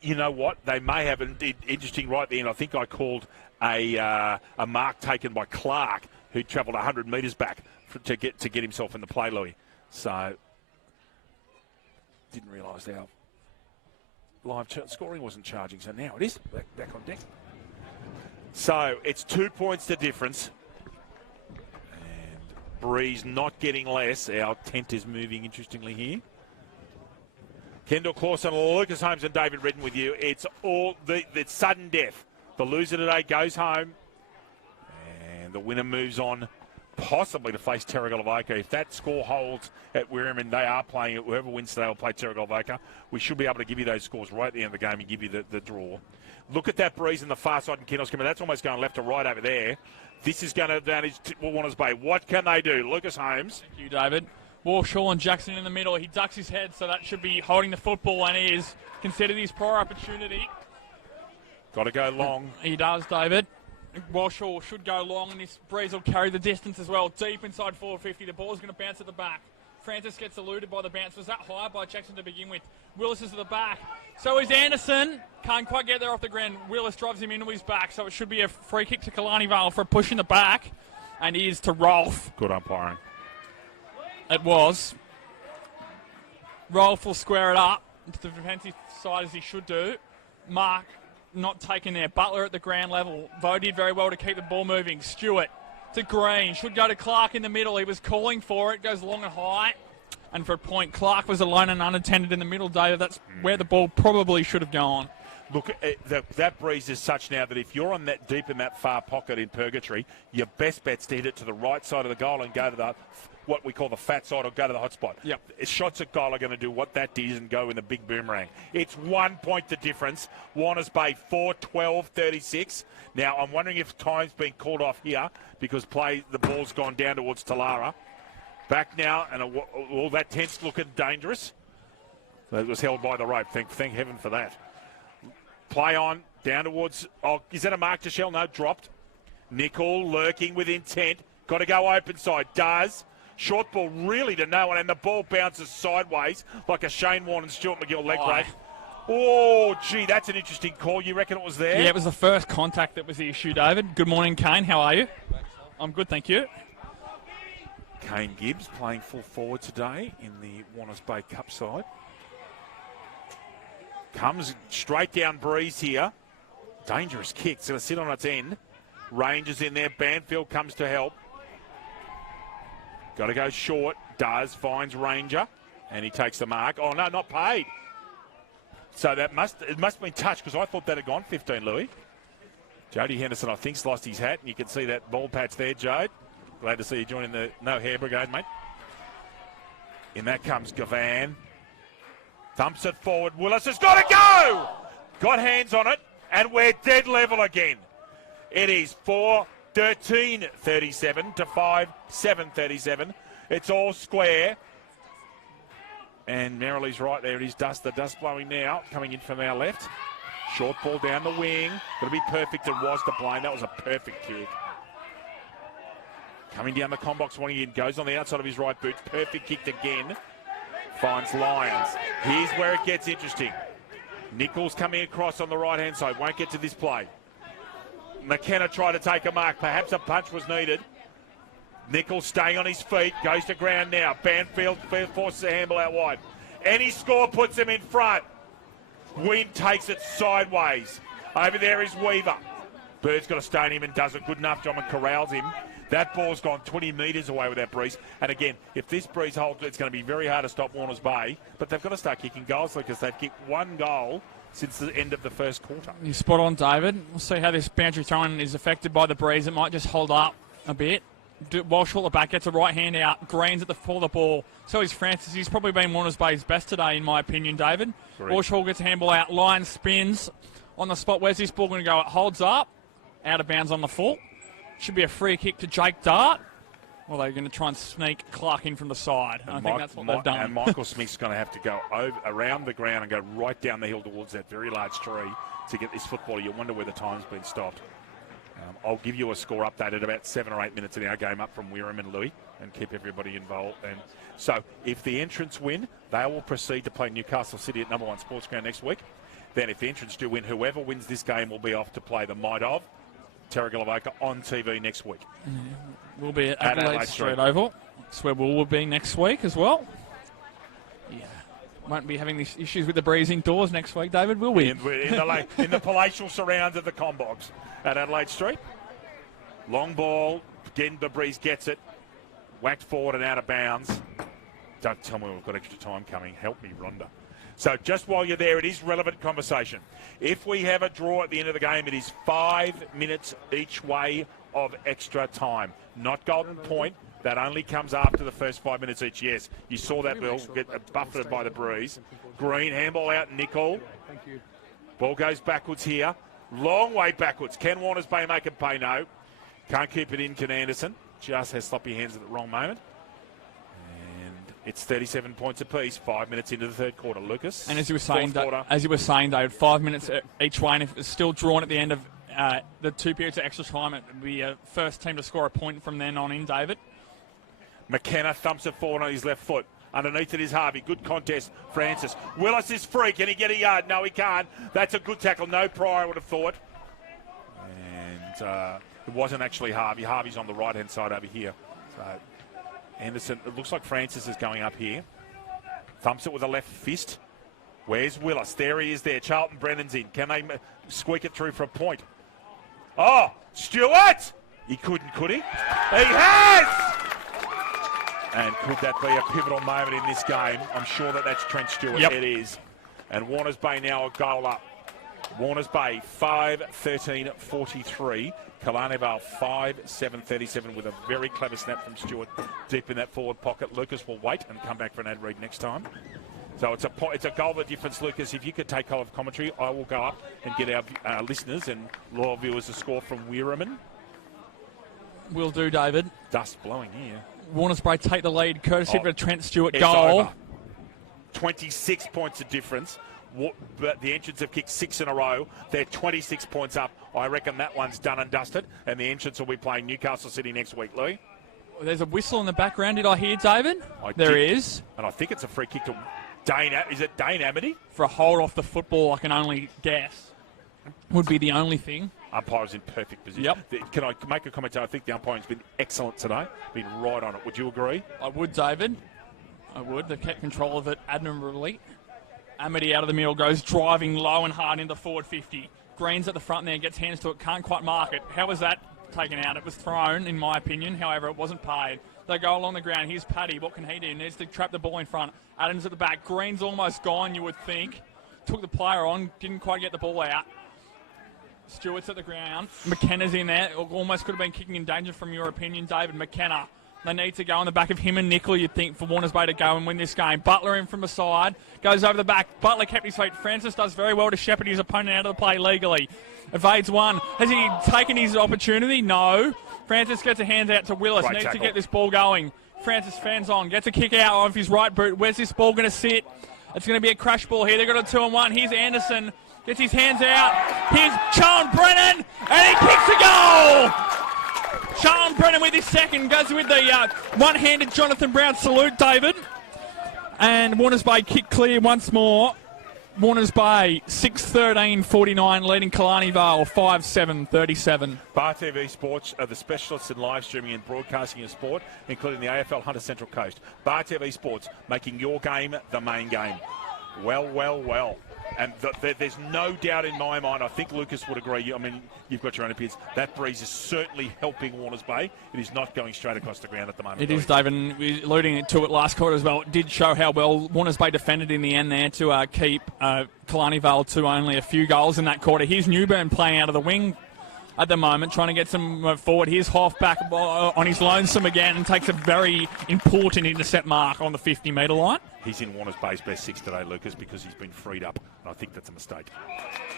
You know what? They may have an interesting right at the end. I think I called a mark taken by Clark, who travelled 100 metres back to get himself in the play, Louis. So didn't realise our live scoring wasn't charging, so now it is back on deck. So it's 2 points to difference. And Breeze not getting less. Our tent is moving interestingly here. Kendall Clawson, Lucas Holmes and David Redden with you. It's all the sudden death. The loser today goes home. And the winner moves on, possibly to face Terragalavoca. If that score holds at Wirraman, they are playing it. Whoever wins today will play Terragalavoca. We should be able to give you those scores right at the end of the game and give you the draw. Look at that Breeze in the far side and Kendall's coming. That's almost going left to right over there. This is going to advantage Warners Bay. What can they do? Lucas Holmes. Thank you, David. Warshaw and Jackson in the middle. He ducks his head, so that should be holding the football, and he is considered his prior opportunity. Got to go long. He does, David. Warshaw should go long, and this Breeze will carry the distance as well. Deep inside 450. The ball's going to bounce at the back. Francis gets eluded by the bounce. Was that high by Jackson to begin with? Willis is at the back. So is Anderson. Can't quite get there off the ground. Willis drives him into his back, so it should be a free kick to Killarney Vale for a push in the back. And he is to Rolf. Good umpiring. It was. Rolf will square it up to the defensive side as he should do. Mark not taken there. Butler at the ground level. Vo did very well to keep the ball moving. Stewart to Green. Should go to Clark in the middle. He was calling for it. Goes long and high. And for a point, Clark was alone and unattended in the middle, David. That's where the ball probably should have gone. Look, that Breeze is such now that if you're on that deep in that far pocket in Purgatory, your best bet's to hit it to the right side of the goal and go to the what we call the fat side or go to the hot spot. Yep. Shots at goal are going to do what that did and go in the big boomerang. It's 1 point the difference. Warners Bay 4-12-36. Now, I'm wondering if time's been called off here because the ball's gone down towards Talara. Back now, and all that tent's looking dangerous. It was held by the rope. Thank heaven for that. Play on, down towards... Oh, is that a mark to Shell? No, dropped. Nickel lurking with intent. Got to go open side. Does. Short ball really to no one, and the ball bounces sideways like a Shane Warne and Stuart McGill leg break. Oh, gee, that's an interesting call. You reckon it was there? Yeah, it was the first contact that was the issue, David. Good morning, Kane. How are you? I'm good, thank you. Kane Gibbs playing full forward today in the Warners Bay Cup side. Comes straight down Breeze here. Dangerous kick. It's going to sit on its end. Rangers in there. Banfield comes to help. Got to go short. Does. Finds Ranger. And he takes the mark. Oh, no, not paid. So it must have been touched because I thought that had gone 15, Louis. Jody Henderson, I think, lost his hat. And you can see that ball patch there, Jode. Glad to see you joining the No Hair Brigade, mate. In that comes Gavan. Thumps it forward. Willis has got to go! Got hands on it, and we're dead level again. It is 4-13-37 to 5-7-37. It's all square. And Merrill's right there. It is dust. The dust blowing now, coming in from our left. Short ball down the wing. Got to be perfect. It was to blame. That was a perfect kick. Coming down the combox, wanting in. Goes on the outside of his right boot. Perfect kicked again. Finds Lyons. Here's where it gets interesting. Nichols coming across on the right-hand side. Won't get to this play. McKenna tried to take a mark. Perhaps a punch was needed. Nichols staying on his feet. Goes to ground now. Banfield forces a handball out wide. Any score puts him in front. Wynn takes it sideways. Over there is Weaver. Bird's got to stone him and does a good enough job and corrals him. That ball's gone 20 metres away with that Breeze. And again, if this Breeze holds, it's going to be very hard to stop Warners Bay. But they've got to start kicking goals because they've kicked one goal since the end of the first quarter. You're spot on, David. We'll see how this boundary throwing is affected by the Breeze. It might just hold up a bit. Walsh at the back gets a right hand out. Green's at the for the ball. So is Francis. He's probably been Warners Bay's best today, in my opinion, David. Walsh gets a handball out. Line spins on the spot. Where's this ball going to go? It holds up. Out of bounds on the full. Should be a free kick to Jake Dart. Well, they're going to try and sneak Clark in from the side. I think that's what they've done. And Michael Smith's going to have to go around the ground and go right down the hill towards that very large tree to get this football. You wonder where the time's been stopped. I'll give you a score update at about 7 or 8 minutes in our game up from Wirram and Louis and keep everybody involved. And so if the entrants win, they will proceed to play Newcastle City at number 1 Sports Ground next week. Then if the entrants do win, whoever wins this game will be off to play the might of Terragalavoca on TV next week. We'll be at Adelaide Street Oval. That's where we'll be next week as well. Yeah. Won't be having these issues with the breeze indoors next week, David, will we? In the palatial surrounds of the Combogs at Adelaide Street. Long ball. Again, the breeze gets it. Whacked forward and out of bounds. Don't tell me we've got extra time coming. Help me, Rhonda. So just while you're there, it is relevant conversation. If we have a draw at the end of the game, it is 5 minutes each way of extra time. Not golden point. That only comes after the first 5 minutes each. Yes, you saw that ball get buffeted by the breeze. Green, handball out, Nickel. Thank you. Ball goes backwards here. Long way backwards. Can Warners Bay make it pay? No. Can't keep it in, can Anderson. Just has sloppy hands at the wrong moment. And it's 37 points apiece, 5 minutes into the third quarter. Lucas. And as you were saying, David, 5 minutes each way, and if it's still drawn at the end of the 2 periods of extra time, it would be a first team to score a point from then on in, David. McKenna thumps it forward on his left foot. Underneath it is Harvey. Good contest, Francis. Willis is free. Can he get a yard? No, he can't. That's a good tackle. No prior, I would have thought. And it wasn't actually Harvey. Harvey's on the right-hand side over here. So Anderson, it looks like Francis is going up here. Thumps it with a left fist. Where's Willis? There he is there. Charlton Brennan's in. Can they squeak it through for a point? Oh, Stewart! He couldn't, could he? He has! And could that be a pivotal moment in this game? I'm sure that's Trent Stewart. Yep. It is. And Warners Bay now a goal up. Warners Bay 5-13-43. Killarney Vale 5-7-37 with a very clever snap from Stewart deep in that forward pocket. Lucas will wait and come back for an ad read next time. So it's a goal of difference, Lucas. If you could take hold of commentary, I will go up and get our listeners and loyal viewers a score from Weirman. Will do, David. Dust blowing here. Warners Bay take the lead, courtesy of a Trent Stewart It's goal. over. 26 points of difference. But the Ancients have kicked 6 in a row. They're 26 points up. I reckon that one's done and dusted. And the Ancients will be playing Newcastle City next week, Louis. There's a whistle in the background. Did I hear, David? There is. And I think it's a free kick to Dane. Is it Dane Amity? For a hold off the football, I can only guess. Would be the only thing. Umpire's in perfect position. Yep. Can I make a comment? I think the umpiring's been excellent today. Been right on it. Would you agree? I would, David. I would. They've kept control of it admirably. Amity out of the middle, goes driving low and hard into forward 50. Green's at the front there, gets hands to it, can't quite mark it. How was that taken out? It was thrown, in my opinion. However, it wasn't paid. They go along the ground. Here's Paddy. What can he do? He needs to trap the ball in front. Adams at the back. Green's almost gone, you would think. Took the player on, didn't quite get the ball out. Stewart's at the ground. McKenna's in there. Almost could have been kicking in danger from your opinion, David. McKenna. They need to go on the back of him and Nickel, you'd think, for Warners Bay to go and win this game. Butler in from the side. Goes over the back. Butler kept his feet. Francis does very well to shepherd his opponent out of the play legally. Evades one. Has he taken his opportunity? No. Francis gets a hand out to Willis. Needs to get this ball going. Francis fans on. Gets a kick out of his right boot. Where's this ball going to sit? It's going to be a crash ball here. They've got a 2-on-1. Here's Anderson. Gets his hands out. Here's Charlton Brennan. And he kicks a goal. Charlton Brennan with his second. Goes with the one-handed Jonathan Brown salute, David. And Warners Bay kick clear once more. Warners Bay 6-13-49, leading Killarney Vale 5-7-37. Bar TV Sports are the specialists in live streaming and broadcasting of sport, including the AFL Hunter Central Coast. Bar TV Sports, making your game the main game. Well. And there's no doubt in my mind, I think Lucas would agree, I mean, you've got your own opinions, that breeze is certainly helping Warners Bay. It is not going straight across the ground at the moment. It is, David, and we're alluding to it last quarter as well. It did show how well Warners Bay defended in the end there to keep Killarney Vale to only a few goals in that quarter. Here's Newburn playing out of the wing at the moment, trying to get some forward. Here's Hoff back on his lonesome again and takes a very important intercept mark on the 50-metre line. He's in Warners Bay's best 6 today, Lucas, because he's been freed up, and I think that's a mistake.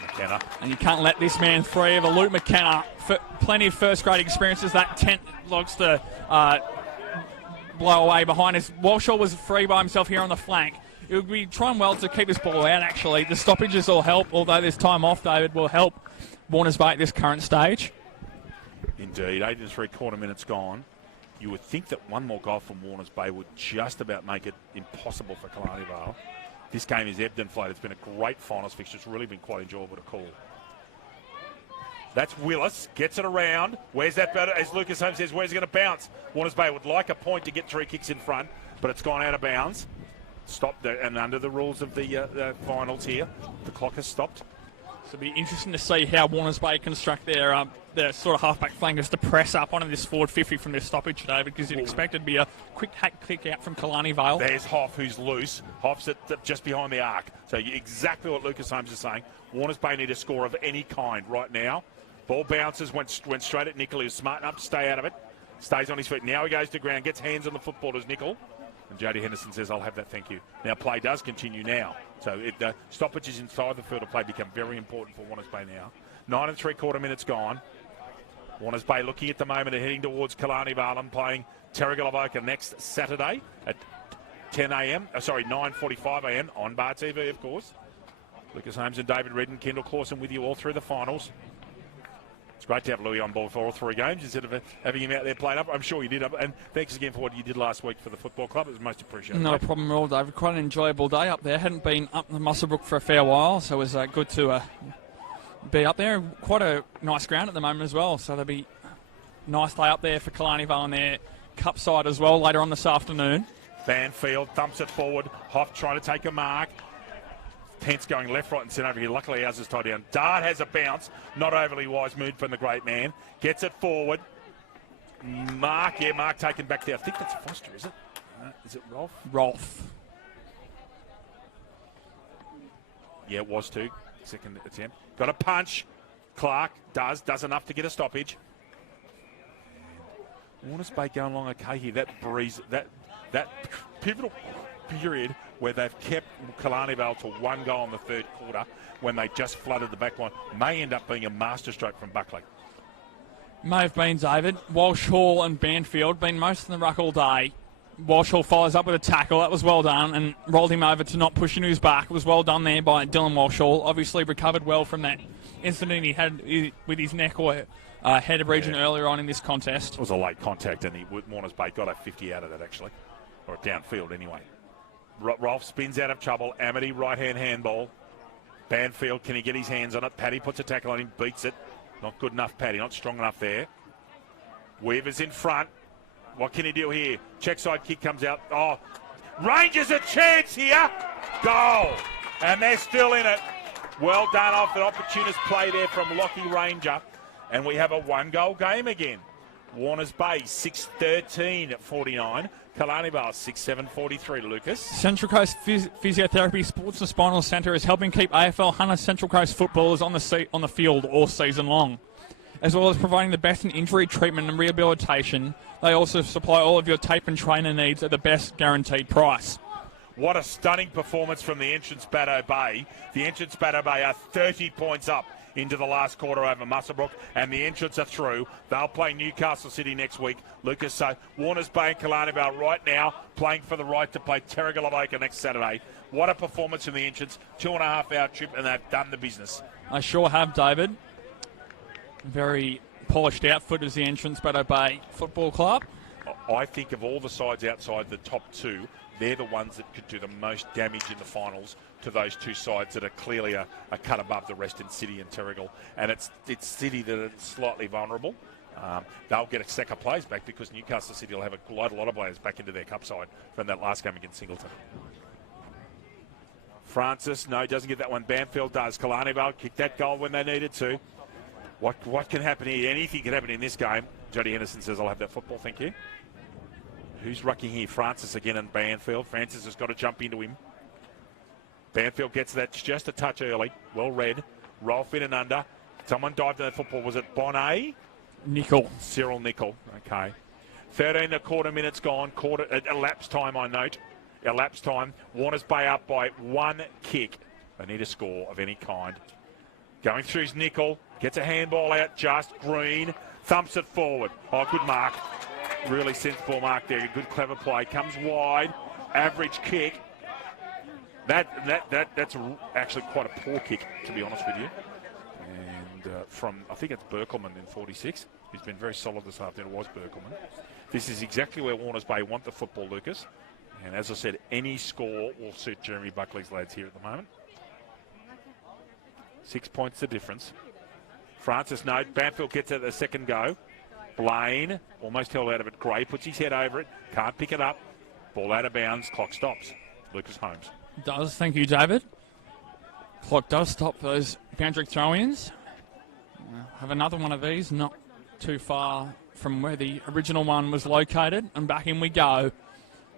McKenna. And you can't let this man free of a Luke McKenna. Plenty of first-grade experiences. That tent looks to blow away behind us. Walshaw was free by himself here on the flank. It would be trying well to keep this ball out, actually. The stoppages will help, although this time off, David, will help Warners Bay at this current stage. Indeed, 8 and 3/4 minutes gone. You would think that one more goal from Warners Bay would just about make it impossible for Killarney Vale. This game is ebbed and flowed. It's been a great finals fixture. It's really been quite enjoyable to call. That's Willis. Gets it around. Where's that better? As Lucas Holmes says, where's it going to bounce? Warners Bay would like a point to get 3 kicks in front, but it's gone out of bounds. stopped, and under the rules of the finals here, the clock has stopped. So it'll be interesting to see how Warners Bay construct their sort of halfback flankers to press up onto this forward 50 from this stoppage, David, because you'd expect it to be a quick hack kick out from Killarney Vale. There's Hoff, who's loose. Hoff's just behind the arc. So exactly what Lucas Holmes is saying. Warners Bay need a score of any kind right now. Ball bounces, went straight at Nickel. He was smart enough to stay out of it. Stays on his feet. Now he goes to ground, gets hands on the football as Nickel. And Jody Henderson says, I'll have that, thank you. Now, play does continue now. So stoppages inside the field of play become very important for Warners Bay now. 9 3/4 minutes gone. Warners Bay looking at the moment and heading towards Killarney Vale and playing Terrigal next Saturday at 10 a.m. 9:45 a.m. on Bar TV, of course. Lucas Holmes and David Redden, Kendall Clawson with you all through the finals. It's great to have Louis on board for all 3 games instead of having him out there playing up. I'm sure you did. And thanks again for what you did last week for the football club. It was most appreciated. Not a problem at all, David. Quite an enjoyable day up there. Hadn't been up the Muswellbrook for a fair while, so it was good to be up there. Quite a nice ground at the moment as well, so there'll be a nice day up there for Killarney Vale on their cup side as well later on this afternoon. Banfield thumps it forward. Hoff trying to take a mark. Pence going left, right and centre over here. Luckily ours is tied down. Dart has a bounce. Not overly wise move from the great man. Gets it forward. Mark taken back there. I think that's Foster, is it? Is it Rolf? Rolf. Yeah, it was too. Second attempt. Got a punch. Clark does enough to get a stoppage. Warners Bay going along okay here. That breeze, that pivotal period where they've kept Killarney Vale to 1 goal in the third quarter when they just flooded the back line may end up being a masterstroke from Buckley. May have been, David. Walsh, Hall and Banfield been most in the ruck all day. Walsh Hall follows up with a tackle. That was well done and rolled him over to not push into his back. It was well done there by Dylan Walsh Hall. Obviously recovered well from that incident he had with his neck or head region earlier on in this contest. It was a late contact and Warners Bay got a 50 out of that actually, or downfield anyway. Rolf spins out of trouble. Amity right-hand handball. Banfield, can he get his hands on it? Paddy puts a tackle on him, beats it. Not good enough, Paddy. Not strong enough there. Weaver's in front. What can he do here? Check side kick comes out. Oh, Rangers a chance here. Goal. And they're still in it. Well done off an opportunist play there from Lockie Ranger. And we have a 1-goal game again. Warners Bay 6-13-49. Killarney Vale 6-7-43. Lucas. Central Coast Physiotherapy Sports and Spinal Centre is helping keep AFL Hunter Central Coast footballers on the field all season long. As well as providing the best in injury treatment and rehabilitation, they also supply all of your tape and trainer needs at the best guaranteed price. What a stunning performance from the entrance Baddo Bay. The entrance Baddo Bay are 30 points up into the last quarter over Muswellbrook, and the entrants are through. They'll play Newcastle City next week. Lucas, so Warners Bay and Killarney Vale right now playing for the right to play Terrigal next Saturday. What a performance from the entrants. 2.5 hour trip, and they've done the business. I sure have, David. Very polished outfit as the entrance Baddo Bay Football Club. I think of all the sides outside the top 2, they're the ones that could do the most damage in the finals to those 2 sides that are clearly a cut above the rest in City and Terrigal. And it's City that are slightly vulnerable. They'll get a stack of players back because Newcastle City will have a lot of players back into their cup side from that last game against Singleton. Francis, no, doesn't get that one. Banfield does. Killarney Vale kicked that goal when they needed to. What can happen here? Anything can happen in this game. Jody Henderson says, I'll have that football, thank you. Who's rucking here? Francis again and Banfield. Francis has got to jump into him. Banfield gets that just a touch early. Well read. Rolf in and under. Someone dived in that football. Was it Bonnet? Nickel. Cyril Nickel. Okay. 13.25 minutes gone. Elapsed time, I note. Elapsed time. Warners Bay up by 1 kick. They need a score of any kind. Going through his Nickel. Gets a handball out. Just Green. Thumps it forward. Oh, good mark. Really sensible mark there. Good, clever play. Comes wide. Average kick. That's actually quite a poor kick, to be honest with you. And from, I think it's Berkelman in 46. He's been very solid this afternoon. It was Berkelman. This is exactly where Warners Bay want the football, Lucas. And as I said, any score will suit Jeremy Buckley's lads here at the moment. 6 points the difference. Francis, no. Banfield gets it the second go. Blaine, almost held out of it. Gray puts his head over it. Can't pick it up. Ball out of bounds. Clock stops. Lucas Holmes. Does. Thank you, David. Clock does stop those boundary throw-ins. Have another one of these, not too far from where the original one was located. And back in we go.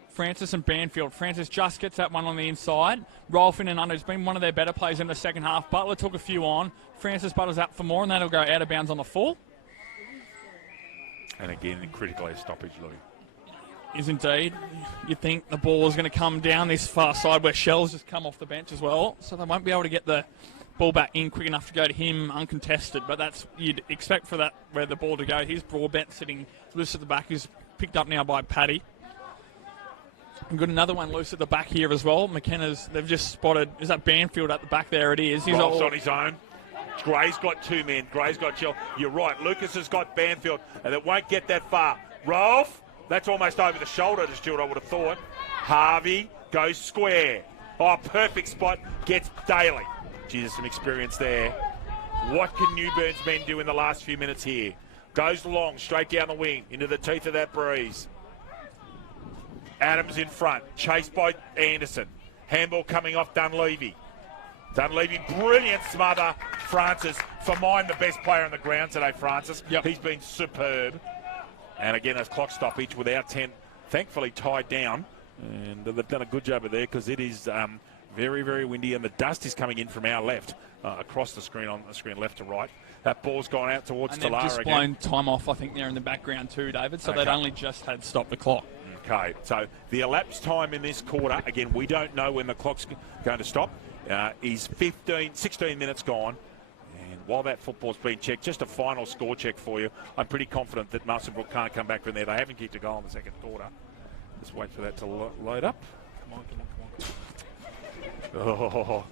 Francis and Banfield. Francis just gets that one on the inside. Rolf in and under. It's been one of their better plays in the second half. Butler took a few on. Francis butters out for more, and that'll go out of bounds on the full. And again, critically a stoppage, Louis. Is indeed. You think the ball is going to come down this far side where Shell's just come off the bench as well, so they won't be able to get the ball back in quick enough to go to him uncontested, but that's you'd expect for that where the ball to go. Here's Broadbent sitting loose at the back, who's picked up now by Paddy. And got another one loose at the back here as well. McKenna's, they've just spotted, is that Banfield at the back there? It is. He's Rolf's on his own. Gray's got two men. Gray's got Shell. You're right. Lucas has got Banfield, and it won't get that far. Rolf, that's almost over the shoulder to Stewart, I would have thought. Harvey goes square. Oh, perfect spot. Gets Daly. Jesus, some experience there. What can Newburn's men do in the last few minutes here? Goes long, straight down the wing, into the teeth of that breeze. Adams in front, chased by Anderson. Handball coming off Dunleavy. Dunleavy, brilliant smother. Francis, for mine, the best player on the ground today, Francis. Yep. He's been superb. And again, a clock stoppage without 10, thankfully tied down. And they've done a good job of there because it is very, very windy, and the dust is coming in from our left, across the screen, on the screen left to right. That ball's gone out towards and they've Talara just again. blown time off, I think, there in the background too, David, so Okay. they'd only just had stopped the clock. Okay, so the elapsed time in this quarter, again, we don't know when the clock's going to stop, is 16 minutes gone. And while that football's been checked, just a final score check for you. I'm pretty confident that Musselbrook can't come back from there. They haven't kicked a goal in the second quarter. Just wait for that to load up. Come on. Oh,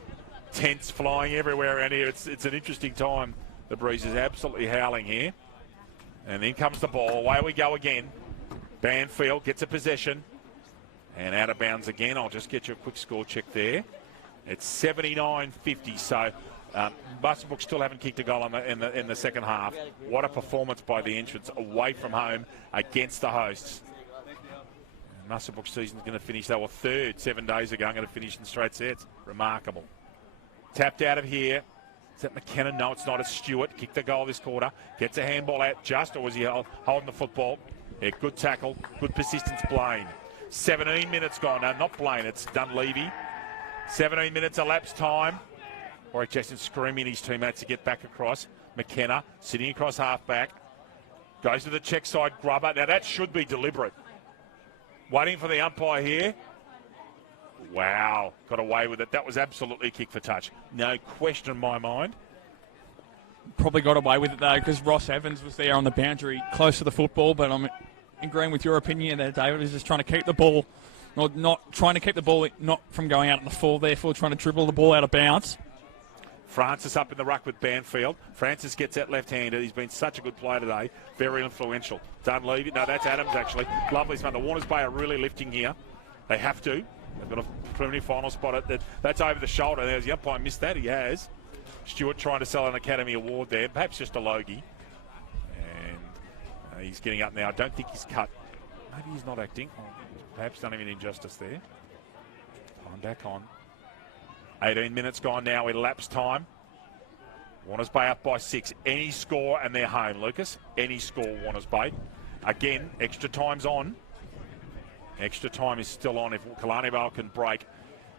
tents flying everywhere around here. It's an interesting time. The breeze is absolutely howling here. And then comes the ball. Away we go again. Banfield gets a possession. And out of bounds again. I'll just get you a quick score check there. It's 79-50. So Musselbrook still haven't kicked a goal in the second half. What a performance by the entrants away from home against the hosts. Musselbrook's season's going to finish. They were third 7 days ago. I'm going to finish in straight sets. Remarkable. Tapped out of here. Is that McKenna? No, it's not. It's Stewart. Kicked the goal this quarter. Gets a handball out just, or was he holding the football? Yeah, good tackle. Good persistence, Blaine. 17 minutes gone. No, not Blaine. It's Dunleavy. 17 minutes elapsed time. Warwick Jackson screaming his teammates to get back across. McKenna sitting across half-back. Goes to the check side grubber. Now, that should be deliberate. Waiting for the umpire here. Wow, got away with it. That was absolutely a kick for touch. No question in my mind. Probably got away with it, though, because Ross Evans was there on the boundary close to the football, but I'm agreeing with your opinion there, David. He's just trying to keep the ball, or not trying to keep the ball not from going out in the full, therefore trying to dribble the ball out of bounds. Francis up in the ruck with Banfield. Francis gets that left-handed. He's been such a good player today. Very influential. Dunleavy. No, that's Adams, actually. Lovely spot. The Warners Bay are really lifting here. They have to. They've got a preliminary final spot. That's over the shoulder. There's the umpire missed that. He has. Stewart trying to sell an Academy Award there. Perhaps just a Logie. And he's getting up now. I don't think he's cut. Maybe he's not acting. Perhaps done him an injustice there. I'm back on. 18 minutes gone now. Elapsed time. Warners Bay up by 6. Any score and they're home, Lucas. Any score, Warners Bay. Again, extra time's on. Extra time is still on if Killarney Vale can break.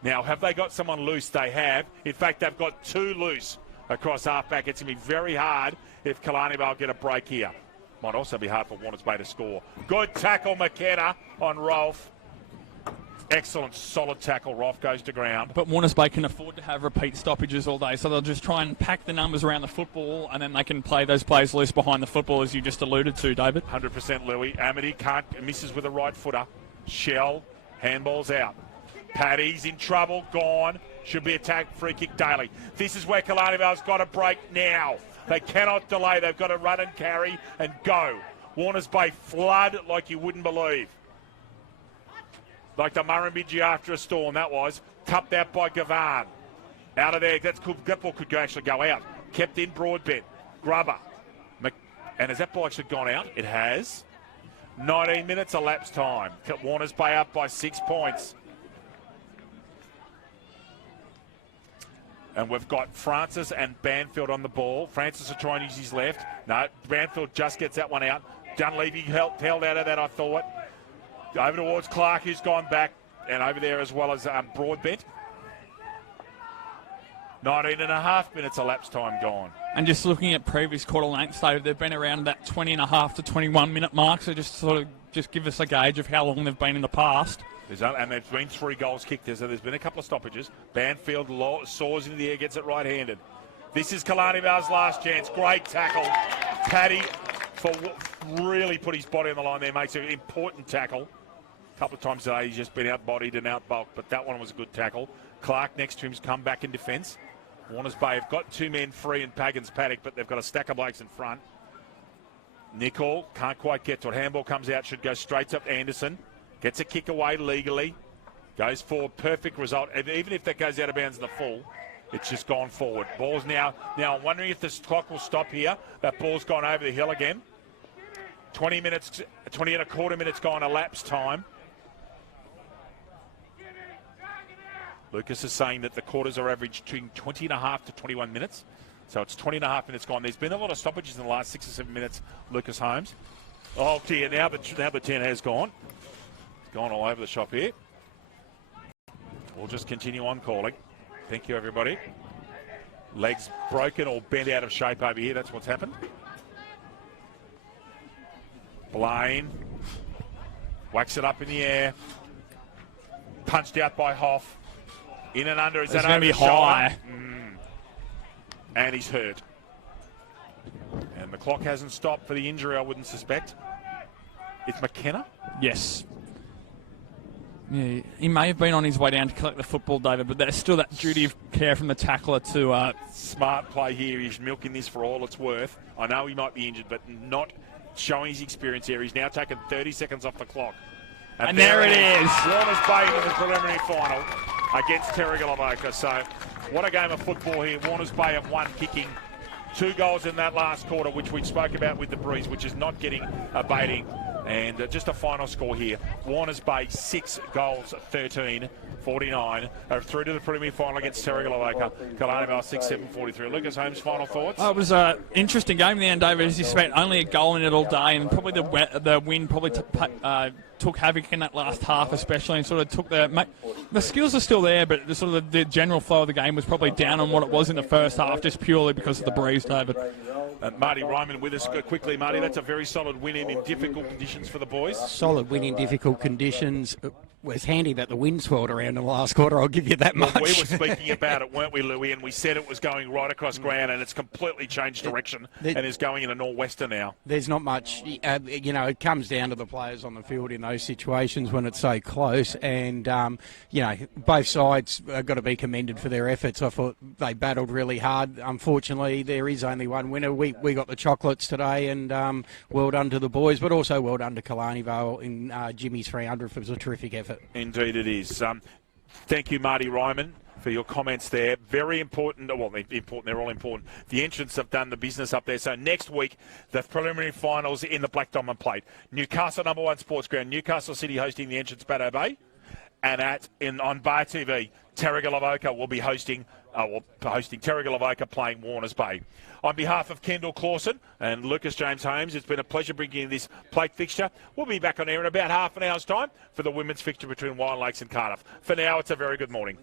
Now, have they got someone loose? They have. In fact, they've got two loose across half-back. It's going to be very hard if Killarney Vale get a break here. Might also be hard for Warners Bay to score. Good tackle, McKenna on Rolf. Excellent, solid tackle. Rolf goes to ground. But Warners Bay can afford to have repeat stoppages all day, so they'll just try and pack the numbers around the football, and then they can play those players loose behind the football, as you just alluded to, David. 100% Louis. Amity misses with a right footer. Shell, handballs out. Paddy's in trouble, gone. Should be attacked, free kick Daly. This is where Killarney Vale's got to break now. They cannot delay. They've got to run and carry and go. Warners Bay flood like you wouldn't believe. Like the Murrumbidgee after a storm, that was. Tupped out by Gavan. Out of there, that ball could actually go out. Kept in Broadbent. Grubber. And has that ball actually gone out? It has. 19 minutes elapsed time. Warners Bay up by 6 points. And we've got Francis and Banfield on the ball. Francis will try and use his left. No, Banfield just gets that one out. Dunleavy held out of that, I thought. Over towards Clark, who's gone back. And over there as well as Broadbent. 19 and a half minutes elapsed time gone. And just looking at previous quarter lengths, they've been around that 20 and a half to 21 minute mark. So just sort of just give us a gauge of how long they've been in the past. And there's been 3 goals kicked there, so there's been a couple of stoppages. Banfield soars into the air, gets it right-handed. This is Killarney Vale's last chance. Great tackle. Paddy for really put his body on the line there, makes an important tackle. A couple of times today he's just been out-bodied and out-bulked, but that one was a good tackle. Clark next to him's come back in defence. Warners Bay have got 2 men free in Pagan's paddock, but they've got a stack of blokes in front. Nicol can't quite get to it. Handball comes out, should go straight up to Anderson. Gets a kick away legally. Goes for perfect result. And even if that goes out of bounds in the full, it's just gone forward. Ball's now I'm wondering if this clock will stop here. That ball's gone over the hill again. 20 and a quarter minutes gone elapsed time. Lucas is saying that the quarters are averaged between 20 and a half to 21 minutes. So it's 20 and a half minutes gone. There's been a lot of stoppages in the last 6 or 7 minutes, Lucas Holmes. Oh dear, now the 10 has gone. It's gone all over the shop here. We'll just continue on calling. Thank you, everybody. Legs broken or bent out of shape over here. That's what's happened. Blaine whacks it up in the air. Punched out by Hoff. In and under. Is that over the high? And he's hurt. And the clock hasn't stopped for the injury, I wouldn't suspect. It's McKenna? Yes. Yeah, he may have been on his way down to collect the football, David, but there's still that duty of care from the tackler to... Smart play here. He's milking this for all it's worth. I know he might be injured, but not showing his experience here. He's now taken 30 seconds off the clock. And there it is. Warners Bay in the preliminary final against Terrigalavoca. So what a game of football here. Warners Bay have won, kicking 2 goals in that last quarter, which we spoke about with the breeze, which is not getting abating. And just a final score here. Warners Bay 6 goals, 13-49. Are through to the preliminary final against Terrigalavoca. Killarney Vale 6-7-43. Lucas Holmes, final thoughts? It was an interesting game in the end, David. As you said, only a goal in it all day, and probably the win probably took havoc in that last half, especially, and sort of took the skills are still there, but the general flow of the game was probably down on what it was in the first half, just purely because of the breeze, David. Marty Ryman with us quickly. Marty, that's a very solid win in difficult conditions for the boys. Solid win in difficult conditions. It was handy that the wind swirled around in the last quarter, I'll give you that much. Well, we were speaking about it, weren't we, Louis? And we said it was going right across ground, and it's completely changed direction and is going in a nor'wester now. There's not much, it comes down to the players on the field in those situations when it's so close. And, both sides have got to be commended for their efforts. I thought they battled really hard. Unfortunately, there is only one winner. We got the chocolates today, and well done to the boys, but also well done to Killarney Vale in Jimmy's 300 for a terrific effort. Indeed it is. Thank you, Marty Ryman, for your comments there. Very important. Well, important. They're all important. The entrants have done the business up there. So next week, the preliminary finals in the Black Diamond Plate. Newcastle #1 Sports Ground. Newcastle City hosting the entrants Baddo Bay. And on Bar TV, Terrigalavoca will be hosting Terrigalavoca playing Warners Bay. On behalf of Kendall Clawson and Lucas James Holmes, it's been a pleasure bringing you this plate fixture. We'll be back on air in about half an hour's time for the women's fixture between Wild Lakes and Cardiff. For now, it's a very good morning.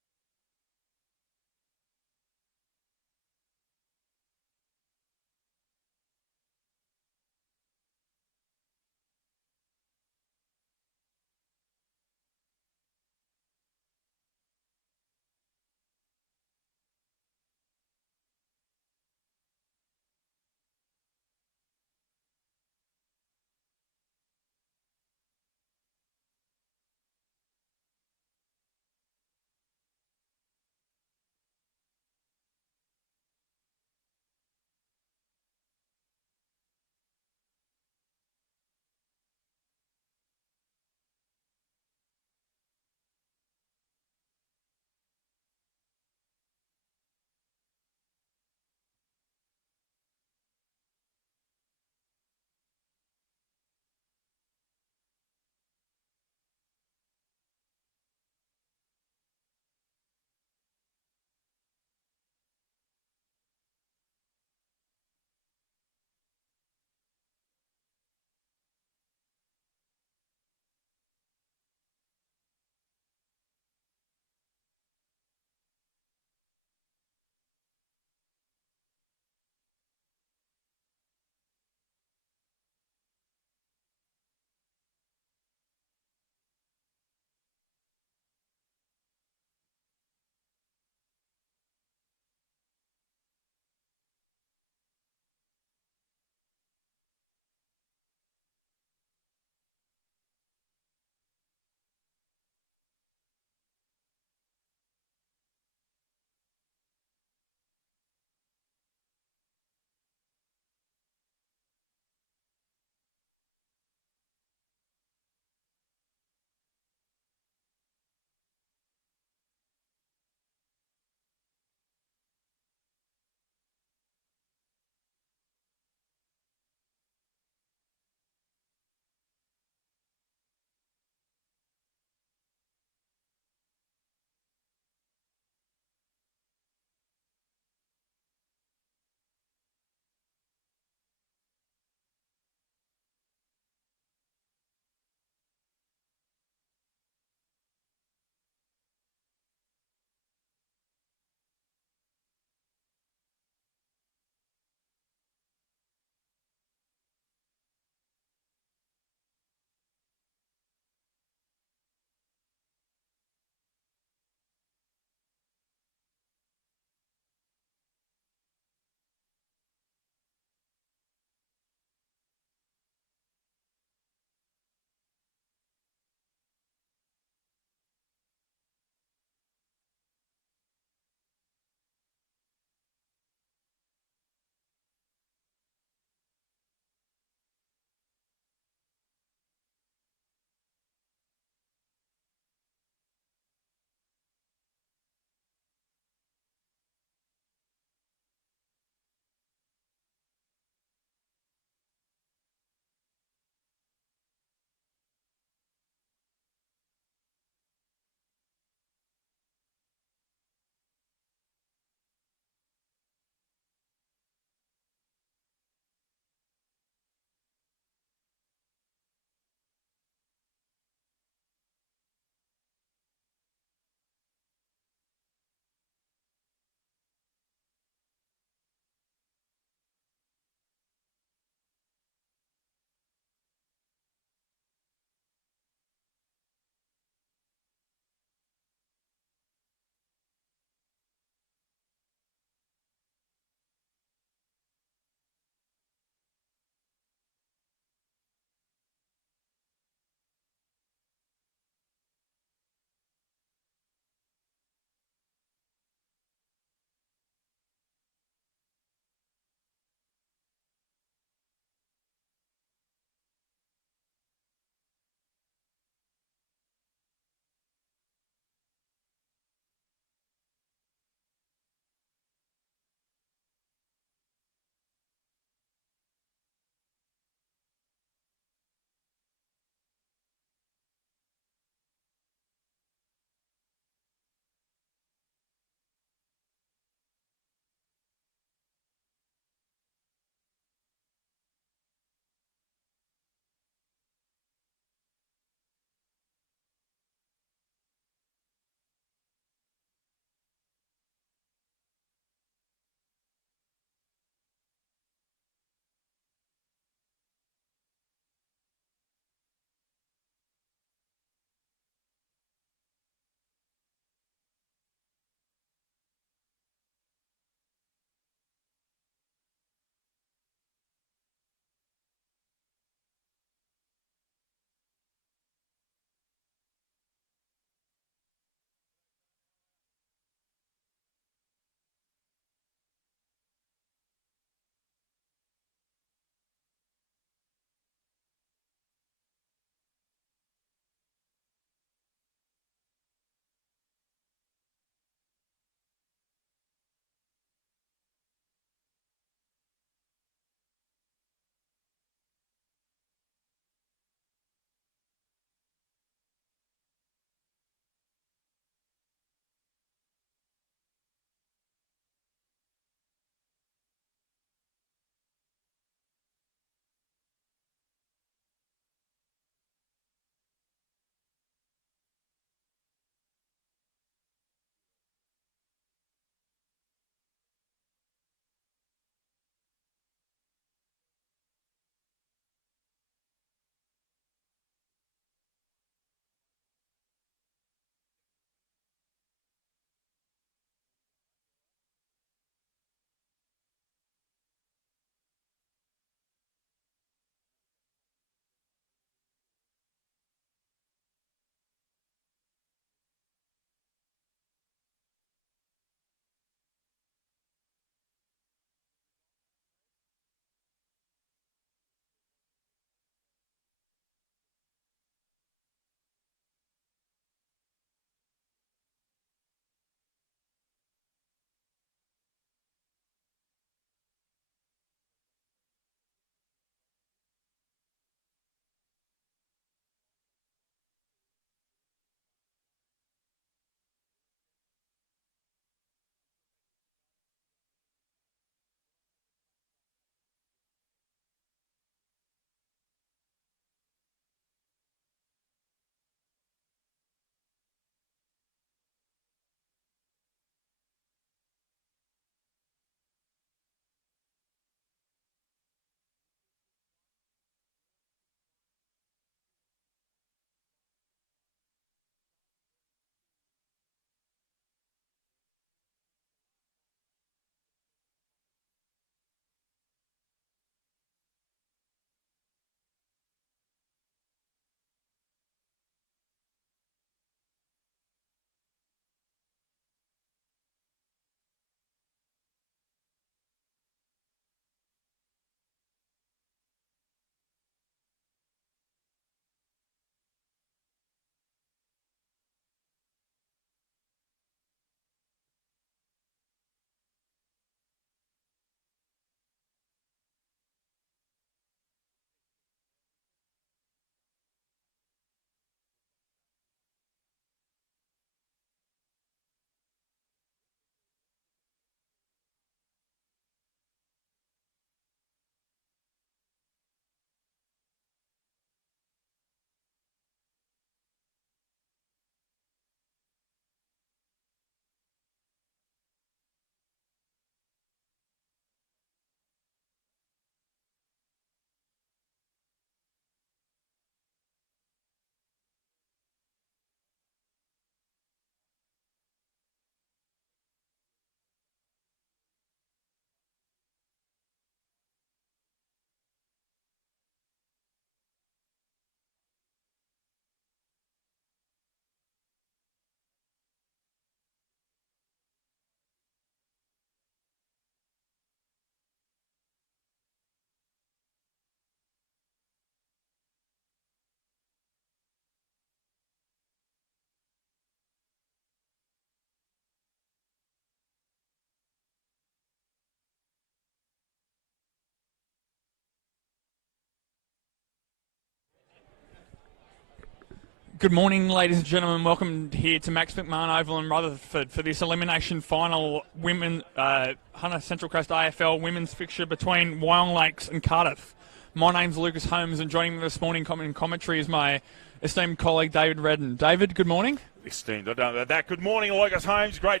Good morning, ladies and gentlemen. Welcome here to Max McMahon Oval in Rutherford for this elimination final Hunter Central Coast AFL women's fixture between Wyong Lakes and Cardiff. My name's Lucas Holmes, and joining me this morning in commentary is my esteemed colleague David Redden. David, good morning. Esteemed, I don't know that. Good morning, Lucas Holmes. Great